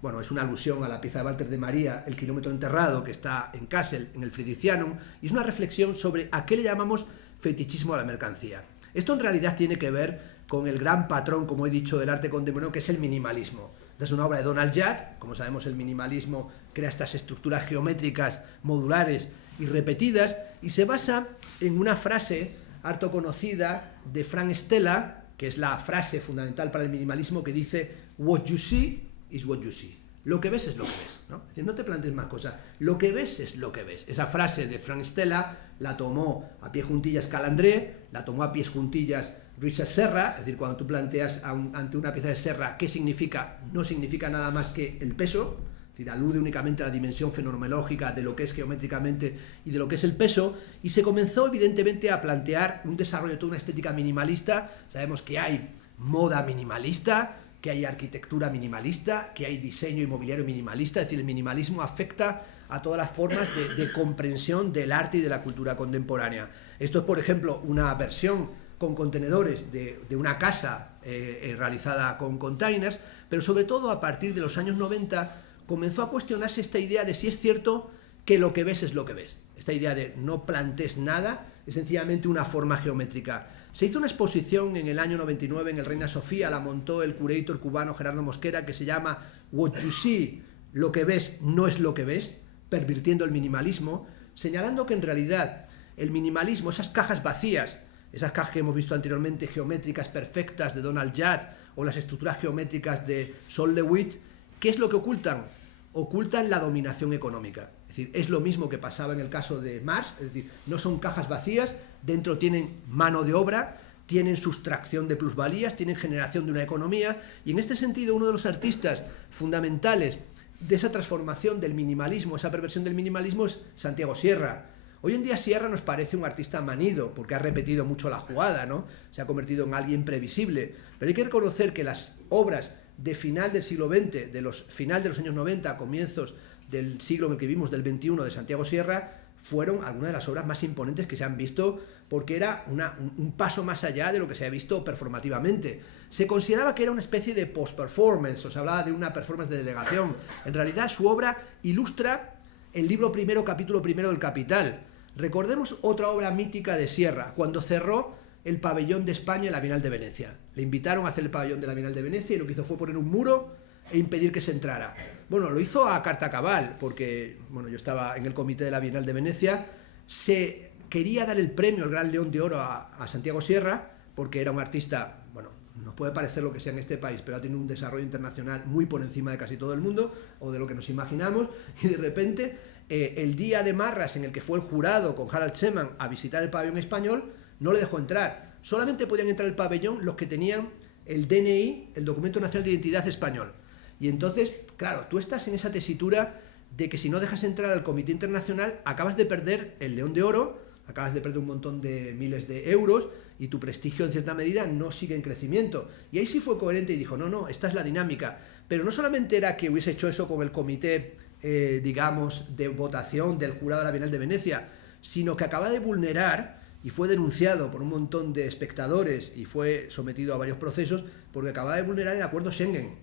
Bueno, es una alusión a la pieza de Walter de María, El kilómetro enterrado, que está en Kassel, en el Friedrichianum, y es una reflexión sobre a qué le llamamos fetichismo a la mercancía. Esto en realidad tiene que ver con el gran patrón, como he dicho, del arte contemporáneo, que es el minimalismo. Esta es una obra de Donald Judd. Como sabemos, el minimalismo crea estas estructuras geométricas modulares y repetidas, y se basa en una frase harto conocida de Frank Stella, que es la frase fundamental para el minimalismo, que dice "What you see is what you see". Lo que ves es lo que ves, ¿no? Es decir, no te plantees más cosas. Lo que ves es lo que ves. Esa frase de Frank Stella la tomó a pie juntillas Calandré, la tomó a pies juntillas Richard Serra. Es decir, cuando tú planteas ante una pieza de Serra qué significa, no significa nada más que el peso. Es decir, alude únicamente a la dimensión fenomenológica de lo que es geométricamente y de lo que es el peso, y se comenzó evidentemente a plantear un desarrollo de toda una estética minimalista. Sabemos que hay moda minimalista, que hay arquitectura minimalista, que hay diseño inmobiliario minimalista. Es decir, el minimalismo afecta a todas las formas de comprensión del arte y de la cultura contemporánea. Esto es, por ejemplo, una versión con contenedores de una casa realizada con containers, pero sobre todo a partir de los años 90 comenzó a cuestionarse esta idea de si es cierto que lo que ves es lo que ves. Esta idea de no plantees nada, es sencillamente una forma geométrica. Se hizo una exposición en el año 99 en el Reina Sofía, la montó el curator cubano Gerardo Mosquera, que se llama What You See, lo que ves no es lo que ves, pervirtiendo el minimalismo, señalando que en realidad el minimalismo, esas cajas vacías, esas cajas que hemos visto anteriormente, geométricas perfectas de Donald Judd, o las estructuras geométricas de Sol LeWitt, ¿qué es lo que ocultan? Ocultan la dominación económica. Es decir, es lo mismo que pasaba en el caso de Marx. Es decir, no son cajas vacías, dentro tienen mano de obra, tienen sustracción de plusvalías, tienen generación de una economía, y en este sentido uno de los artistas fundamentales de esa transformación del minimalismo, esa perversión del minimalismo, es Santiago Sierra. Hoy en día Sierra nos parece un artista manido, porque ha repetido mucho la jugada, ¿no? Se ha convertido en alguien previsible, pero hay que reconocer que las obras de final del siglo XX, final de los años 90, comienzos del siglo en el que vivimos, del XXI, de Santiago Sierra, fueron algunas de las obras más imponentes que se han visto, porque era un paso más allá de lo que se ha visto performativamente. Se consideraba que era una especie de post-performance, o se hablaba de una performance de delegación. En realidad su obra ilustra el libro primero, capítulo primero del Capital. Recordemos otra obra mítica de Sierra, cuando cerró el pabellón de España en la Bienal de Venecia. Le invitaron a hacer el pabellón de la Bienal de Venecia y lo que hizo fue poner un muro e impedir que se entrara. Bueno, lo hizo a carta cabal, porque bueno, yo estaba en el comité de la Bienal de Venecia. Se quería dar el premio, el Gran León de Oro, a Santiago Sierra, porque era un artista, bueno, nos puede parecer lo que sea en este país, pero ha tenido un desarrollo internacional muy por encima de casi todo el mundo, o de lo que nos imaginamos, y de repente, el día de Marras, en el que fue el jurado con Harald Schemann a visitar el pabellón español, no le dejó entrar. Solamente podían entrar al pabellón los que tenían el DNI, el Documento Nacional de Identidad español. Y entonces, claro, tú estás en esa tesitura de que si no dejas entrar al Comité Internacional, acabas de perder el León de Oro, acabas de perder un montón de miles de euros, y tu prestigio en cierta medida no sigue en crecimiento. Y ahí sí fue coherente y dijo, no, esta es la dinámica. Pero no solamente era que hubiese hecho eso con el comité, digamos, de votación del jurado de la Bienal de Venecia, sino que acaba de vulnerar, y fue denunciado por un montón de espectadores y fue sometido a varios procesos, porque acaba de vulnerar el acuerdo Schengen.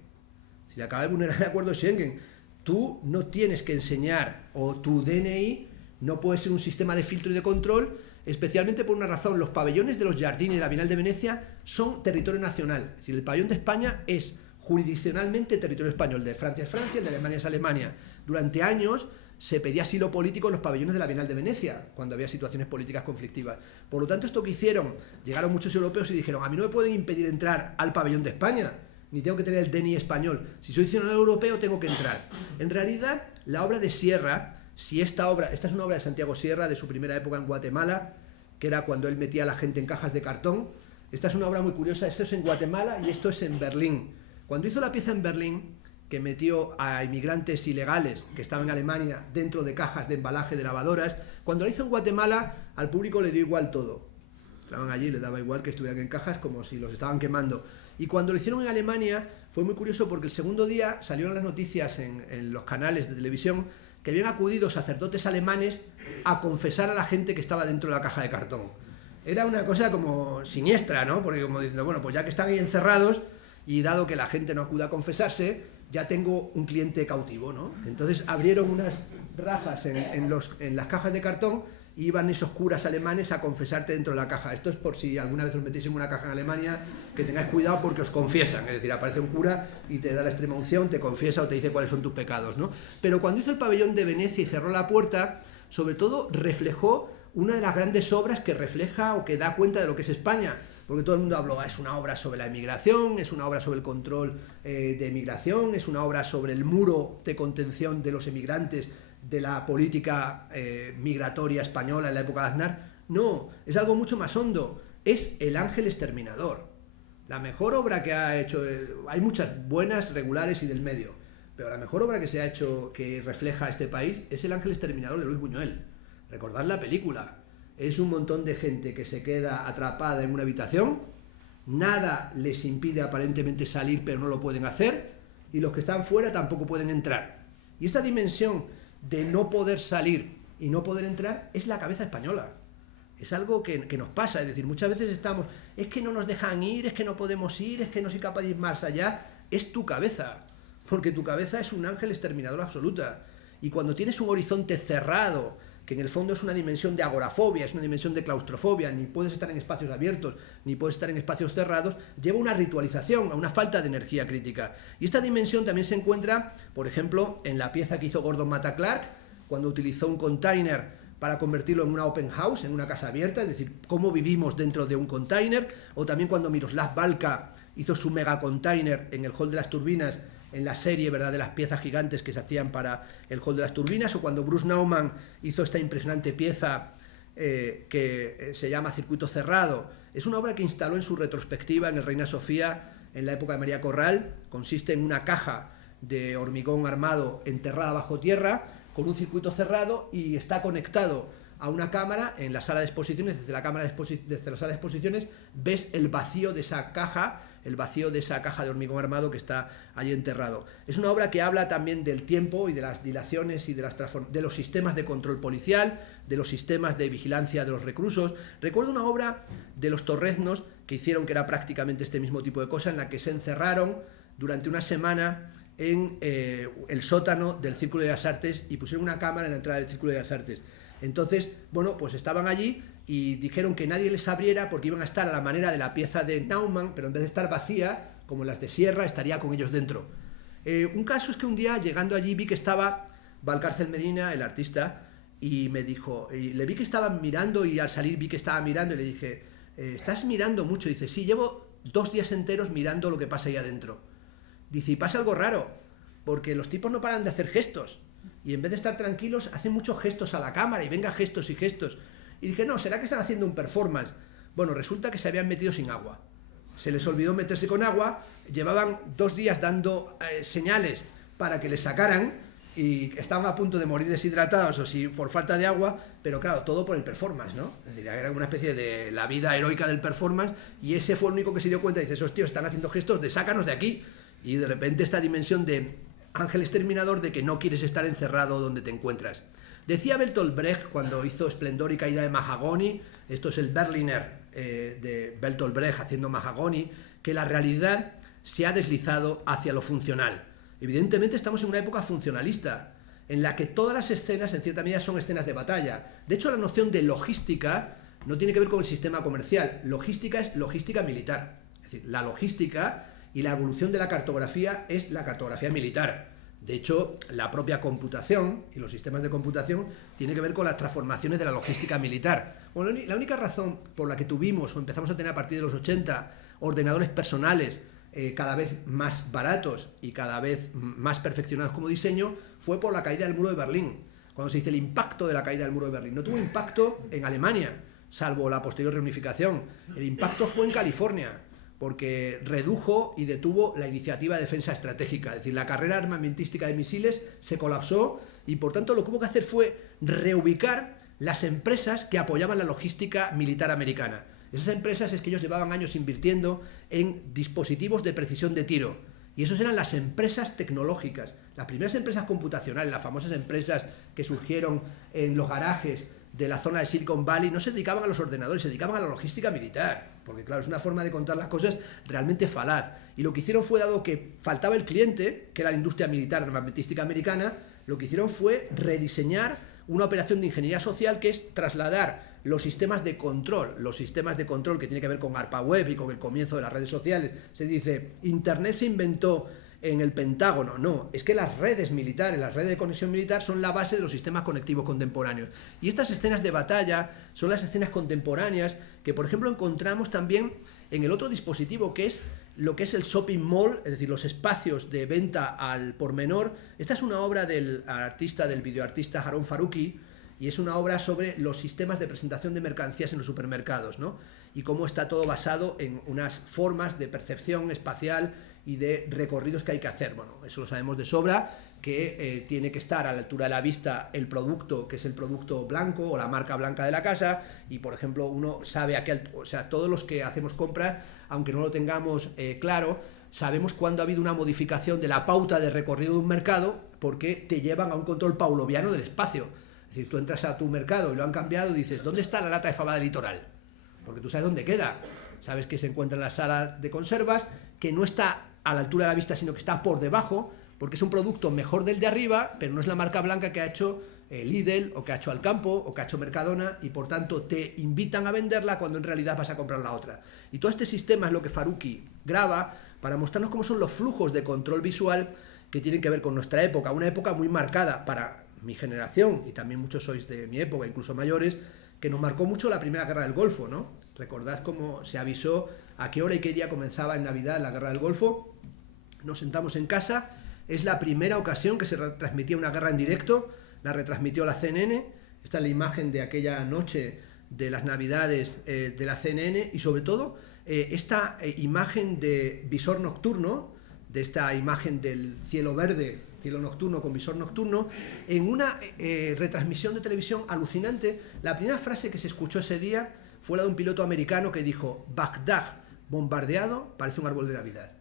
Si acaba de vulnerar el acuerdo Schengen, tú no tienes que enseñar, o tu DNI no puede ser un sistema de filtro y de control, especialmente por una razón: los pabellones de los Jardins y la Bienal de Venecia son territorio nacional. Es decir, el pabellón de España es jurisdiccionalmente territorio español, de Francia es Francia, el de Alemania es Alemania. Durante años se pedía asilo político en los pabellones de la Bienal de Venecia, cuando había situaciones políticas conflictivas. Por lo tanto, esto que hicieron, llegaron muchos europeos y dijeron, a mí no me pueden impedir entrar al pabellón de España, ni tengo que tener el DNI español. Si soy ciudadano europeo, tengo que entrar. En realidad, la obra de Sierra, esta es una obra de Santiago Sierra, de su primera época en Guatemala, que era cuando él metía a la gente en cajas de cartón. Esta es una obra muy curiosa, esto es en Guatemala y esto es en Berlín. Cuando hizo la pieza en Berlín, que metió a inmigrantes ilegales que estaban en Alemania dentro de cajas de embalaje de lavadoras, cuando lo hizo en Guatemala, al público le dio igual todo. Estaban allí, le daba igual que estuvieran en cajas, como si los estaban quemando. Y cuando lo hicieron en Alemania, fue muy curioso porque el segundo día salieron las noticias en los canales de televisión que habían acudido sacerdotes alemanes a confesar a la gente que estaba dentro de la caja de cartón. Era una cosa como siniestra, ¿no? Porque como diciendo, bueno, pues ya que están ahí encerrados, y dado que la gente no acude a confesarse, ya tengo un cliente cautivo, ¿no? Entonces abrieron unas rajas en las cajas de cartón y iban esos curas alemanes a confesarte dentro de la caja. Esto es por si alguna vez os metéis en una caja en Alemania, que tengáis cuidado porque os confiesan, es decir, aparece un cura y te da la extrema unción, te confiesa o te dice cuáles son tus pecados, ¿no? Pero cuando hizo el pabellón de Venecia y cerró la puerta, sobre todo reflejó una de las grandes obras que refleja o que da cuenta de lo que es España, porque todo el mundo habló, es una obra sobre la emigración, es una obra sobre el control de emigración, es una obra sobre el muro de contención de los emigrantes, de la política migratoria española en la época de Aznar. No, es algo mucho más hondo, es El ángel exterminador. La mejor obra que ha hecho, hay muchas buenas, regulares y del medio, pero la mejor obra que se ha hecho que refleja a este país es El ángel exterminador de Luis Buñuel. Recordad la película. Es un montón de gente que se queda atrapada en una habitación, nada les impide aparentemente salir, pero no lo pueden hacer, y los que están fuera tampoco pueden entrar. Y esta dimensión de no poder salir y no poder entrar es la cabeza española. Es algo que nos pasa, es decir, muchas veces estamos, es que no nos dejan ir, es que no podemos ir, es que no soy capaz de ir más allá. Es tu cabeza, porque tu cabeza es un ángel exterminador absoluta. Y cuando tienes un horizonte cerrado, que en el fondo es una dimensión de agorafobia, es una dimensión de claustrofobia, ni puedes estar en espacios abiertos, ni puedes estar en espacios cerrados, lleva una ritualización, a una falta de energía crítica. Y esta dimensión también se encuentra, por ejemplo, en la pieza que hizo Gordon Matta Clark, cuando utilizó un container para convertirlo en una open house, en una casa abierta, es decir, cómo vivimos dentro de un container, o también cuando Miroslav Balka hizo su mega container en el hall de las turbinas, en la serie, ¿verdad?, de las piezas gigantes que se hacían para el hall de las turbinas, o cuando Bruce Nauman hizo esta impresionante pieza que se llama Circuito Cerrado. Es una obra que instaló en su retrospectiva en el Reina Sofía en la época de María Corral. Consiste en una caja de hormigón armado enterrada bajo tierra con un circuito cerrado y está conectado a una cámara en la sala de exposiciones. Desde la sala de exposiciones ves el vacío de esa caja, de hormigón armado que está allí enterrado. Es una obra que habla también del tiempo y de las dilaciones y de los sistemas de control policial, de los sistemas de vigilancia de los reclusos. Recuerdo una obra de los Torreznos que hicieron, que era prácticamente este mismo tipo de cosa, en la que se encerraron durante una semana en el sótano del Círculo de las Artes y pusieron una cámara en la entrada del Círculo de las Artes. Entonces, bueno, pues estaban allí y dijeron que nadie les abriera porque iban a estar a la manera de la pieza de Nauman, pero en vez de estar vacía, como las de Sierra, estaría con ellos dentro. Un caso es que un día, llegando allí, vi que estaba Valcárcel Medina, el artista, y me dijo, y le vi que estaba mirando, y al salir vi que estaba mirando, y le dije, ¿estás mirando mucho? Dice, sí, llevo 2 días enteros mirando lo que pasa ahí adentro. Dice, y pasa algo raro, porque los tipos no paran de hacer gestos, y en vez de estar tranquilos, hacen muchos gestos a la cámara, y venga gestos y gestos. Y dije, no, ¿será que están haciendo un performance? Bueno, resulta que se habían metido sin agua. Se les olvidó meterse con agua, llevaban 2 días dando señales para que les sacaran, y estaban a punto de morir deshidratados o si por falta de agua, pero claro, todo por el performance, ¿no? Es decir, era una especie de la vida heroica del performance, y ese fue el único que se dio cuenta y dice, esos tíos están haciendo gestos de sácanos de aquí. Y de repente esta dimensión de ángel exterminador, de que no quieres estar encerrado donde te encuentras. Decía Bertolt Brecht, cuando hizo Esplendor y Caída de Mahagoni, esto es el Berliner de Bertolt Brecht haciendo Mahagoni, que la realidad se ha deslizado hacia lo funcional. Evidentemente estamos en una época funcionalista, en la que todas las escenas en cierta medida son escenas de batalla. De hecho, la noción de logística no tiene que ver con el sistema comercial. Logística es logística militar. Es decir, la logística y la evolución de la cartografía es la cartografía militar. De hecho, la propia computación y los sistemas de computación tiene que ver con las transformaciones de la logística militar. Bueno, la única razón por la que tuvimos o empezamos a tener a partir de los 80 ordenadores personales cada vez más baratos y cada vez más perfeccionados como diseño fue por la caída del muro de Berlín. Cuando se dice el impacto de la caída del muro de Berlín, no tuvo impacto en Alemania, salvo la posterior reunificación. El impacto fue en California, porque redujo y detuvo la iniciativa de defensa estratégica. Es decir, la carrera armamentística de misiles se colapsó y por tanto lo que hubo que hacer fue reubicar las empresas que apoyaban la logística militar americana. Esas empresas es que ellos llevaban años invirtiendo en dispositivos de precisión de tiro, Y esos eran las empresas tecnológicas, las primeras empresas computacionales, las famosas empresas que surgieron en los garajes de la zona de Silicon Valley, no se dedicaban a los ordenadores, se dedicaban a la logística militar, porque claro, es una forma de contar las cosas realmente falaz. Y lo que hicieron fue, dado que faltaba el cliente, que era la industria militar armamentística americana, lo que hicieron fue rediseñar una operación de ingeniería social que es trasladar los sistemas de control que tiene que ver con ARPANET y con el comienzo de las redes sociales. Se dice, Internet se inventó en el Pentágono. No, es que las redes militares, las redes de conexión militar son la base de los sistemas conectivos contemporáneos. Y estas escenas de batalla son las escenas contemporáneas que, por ejemplo, encontramos también en el otro dispositivo, que es lo que es el shopping mall, es decir, los espacios de venta al por menor. Esta es una obra del videoartista Harun Farooqui, y es una obra sobre los sistemas de presentación de mercancías en los supermercados, ¿no? Y cómo está todo basado en unas formas de percepción espacial y de recorridos que hay que hacer. Bueno, eso lo sabemos de sobra, que tiene que estar a la altura de la vista el producto, que es el producto blanco o la marca blanca de la casa, y por ejemplo uno sabe todos los que hacemos compras, aunque no lo tengamos claro, sabemos cuándo ha habido una modificación de la pauta de recorrido de un mercado, porque te llevan a un control pavloviano del espacio. Es decir, tú entras a tu mercado y lo han cambiado y dices, ¿dónde está la lata de fava de Litoral? Porque tú sabes dónde queda. Sabes que se encuentra en la sala de conservas, que no está a la altura de la vista, sino que está por debajo, porque es un producto mejor del de arriba, pero no es la marca blanca que ha hecho Lidl, o que ha hecho Alcampo, o que ha hecho Mercadona, y por tanto te invitan a venderla cuando en realidad vas a comprar la otra. Y todo este sistema es lo que Farooqui graba para mostrarnos cómo son los flujos de control visual que tienen que ver con nuestra época, una época muy marcada para mi generación, y también muchos sois de mi época, incluso mayores, que nos marcó mucho la Primera Guerra del Golfo, ¿no? Recordad cómo se avisó a qué hora y qué día comenzaba en Navidad la Guerra del Golfo. Nos sentamos en casa, es la primera ocasión que se retransmitía una guerra en directo, la retransmitió la CNN, esta es la imagen de aquella noche de las Navidades de la CNN, y sobre todo esta imagen de visor nocturno, de esta imagen del cielo verde, cielo nocturno con visor nocturno, en una retransmisión de televisión alucinante. La primera frase que se escuchó ese día fue la de un piloto americano que dijo: Bagdad bombardeado parece un árbol de Navidad.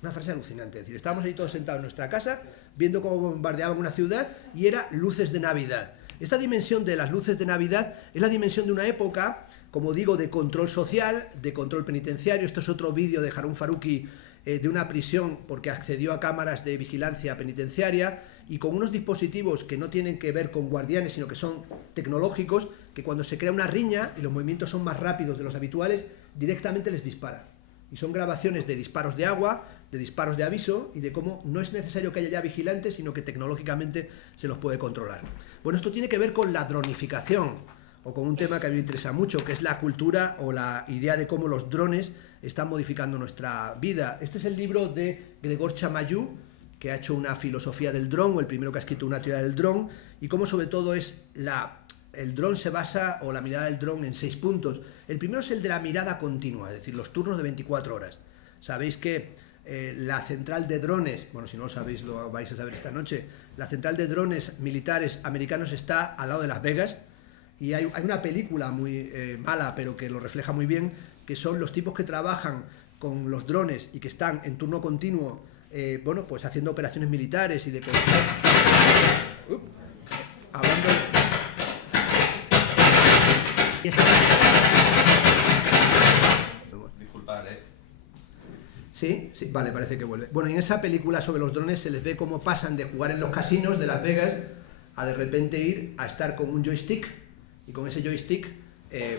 Una frase alucinante, es decir, estábamos ahí todos sentados en nuestra casa viendo cómo bombardeaban una ciudad y era luces de Navidad. Esta dimensión de las luces de Navidad es la dimensión de una época, como digo, de control social, de control penitenciario. Esto es otro vídeo de Harun Farooqui de una prisión porque accedió a cámaras de vigilancia penitenciaria, y con unos dispositivos que no tienen que ver con guardianes, sino que son tecnológicos, que cuando se crea una riña y los movimientos son más rápidos de los habituales, directamente les dispara. Y son grabaciones de disparos de agua, de disparos de aviso, y de cómo no es necesario que haya ya vigilantes, sino que tecnológicamente se los puede controlar. Bueno, esto tiene que ver con la dronificación, o con un tema que a mí me interesa mucho, que es la cultura o la idea de cómo los drones están modificando nuestra vida. Este es el libro de Gregor Chamayou, que ha hecho una filosofía del dron, o el primero que ha escrito una teoría del dron, y cómo sobre todo el dron se basa, o la mirada del dron, en 6 puntos. El primero es el de la mirada continua, es decir, los turnos de 24 horas. Sabéis que la central de drones, bueno, si no lo sabéis lo vais a saber esta noche, la central de drones militares americanos está al lado de Las Vegas, y hay una película muy mala, pero que lo refleja muy bien, que son los tipos que trabajan con los drones y que están en turno continuo, bueno, pues haciendo operaciones militares y de control. Hablando Disculpad, Sí, vale, parece que vuelve. Bueno, y en esa película sobre los drones se les ve cómo pasan de jugar en los casinos de Las Vegas a de repente ir a estar con un joystick, y con ese joystick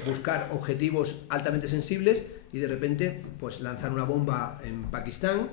buscar objetivos altamente sensibles, y de repente pues lanzar una bomba en Pakistán,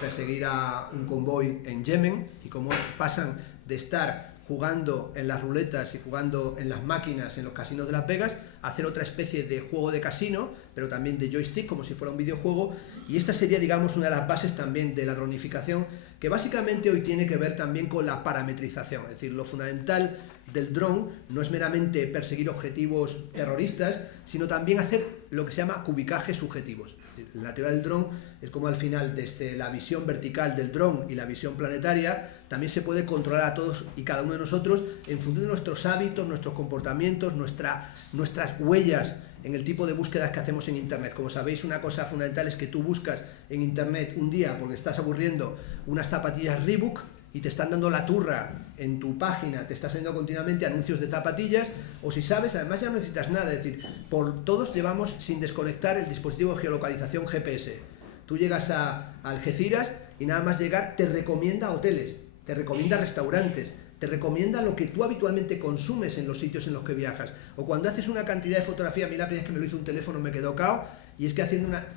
perseguir a un convoy en Yemen, y cómo pasan de estar jugando en las ruletas y jugando en las máquinas en los casinos de Las Vegas a hacer otra especie de juego de casino, pero también de joystick, como si fuera un videojuego. Y esta sería, digamos, una de las bases también de la dronificación, que básicamente hoy tiene que ver también con la parametrización. Es decir, lo fundamental del dron no es meramente perseguir objetivos terroristas, sino también hacer lo que se llama cubicajes subjetivos. Es decir, la teoría del dron es como al final, desde la visión vertical del dron y la visión planetaria, también se puede controlar a todos y cada uno de nosotros en función de nuestros hábitos, nuestros comportamientos, nuestras huellas en el tipo de búsquedas que hacemos en Internet. Como sabéis, una cosa fundamental es que tú buscas en Internet un día porque estás aburriendo unas zapatillas Reebok y te están dando la turra en tu página, te está saliendo continuamente anuncios de zapatillas, o si sabes, además ya no necesitas nada, es decir, todos llevamos sin desconectar el dispositivo de geolocalización GPS. Tú llegas a Algeciras y nada más llegar te recomienda hoteles, te recomienda restaurantes, te recomienda lo que tú habitualmente consumes en los sitios en los que viajas. O cuando haces una cantidad de fotografía, a mí la primera vez que me lo hizo un teléfono me quedó cao, y es que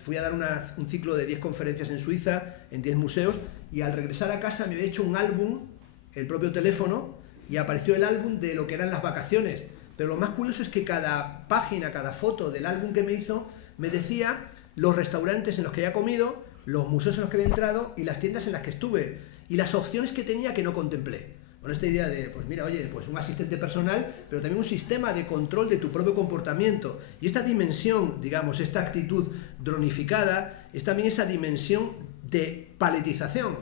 fui a dar un ciclo de 10 conferencias en Suiza, en 10 museos, y al regresar a casa me había hecho un álbum, el propio teléfono, y apareció el álbum de lo que eran las vacaciones. Pero lo más curioso es que cada página, cada foto del álbum que me hizo, me decía los restaurantes en los que había comido, los museos en los que había entrado y las tiendas en las que estuve, y las opciones que tenía que no contemplé. Con esta idea de, pues mira, oye, pues un asistente personal, pero también un sistema de control de tu propio comportamiento. Y esta dimensión, digamos, esta actitud dronificada, es también esa dimensión de paletización.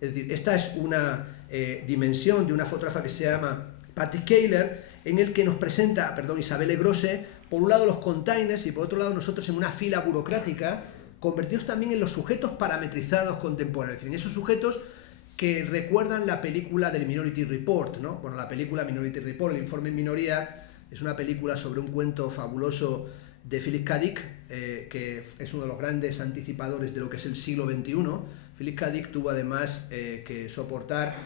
Es decir, esta es una dimensión de una fotógrafa que se llama Patty Kehler, en el que nos presenta, Isabelle Grosse, por un lado los containers y por otro lado nosotros en una fila burocrática, convertidos también en los sujetos parametrizados contemporáneos. Es decir, en esos sujetos que recuerdan la película del Minority Report, ¿no? Bueno, la película Minority Report, el informe en minoría, es una película sobre un cuento fabuloso de Philip K. Dick, que es uno de los grandes anticipadores de lo que es el siglo XXI. Philip K. Dick tuvo además que soportar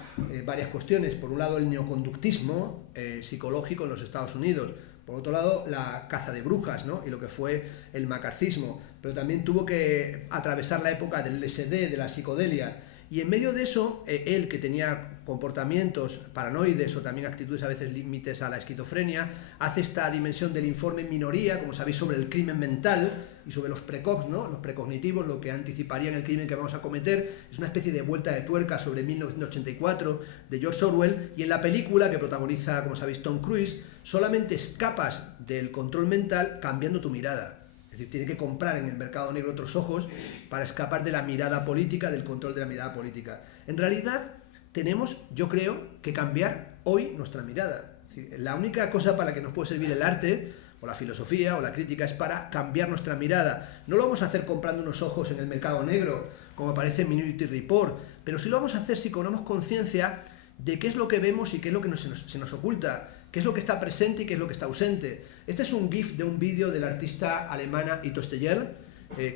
varias cuestiones. Por un lado, el neoconductismo psicológico en los Estados Unidos. Por otro lado, la caza de brujas, ¿no? Y lo que fue el macarcismo. Pero también tuvo que atravesar la época del LSD, de la psicodelia. Y en medio de eso, él, que tenía comportamientos paranoides o también actitudes a veces límites a la esquizofrenia, hace esta dimensión del informe en minoría, como sabéis, sobre el crimen mental y sobre los precogs, ¿no? Los precognitivos, lo que anticiparían el crimen que vamos a cometer. Es una especie de vuelta de tuerca sobre 1984 de George Orwell, y en la película, que protagoniza, como sabéis, Tom Cruise, solamente escapas del control mental cambiando tu mirada. Es decir, tiene que comprar en el mercado negro otros ojos para escapar de la mirada política, del control de la mirada política. En realidad, tenemos, yo creo, que cambiar hoy nuestra mirada. Es decir, la única cosa para la que nos puede servir el arte, o la filosofía, o la crítica, es para cambiar nuestra mirada. No lo vamos a hacer comprando unos ojos en el mercado negro, como aparece en Minority Report, pero sí lo vamos a hacer si cobramos conciencia de qué es lo que vemos y qué es lo que se nos oculta, qué es lo que está presente y qué es lo que está ausente. Este es un GIF de un vídeo de la artista alemana Ito Steyer,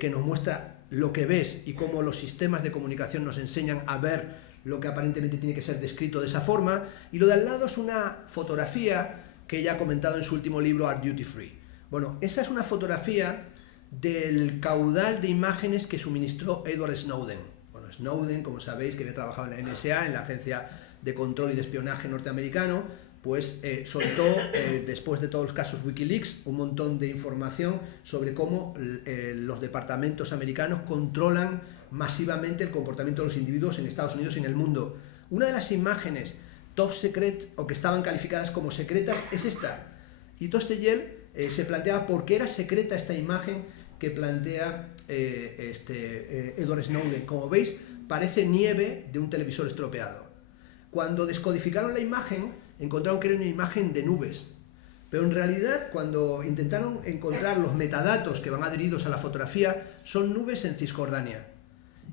que nos muestra lo que ves y cómo los sistemas de comunicación nos enseñan a ver lo que aparentemente tiene que ser descrito de esa forma. Y lo de al lado es una fotografía que ella ha comentado en su último libro, Art Duty Free. Bueno, esa es una fotografía del caudal de imágenes que suministró Edward Snowden. Bueno, Snowden, como sabéis, que había trabajado en la NSA, en la Agencia de Control y de Espionaje norteamericano, pues soltó, después de todos los casos Wikileaks, un montón de información sobre cómo los departamentos americanos controlan masivamente el comportamiento de los individuos en Estados Unidos y en el mundo. Una de las imágenes top secret, o que estaban calificadas como secretas, es esta. Y Tosteyer se planteaba por qué era secreta esta imagen que plantea Edward Snowden. Como veis, parece nieve de un televisor estropeado. Cuando descodificaron la imagen, encontraron que era una imagen de nubes. Pero en realidad, cuando intentaron encontrar los metadatos que van adheridos a la fotografía, son nubes en Cisjordania.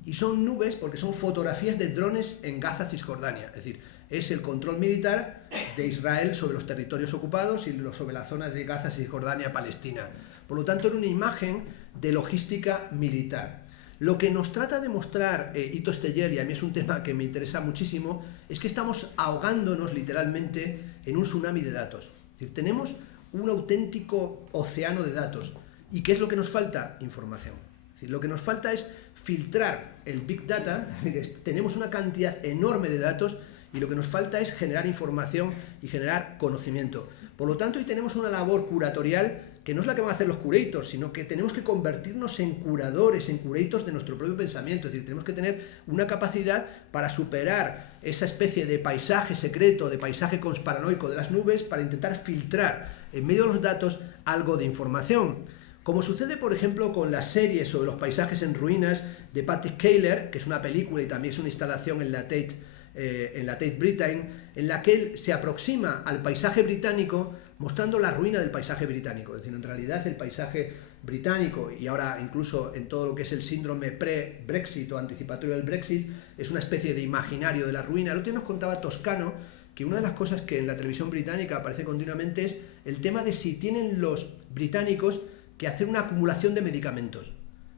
Y son nubes porque son fotografías de drones en Gaza, Cisjordania. Es decir, es el control militar de Israel sobre los territorios ocupados y sobre la zona de Gaza, Cisjordania, Palestina. Por lo tanto, era una imagen de logística militar. Lo que nos trata de mostrar Ito Steyer, y a mí es un tema que me interesa muchísimo, es que estamos ahogándonos literalmente en un tsunami de datos. Es decir, tenemos un auténtico océano de datos. ¿Y qué es lo que nos falta? Información. Es decir, lo que nos falta es filtrar el Big Data. Tenemos una cantidad enorme de datos y lo que nos falta es generar información y generar conocimiento. Por lo tanto, hoy tenemos una labor curatorial que no es la que van a hacer los curators, sino que tenemos que convertirnos en curadores, en curators de nuestro propio pensamiento. Es decir, tenemos que tener una capacidad para superar esa especie de paisaje secreto, de paisaje conspiranoico de las nubes, para intentar filtrar en medio de los datos algo de información. Como sucede, por ejemplo, con la serie sobre los paisajes en ruinas de Patty Kehler, que es una película y también es una instalación en la Tate Britain, en la que él se aproxima al paisaje británico mostrando la ruina del paisaje británico. Es decir, en realidad el paisaje británico, y ahora incluso en todo lo que es el síndrome pre-Brexit o anticipatorio del Brexit, es una especie de imaginario de la ruina. El otro día nos contaba Toscano que una de las cosas que en la televisión británica aparece continuamente es el tema de si tienen los británicos que hacer una acumulación de medicamentos.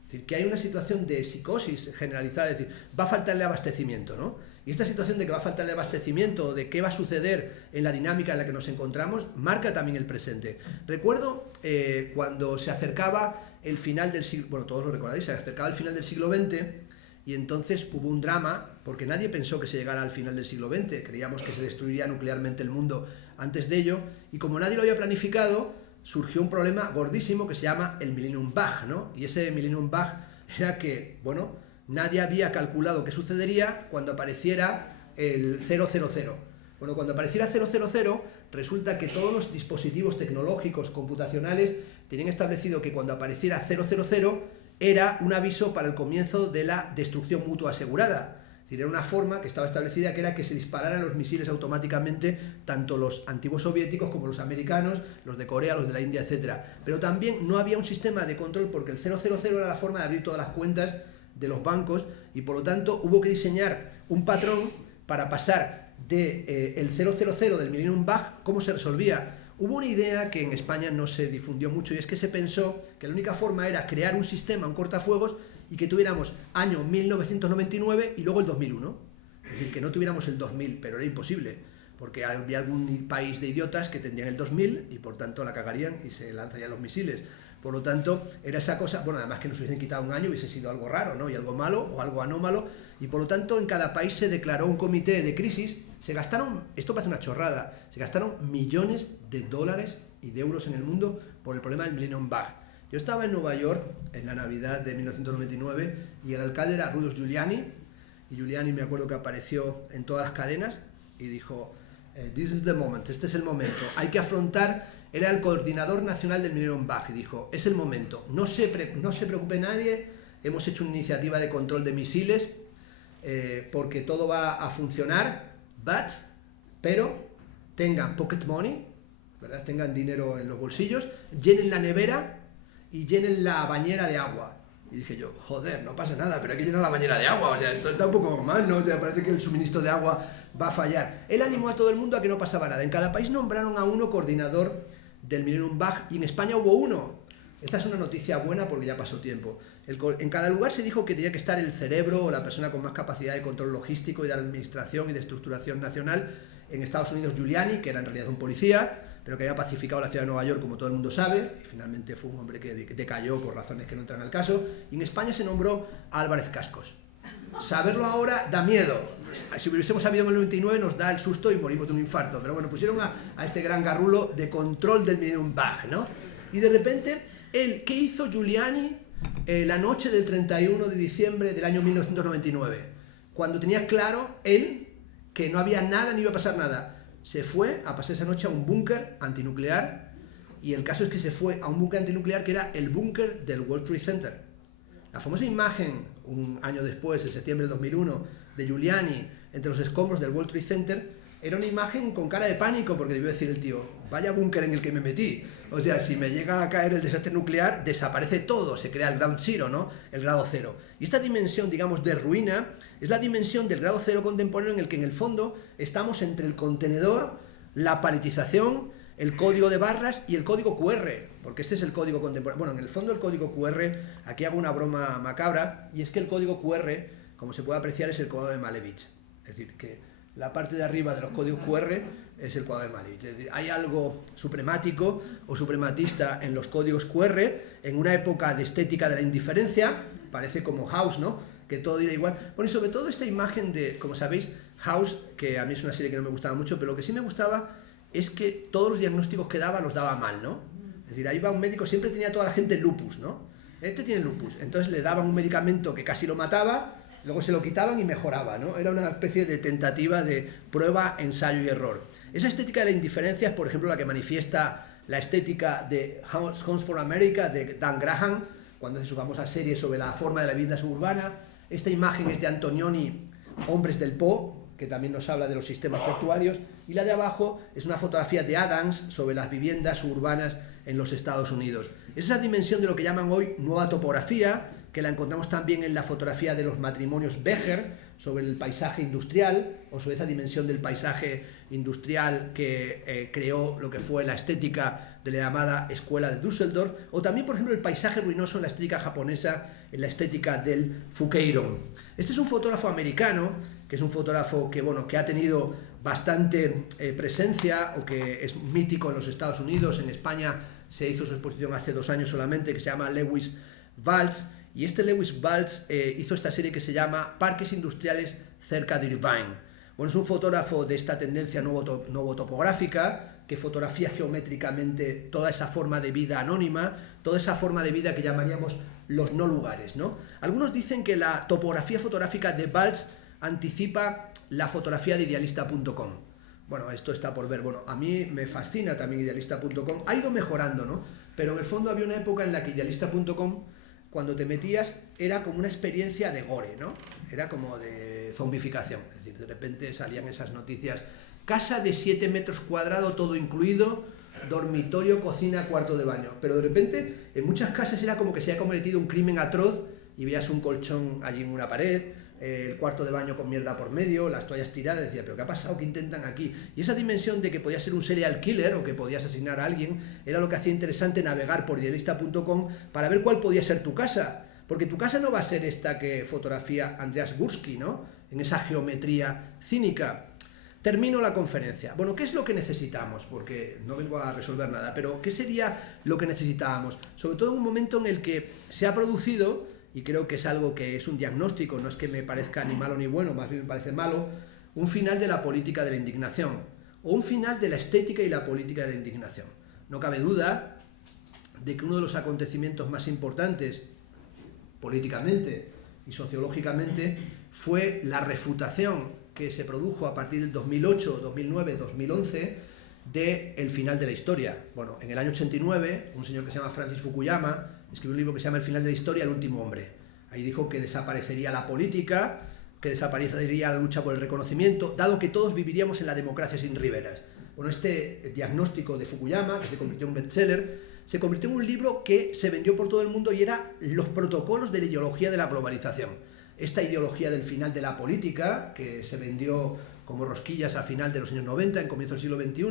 Es decir, que hay una situación de psicosis generalizada, es decir, va a faltarle abastecimiento, ¿no? Y esta situación de que va a faltarle abastecimiento, de qué va a suceder en la dinámica en la que nos encontramos, marca también el presente. Recuerdo cuando se acercaba el final del siglo, bueno, todos lo recordáis, se acercaba el final del siglo XX y entonces hubo un drama, porque nadie pensó que se llegara al final del siglo XX, creíamos que se destruiría nuclearmente el mundo antes de ello, y como nadie lo había planificado, surgió un problema gordísimo que se llama el Millennium Bug, ¿no? Y ese Millennium Bug era que, bueno, nadie había calculado qué sucedería cuando apareciera el 000. Bueno, cuando apareciera 000, resulta que todos los dispositivos tecnológicos computacionales tenían establecido que cuando apareciera 000 era un aviso para el comienzo de la destrucción mutua asegurada. Es decir, era una forma que estaba establecida que era que se dispararan los misiles automáticamente, tanto los antiguos soviéticos como los americanos, los de Corea, los de la India, etc. Pero también no había un sistema de control porque el 000 era la forma de abrir todas las cuentas de los bancos y por lo tanto hubo que diseñar un patrón para pasar el 000 del Millennium Bug. ¿Cómo se resolvía? Hubo una idea que en España no se difundió mucho y es que se pensó que la única forma era crear un sistema, un cortafuegos, y que tuviéramos año 1999 y luego el 2001. Es decir, que no tuviéramos el 2000, pero era imposible, porque había algún país de idiotas que tendrían el 2000 y por tanto la cagarían y se lanzarían los misiles. Por lo tanto, era esa cosa, bueno, además que nos hubiesen quitado un año hubiese sido algo raro, ¿no? Y algo malo o algo anómalo, y por lo tanto en cada país se declaró un comité de crisis, se gastaron, esto parece una chorrada, se gastaron millones de dólares y de euros en el mundo por el problema del Millennium Bug. Yo estaba en Nueva York en la Navidad de 1999 y el alcalde era Rudolph Giuliani, y Giuliani me acuerdo que apareció en todas las cadenas y dijo, this is the moment, este es el momento, hay que afrontar. Era el coordinador nacional del Millennium Bug y dijo, es el momento, no se preocupe nadie, hemos hecho una iniciativa de control de misiles porque todo va a funcionar, pero tengan pocket money, ¿verdad? Tengan dinero en los bolsillos, llenen la nevera y llenen la bañera de agua. Y dije yo, joder, no pasa nada, pero hay que llenar la bañera de agua, o sea, esto está un poco mal, ¿no? O sea, parece que el suministro de agua va a fallar. Él animó a todo el mundo a que no pasaba nada. En cada país nombraron a uno coordinador del Millennium Bug y en España hubo uno. Esta es una noticia buena porque ya pasó tiempo. En cada lugar se dijo que tenía que estar el cerebro o la persona con más capacidad de control logístico y de administración y de estructuración nacional. En Estados Unidos Giuliani, que era en realidad un policía, pero que había pacificado la ciudad de Nueva York, como todo el mundo sabe, y finalmente fue un hombre que decayó por razones que no entran al caso. Y en España se nombró a Álvarez Cascos. Saberlo ahora da miedo. Si hubiésemos sabido en el 99 nos da el susto y morimos de un infarto. Pero bueno, pusieron a este gran garrulo de control del Millennium Bug, ¿no? Y de repente, ¿qué hizo Giuliani la noche del 31 de diciembre del año 1999? Cuando tenía claro él que no había nada ni iba a pasar nada. Se fue a pasar esa noche a un búnker antinuclear, y el caso es que se fue a un búnker antinuclear que era el búnker del World Trade Center. La famosa imagen, un año después, en septiembre del 2001, de Giuliani entre los escombros del World Trade Center, era una imagen con cara de pánico, porque debió decir el tío, vaya búnker en el que me metí. O sea, si me llega a caer el desastre nuclear, desaparece todo, se crea el ground zero, ¿no? El grado cero. Y esta dimensión, digamos, de ruina, es la dimensión del grado cero contemporáneo en el que, en el fondo, estamos entre el contenedor, la paletización, el código de barras y el código QR, porque este es el código contemporáneo. Bueno, en el fondo el código QR, aquí hago una broma macabra, y es que el código QR, como se puede apreciar, es el código de Malevich. Es decir, que la parte de arriba de los códigos QR es el código de Malevich. Es decir, hay algo supremático o suprematista en los códigos QR, en una época de estética de la indiferencia, parece como House, ¿no? Que todo irá igual. Bueno, y sobre todo esta imagen de, como sabéis, House, que a mí es una serie que no me gustaba mucho, pero lo que sí me gustaba es que todos los diagnósticos que daba los daba mal, ¿no? Es decir, ahí va un médico, siempre tenía a toda la gente lupus, ¿no? Este tiene lupus, entonces le daban un medicamento que casi lo mataba, luego se lo quitaban y mejoraba, ¿no? Era una especie de tentativa de prueba, ensayo y error. Esa estética de la indiferencia es, por ejemplo, la que manifiesta la estética de Homes for America, de Dan Graham, cuando hace su famosa serie sobre la forma de la vivienda suburbana. Esta imagen es de Antonioni, Hombres del Po, que también nos habla de los sistemas portuarios, y la de abajo es una fotografía de Adams sobre las viviendas urbanas en los Estados Unidos. Esa dimensión de lo que llaman hoy nueva topografía, que la encontramos también en la fotografía de los matrimonios Becher, sobre el paisaje industrial, o sobre esa dimensión del paisaje industrial que creó lo que fue la estética de la llamada Escuela de Düsseldorf, o también, por ejemplo, el paisaje ruinoso en la estética japonesa, en la estética del Fukeiron. Este es un fotógrafo americano, que es un fotógrafo que, bueno, que ha tenido bastante presencia, o que es mítico en los Estados Unidos. En España se hizo su exposición hace 2 años solamente, que se llama Lewis Waltz, y este Lewis Waltz hizo esta serie que se llama Parques Industriales cerca de Irvine. Bueno, es un fotógrafo de esta tendencia nuevo-topográfica, que fotografía geométricamente toda esa forma de vida anónima, toda esa forma de vida que llamaríamos los no lugares, ¿no? Algunos dicen que la topografía fotográfica de Waltz anticipa la fotografía de idealista.com. Bueno, esto está por ver. Bueno, a mí me fascina también idealista.com. Ha ido mejorando, ¿no? Pero en el fondo había una época en la que idealista.com, cuando te metías, era como una experiencia de gore, ¿no? Era como de zombificación. Es decir, de repente salían esas noticias: casa de 7 metros cuadrados, todo incluido, dormitorio, cocina, cuarto de baño. Pero de repente, en muchas casas era como que se había cometido un crimen atroz y veías un colchón allí en una pared, el cuarto de baño con mierda por medio, las toallas tiradas. Decía, ¿pero qué ha pasado? ¿Qué intentan aquí? Y esa dimensión de que podía ser un serial killer o que podías asesinar a alguien era lo que hacía interesante navegar por idealista.com para ver cuál podía ser tu casa. Porque tu casa no va a ser esta que fotografía Andreas Gursky, ¿no? En esa geometría cínica. Termino la conferencia. Bueno, ¿qué es lo que necesitamos? Porque no vengo a resolver nada, pero ¿qué sería lo que necesitábamos? Sobre todo en un momento en el que se ha producido, y creo que es algo que es un diagnóstico, no es que me parezca ni malo ni bueno, más bien me parece malo, un final de la política de la indignación, o un final de la estética y la política de la indignación. No cabe duda de que uno de los acontecimientos más importantes políticamente y sociológicamente fue la refutación que se produjo a partir del 2008, 2009, 2011 del final de la historia. Bueno, en el año 89, un señor que se llama Francis Fukuyama escribió un libro que se llama El final de la historia, el último hombre. Ahí dijo que desaparecería la política, que desaparecería la lucha por el reconocimiento, dado que todos viviríamos en la democracia sin riberas. Bueno, este diagnóstico de Fukuyama, que se convirtió en un bestseller, se convirtió en un libro que se vendió por todo el mundo y era los protocolos de la ideología de la globalización. Esta ideología del final de la política, que se vendió como rosquillas a final de los años 90, en comienzo del siglo XXI,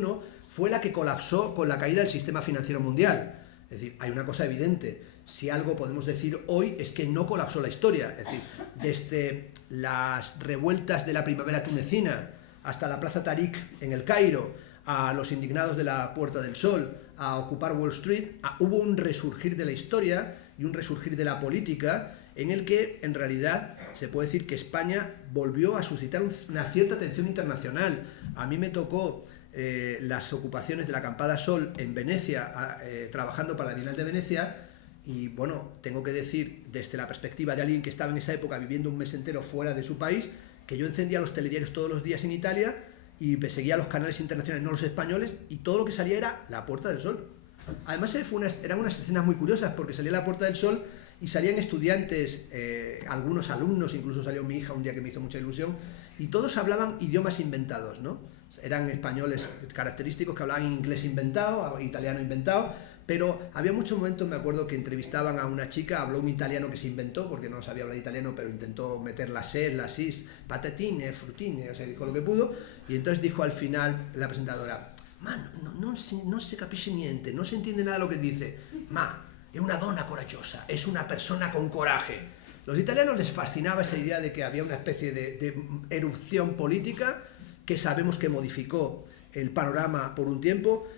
fue la que colapsó con la caída del sistema financiero mundial. Es decir, hay una cosa evidente: si algo podemos decir hoy es que no colapsó la historia. Es decir, desde las revueltas de la primavera tunecina hasta la Plaza Tahrir en el Cairo, a los indignados de la Puerta del Sol, a ocupar Wall Street, hubo un resurgir de la historia y un resurgir de la política en el que, en realidad, se puede decir que España volvió a suscitar una cierta atención internacional. A mí me tocó las ocupaciones de la Acampada Sol en Venecia, trabajando para la Bienal de Venecia, y bueno, tengo que decir, desde la perspectiva de alguien que estaba en esa época viviendo un mes entero fuera de su país, que yo encendía los telediarios todos los días en Italia y seguía los canales internacionales, no los españoles, y todo lo que salía era la Puerta del Sol. Además eran unas escenas muy curiosas, porque salía la Puerta del Sol y salían estudiantes, algunos alumnos, incluso salió mi hija un día que me hizo mucha ilusión, y todos hablaban idiomas inventados, ¿no? Eran españoles característicos que hablaban inglés inventado, italiano inventado, pero había muchos momentos, me acuerdo, que entrevistaban a una chica, habló un italiano que se inventó, porque no sabía hablar italiano, pero intentó meter las S, las is, patatine, frutine, o sea, dijo lo que pudo, y entonces dijo al final la presentadora: ma, no se capisce niente, no se entiende nada de lo que dice, ma, es una donna coraggiosa, es una persona con coraje. Los italianos les fascinaba esa idea de que había una especie de erupción política que sabemos que modificó el panorama por un tiempo.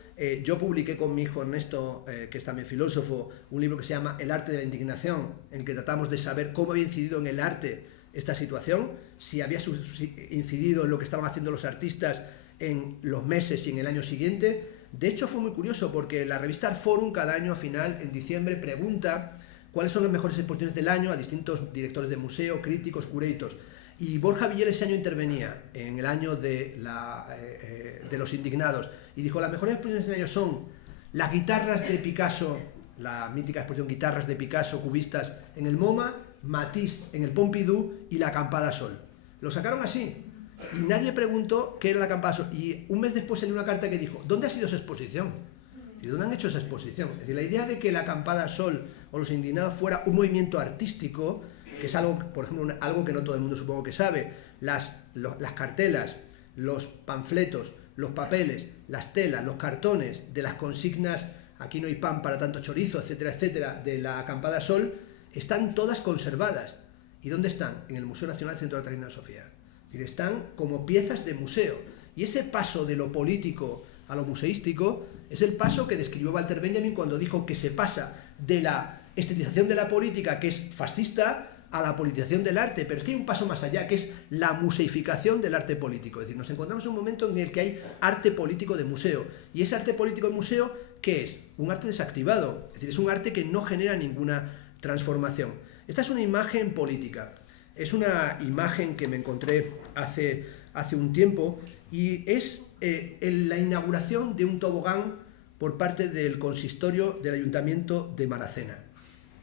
Yo publiqué con mi hijo Ernesto, que es también filósofo, un libro que se llama El arte de la indignación, en el que tratamos de saber cómo había incidido en el arte esta situación, si había incidido en lo que estaban haciendo los artistas en los meses y en el año siguiente. De hecho, fue muy curioso, porque la revista Art Forum cada año, a final, en diciembre, pregunta cuáles son las mejores exposiciones del año a distintos directores de museo, críticos, curators. Y Borja Villel ese año intervenía, en el año de los indignados, y dijo: las mejores exposiciones del año son las guitarras de Picasso, la mítica exposición Guitarras de Picasso, cubistas, en el MoMA, Matisse en el Pompidou y la Acampada Sol. Lo sacaron así. Y nadie preguntó qué era la Acampada Sol. Y un mes después salió una carta que dijo, ¿dónde ha sido esa exposición? ¿Y dónde han hecho esa exposición? Es decir, la idea de que la Acampada Sol o los indignados fuera un movimiento artístico, que es algo, por ejemplo, algo que no todo el mundo supongo que sabe, las cartelas, los panfletos, los papeles, las telas, los cartones de las consignas, aquí no hay pan para tanto chorizo, etcétera, etcétera, de la Acampada Sol, están todas conservadas. ¿Y dónde están? En el Museo Nacional Centro de la Reina Sofía. Es decir, están como piezas de museo. Y ese paso de lo político a lo museístico es el paso que describió Walter Benjamin cuando dijo que se pasa de la estetización de la política, que es fascista, a la politización del arte, pero es que hay un paso más allá, que es la museificación del arte político. Es decir, nos encontramos en un momento en el que hay arte político de museo. Y ese arte político de museo, ¿qué es? Un arte desactivado. Es decir, es un arte que no genera ninguna transformación. Esta es una imagen política. Es una imagen que me encontré hace un tiempo y es la inauguración de un tobogán por parte del consistorio del Ayuntamiento de Maracena.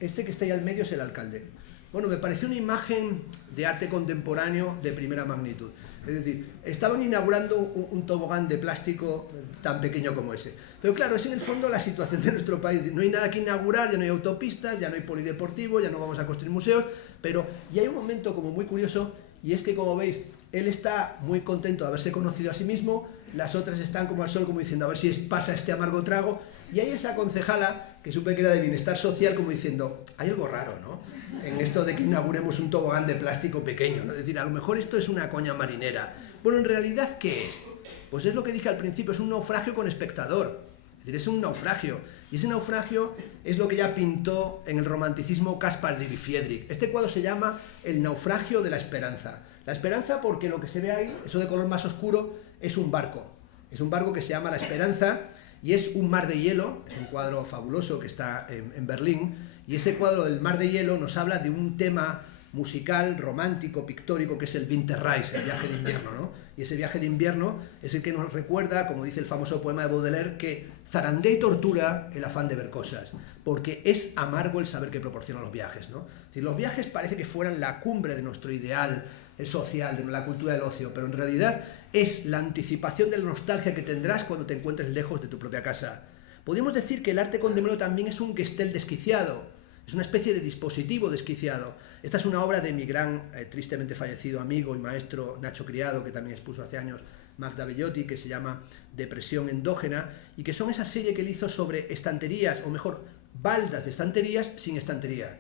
Este que está ahí al medio es el alcalde. Bueno, me pareció una imagen de arte contemporáneo de primera magnitud. Es decir, estaban inaugurando un tobogán de plástico tan pequeño como ese. Pero claro, es en el fondo la situación de nuestro país. No hay nada que inaugurar, ya no hay autopistas, ya no hay polideportivo, ya no vamos a construir museos, pero y hay un momento como muy curioso, y es que, como veis, él está muy contento de haberse conocido a sí mismo, las otras están como al sol, como diciendo, a ver si pasa este amargo trago, y hay esa concejala, que supe que era de bienestar social, como diciendo, hay algo raro, ¿no?, en esto de que inauguremos un tobogán de plástico pequeño, ¿no? Es decir, a lo mejor esto es una coña marinera. Bueno, en realidad, ¿qué es? Pues es lo que dije al principio, es un naufragio con espectador. Es decir, es un naufragio. Y ese naufragio es lo que ya pintó en el romanticismo Caspar David Friedrich. Este cuadro se llama El naufragio de la esperanza. La esperanza porque lo que se ve ahí, eso de color más oscuro, es un barco. Es un barco que se llama La Esperanza y es un mar de hielo. Es un cuadro fabuloso que está en Berlín. Y ese cuadro del mar de hielo nos habla de un tema musical, romántico, pictórico, que es el Winterreise, el viaje de invierno, ¿no? Y ese viaje de invierno es el que nos recuerda, como dice el famoso poema de Baudelaire, que zarandea y tortura el afán de ver cosas, porque es amargo el saber que proporcionan los viajes, ¿no? Es decir, los viajes parece que fueran la cumbre de nuestro ideal social, de la cultura del ocio, pero en realidad es la anticipación de la nostalgia que tendrás cuando te encuentres lejos de tu propia casa. Podríamos decir que el arte contemporáneo también es un gestel desquiciado, es una especie de dispositivo desquiciado. Esta es una obra de mi gran, tristemente fallecido amigo y maestro Nacho Criado, que también expuso hace años Magda Bellotti, que se llama Depresión endógena, y que son esa serie que él hizo sobre estanterías, o mejor, baldas de estanterías sin estantería.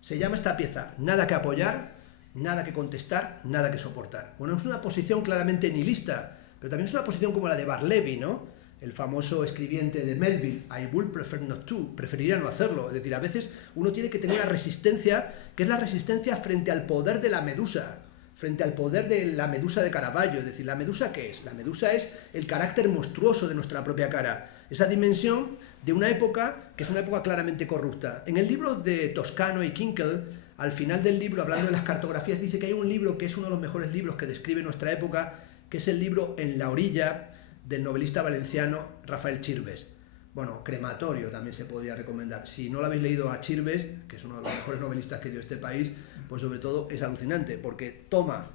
Se llama esta pieza Nada que apoyar, nada que contestar, nada que soportar. Bueno, es una posición claramente nihilista, pero también es una posición como la de Barleby, ¿no?, el famoso escribiente de Melville, I would prefer not to, preferiría no hacerlo. Es decir, a veces uno tiene que tener la resistencia, que es la resistencia frente al poder de la medusa, frente al poder de la medusa de Caravaggio. Es decir, ¿la medusa qué es? La medusa es el carácter monstruoso de nuestra propia cara, esa dimensión de una época que es una época claramente corrupta. En el libro de Toscano y Kinkel, al final del libro, hablando de las cartografías, dice que hay un libro que es uno de los mejores libros que describe nuestra época, que es el libro En la orilla, del novelista valenciano Rafael Chirves. Bueno, Crematorio también se podría recomendar. Si no lo habéis leído a Chirves, que es uno de los mejores novelistas que dio este país, pues sobre todo es alucinante, porque toma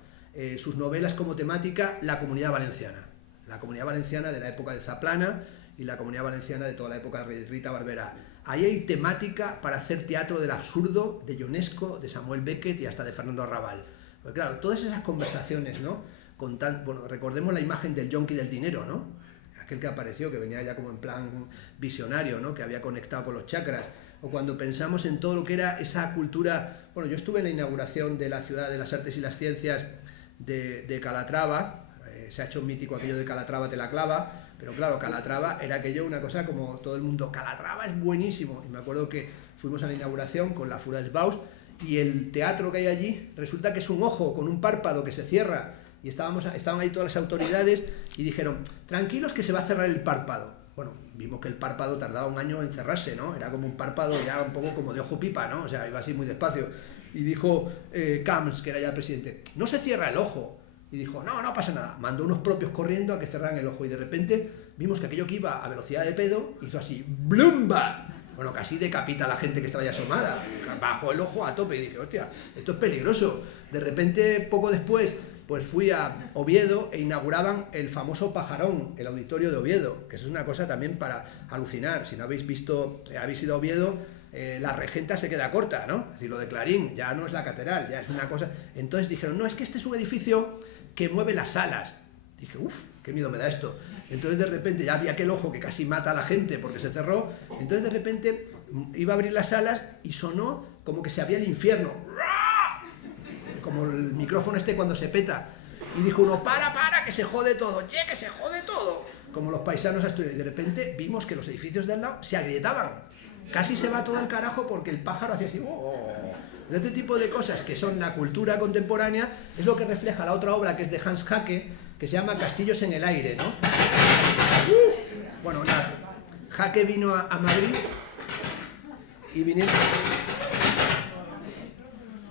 sus novelas como temática la Comunidad Valenciana de la época de Zaplana y la Comunidad Valenciana de toda la época de Rita Barberá. Ahí hay temática para hacer teatro del absurdo de Ionesco, de Samuel Beckett y hasta de Fernando Arrabal. Pues claro, todas esas conversaciones, ¿no? Bueno, recordemos la imagen del yonki del dinero, ¿no? Aquel que apareció, que venía ya como en plan visionario, ¿no?, que había conectado con los chakras. O cuando pensamos en todo lo que era esa cultura... Bueno, yo estuve en la inauguración de la Ciudad de las Artes y las Ciencias de Calatrava. Se ha hecho mítico aquello de Calatrava te la clava, pero claro, Calatrava era aquello una cosa como todo el mundo, Calatrava es buenísimo. Y me acuerdo que fuimos a la inauguración con la Fura dels Baus y el teatro que hay allí resulta que es un ojo con un párpado que se cierra. Y estaban ahí todas las autoridades y dijeron, tranquilos que se va a cerrar el párpado. Bueno, vimos que el párpado tardaba un año en cerrarse, ¿no? Era como un párpado ya un poco como de ojo pipa, ¿no? O sea, iba así muy despacio. Y dijo Camps, que era ya el presidente, no se cierra el ojo. Y dijo, no pasa nada. Mandó unos propios corriendo a que cerraran el ojo. Y de repente vimos que aquello que iba a velocidad de pedo hizo así, ¡blumba! Bueno, casi decapita a la gente que estaba ya asomada. Bajó el ojo a tope y dije, hostia, esto es peligroso. De repente, poco después, pues fui a Oviedo e inauguraban el famoso Pajarón, el auditorio de Oviedo, que eso es una cosa también para alucinar. Si no habéis visto, habéis ido a Oviedo, la regenta se queda corta, ¿no? Es decir, lo de Clarín ya no es la catedral, ya es una cosa... Entonces dijeron, no, es que este es un edificio que mueve las alas. Dije, uff, qué miedo me da esto. Entonces de repente ya había aquel ojo que casi mata a la gente porque se cerró. Entonces de repente iba a abrir las alas y sonó como que se abría el infierno. Como el micrófono cuando se peta. Y dijo uno, para, que se jode todo, che, que se jode todo. Como los paisanos asturianos. Y de repente vimos que los edificios de al lado se agrietaban. Casi se va todo al carajo porque el pájaro hacía así. Este tipo de cosas que son la cultura contemporánea es lo que refleja la otra obra que es de Hans Haacke, que se llama Castillos en el aire, ¿no? Bueno, nada. Haacke vino a Madrid y viniendo...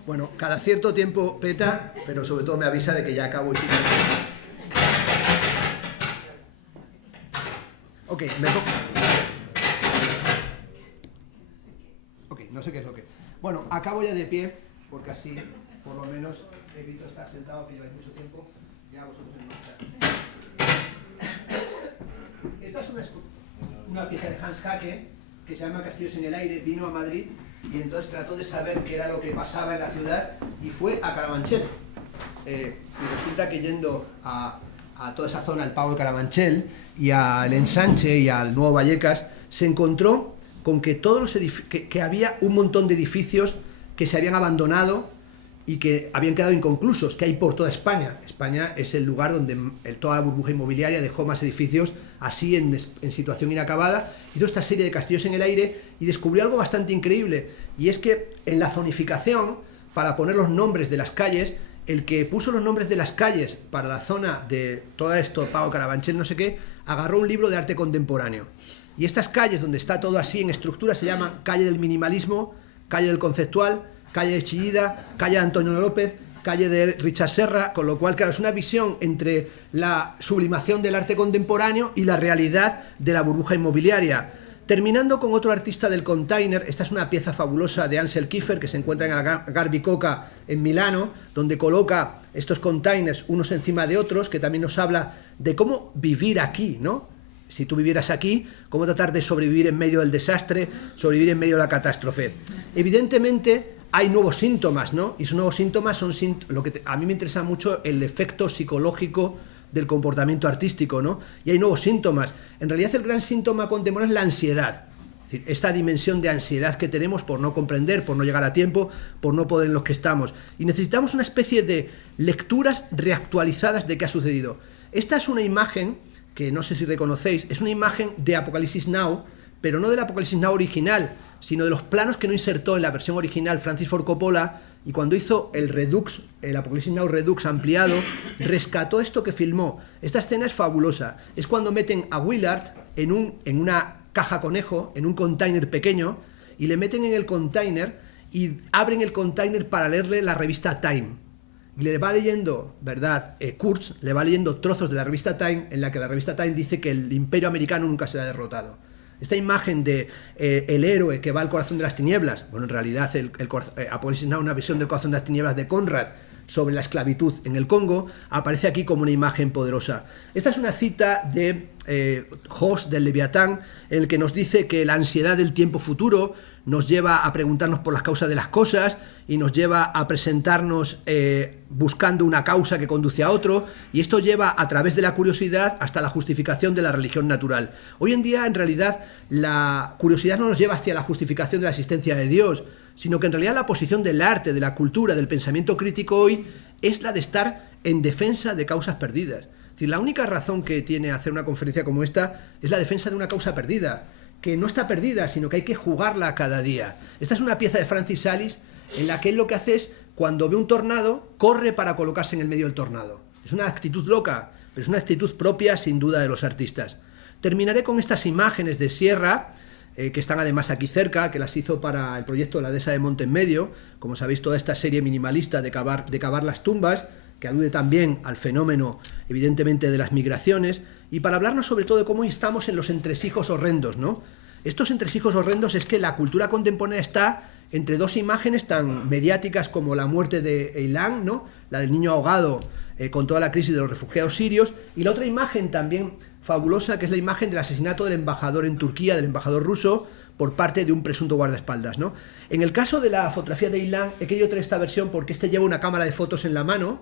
Bueno, cada cierto tiempo peta, pero sobre todo me avisa de que ya acabo y sigo. Ok, no sé qué es lo que... Bueno, acabo ya de pie, porque así, por lo menos, evito estar sentado, que lleváis mucho tiempo, ya vosotros no. Esta es una pieza de Hans Haacke, que se llama Castillos en el aire, vino a Madrid, y entonces trató de saber qué era lo que pasaba en la ciudad y fue a Carabanchel. Y resulta que yendo a toda esa zona, el Pago de Carabanchel y al Ensanche y al Nuevo Vallecas, se encontró con que todos los que había un montón de edificios que se habían abandonado y que habían quedado inconclusos, que hay por toda España. España es el lugar donde toda la burbuja inmobiliaria dejó más edificios así en situación inacabada. Hizo esta serie de castillos en el aire y descubrió algo bastante increíble, y es que en la zonificación, para poner los nombres de las calles, el que puso los nombres de las calles para la zona de todo esto, Pago, Carabanchel, no sé qué, agarró un libro de arte contemporáneo. Y estas calles donde está todo así en estructura se llaman calle del minimalismo, calle del conceptual, calle de Chillida, calle de Antonio López, calle de Richard Serra, con lo cual, claro, es una visión entre la sublimación del arte contemporáneo y la realidad de la burbuja inmobiliaria. Terminando con otro artista del container, esta es una pieza fabulosa de Ansel Kiefer que se encuentra en Garbicoca, en Milano, donde coloca estos containers unos encima de otros, que también nos habla de cómo vivir aquí, ¿no? Si tú vivieras aquí, cómo tratar de sobrevivir en medio del desastre, sobrevivir en medio de la catástrofe. Evidentemente, hay nuevos síntomas, ¿no? Y esos nuevos síntomas son lo que a mí me interesa mucho, el efecto psicológico del comportamiento artístico, ¿no? Y hay nuevos síntomas. En realidad el gran síntoma contemporáneo es la ansiedad. Es decir, esta dimensión de ansiedad que tenemos por no comprender, por no llegar a tiempo, por no poder en los que estamos. Y necesitamos una especie de lecturas reactualizadas de qué ha sucedido. Esta es una imagen que no sé si reconocéis, es una imagen de Apocalipsis Now, pero no del Apocalipsis Now original, sino de los planos que no insertó en la versión original Francis Ford Coppola, y cuando hizo el Redux, el Apocalipsis Now Redux ampliado, rescató esto que filmó. Esta escena es fabulosa. Es cuando meten a Willard en una caja conejo, en un container pequeño, y le meten en el container y abren el container para leerle la revista Time. Y le va leyendo, ¿verdad? Kurtz le va leyendo trozos de la revista Time, en la que la revista Time dice que el imperio americano nunca será derrotado. Esta imagen de el héroe que va al corazón de las tinieblas, bueno, en realidad Apocalipsis Now, una visión del corazón de las tinieblas de Conrad sobre la esclavitud en el Congo, aparece aquí como una imagen poderosa. Esta es una cita de Hoss del Leviatán, en el que nos dice que la ansiedad del tiempo futuro nos lleva a preguntarnos por las causas de las cosas y nos lleva a presentarnos buscando una causa que conduce a otro, y esto lleva a través de la curiosidad hasta la justificación de la religión natural. Hoy en día, en realidad, la curiosidad no nos lleva hacia la justificación de la existencia de Dios, sino que en realidad la posición del arte, de la cultura, del pensamiento crítico hoy es la de estar en defensa de causas perdidas. Es decir, la única razón que tiene hacer una conferencia como esta es la defensa de una causa perdida, que no está perdida, sino que hay que jugarla cada día. Esta es una pieza de Francis Salis en la que él lo que hace es, cuando ve un tornado, corre para colocarse en el medio del tornado. Es una actitud loca, pero es una actitud propia, sin duda, de los artistas. Terminaré con estas imágenes de Sierra, que están además aquí cerca, que las hizo para el proyecto de la Dehesa de Monte en Medio, como sabéis, toda esta serie minimalista de cavar las tumbas, que alude también al fenómeno, evidentemente, de las migraciones, y para hablarnos sobre todo de cómo estamos en los entresijos horrendos, ¿no? Estos entresijos horrendos es que la cultura contemporánea está entre dos imágenes tan mediáticas como la muerte de Eilán, ¿no? La del niño ahogado con toda la crisis de los refugiados sirios, y la otra imagen también fabulosa, que es la imagen del asesinato del embajador en Turquía, del embajador ruso, por parte de un presunto guardaespaldas, ¿no? En el caso de la fotografía de Ilan, he querido traer esta versión porque este lleva una cámara de fotos en la mano,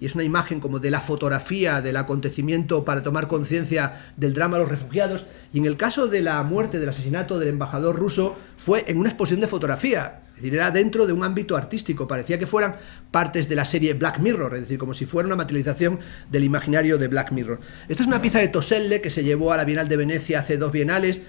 y es una imagen como de la fotografía del acontecimiento para tomar conciencia del drama de los refugiados, y en el caso de la muerte, del asesinato del embajador ruso, fue en una exposición de fotografía. Es decir, era dentro de un ámbito artístico, parecía que fueran partes de la serie Black Mirror, es decir, como si fuera una materialización del imaginario de Black Mirror. Esta es una pieza de Toselle que se llevó a la Bienal de Venecia hace 2 bienales,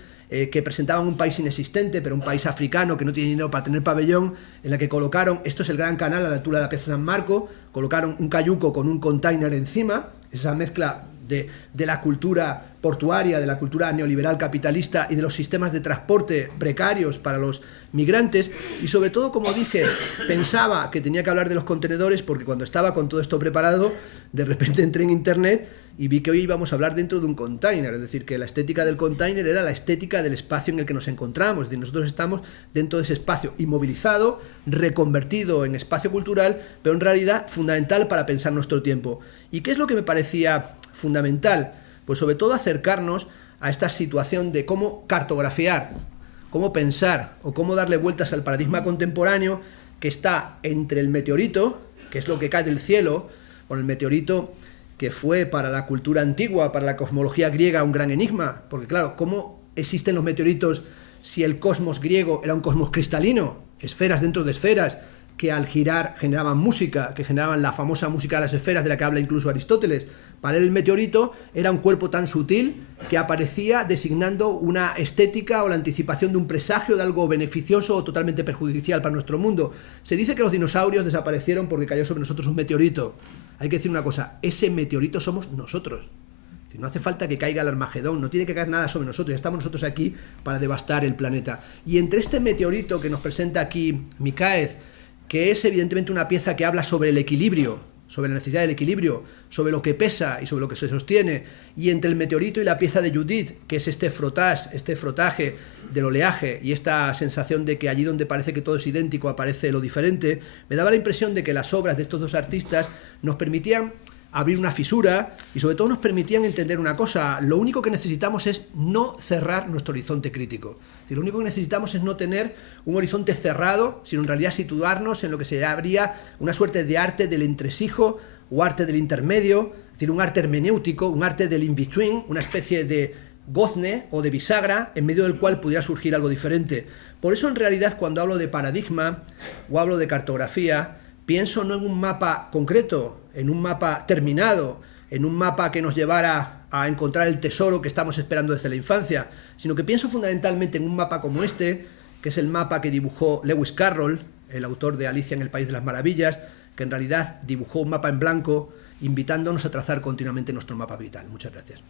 que presentaban un país inexistente, pero un país africano que no tiene dinero para tener pabellón, en la que colocaron, esto es el Gran Canal a la altura de la Plaza San Marco, colocaron un cayuco con un container encima, esa mezcla de la cultura portuaria, de la cultura neoliberal capitalista y de los sistemas de transporte precarios para los migrantes, y sobre todo, como dije, pensaba que tenía que hablar de los contenedores porque cuando estaba con todo esto preparado, de repente entré en internet y vi que hoy íbamos a hablar dentro de un container, es decir, que la estética del container era la estética del espacio en el que nos encontramos, es decir, nosotros estamos dentro de ese espacio inmovilizado, reconvertido en espacio cultural, pero en realidad fundamental para pensar nuestro tiempo. ¿Y qué es lo que me parecía fundamental? Pues sobre todo acercarnos a esta situación de cómo cartografiar, cómo pensar o cómo darle vueltas al paradigma contemporáneo que está entre el meteorito, que es lo que cae del cielo, con el meteorito que fue para la cultura antigua, para la cosmología griega, un gran enigma, porque claro, ¿cómo existen los meteoritos si el cosmos griego era un cosmos cristalino? Esferas dentro de esferas, que al girar generaban música, que generaban la famosa música de las esferas, de la que habla incluso Aristóteles. Para él el meteorito era un cuerpo tan sutil que aparecía designando una estética o la anticipación de un presagio de algo beneficioso o totalmente perjudicial para nuestro mundo. Se dice que los dinosaurios desaparecieron porque cayó sobre nosotros un meteorito. Hay que decir una cosa, ese meteorito somos nosotros. No hace falta que caiga el Armagedón, no tiene que caer nada sobre nosotros, ya estamos nosotros aquí para devastar el planeta. Y entre este meteorito que nos presenta aquí Mikhaev, que es evidentemente una pieza que habla sobre el equilibrio, sobre la necesidad del equilibrio, sobre lo que pesa y sobre lo que se sostiene, y entre el meteorito y la pieza de Judith, que es este frotaje del oleaje y esta sensación de que allí donde parece que todo es idéntico aparece lo diferente, me daba la impresión de que las obras de estos dos artistas nos permitían abrir una fisura y sobre todo nos permitían entender una cosa: lo único que necesitamos es no cerrar nuestro horizonte crítico. Es decir, lo único que necesitamos es no tener un horizonte cerrado, sino en realidad situarnos en lo que se llamaría una suerte de arte del entresijo o arte del intermedio, es decir, un arte hermenéutico, un arte del in-between, una especie de gozne o de bisagra en medio del cual pudiera surgir algo diferente. Por eso en realidad cuando hablo de paradigma o hablo de cartografía, pienso no en un mapa concreto, en un mapa terminado, en un mapa que nos llevara a encontrar el tesoro que estamos esperando desde la infancia, sino que pienso fundamentalmente en un mapa como este, que es el mapa que dibujó Lewis Carroll, el autor de Alicia en el País de las Maravillas, que en realidad dibujó un mapa en blanco, invitándonos a trazar continuamente nuestro mapa vital. Muchas gracias.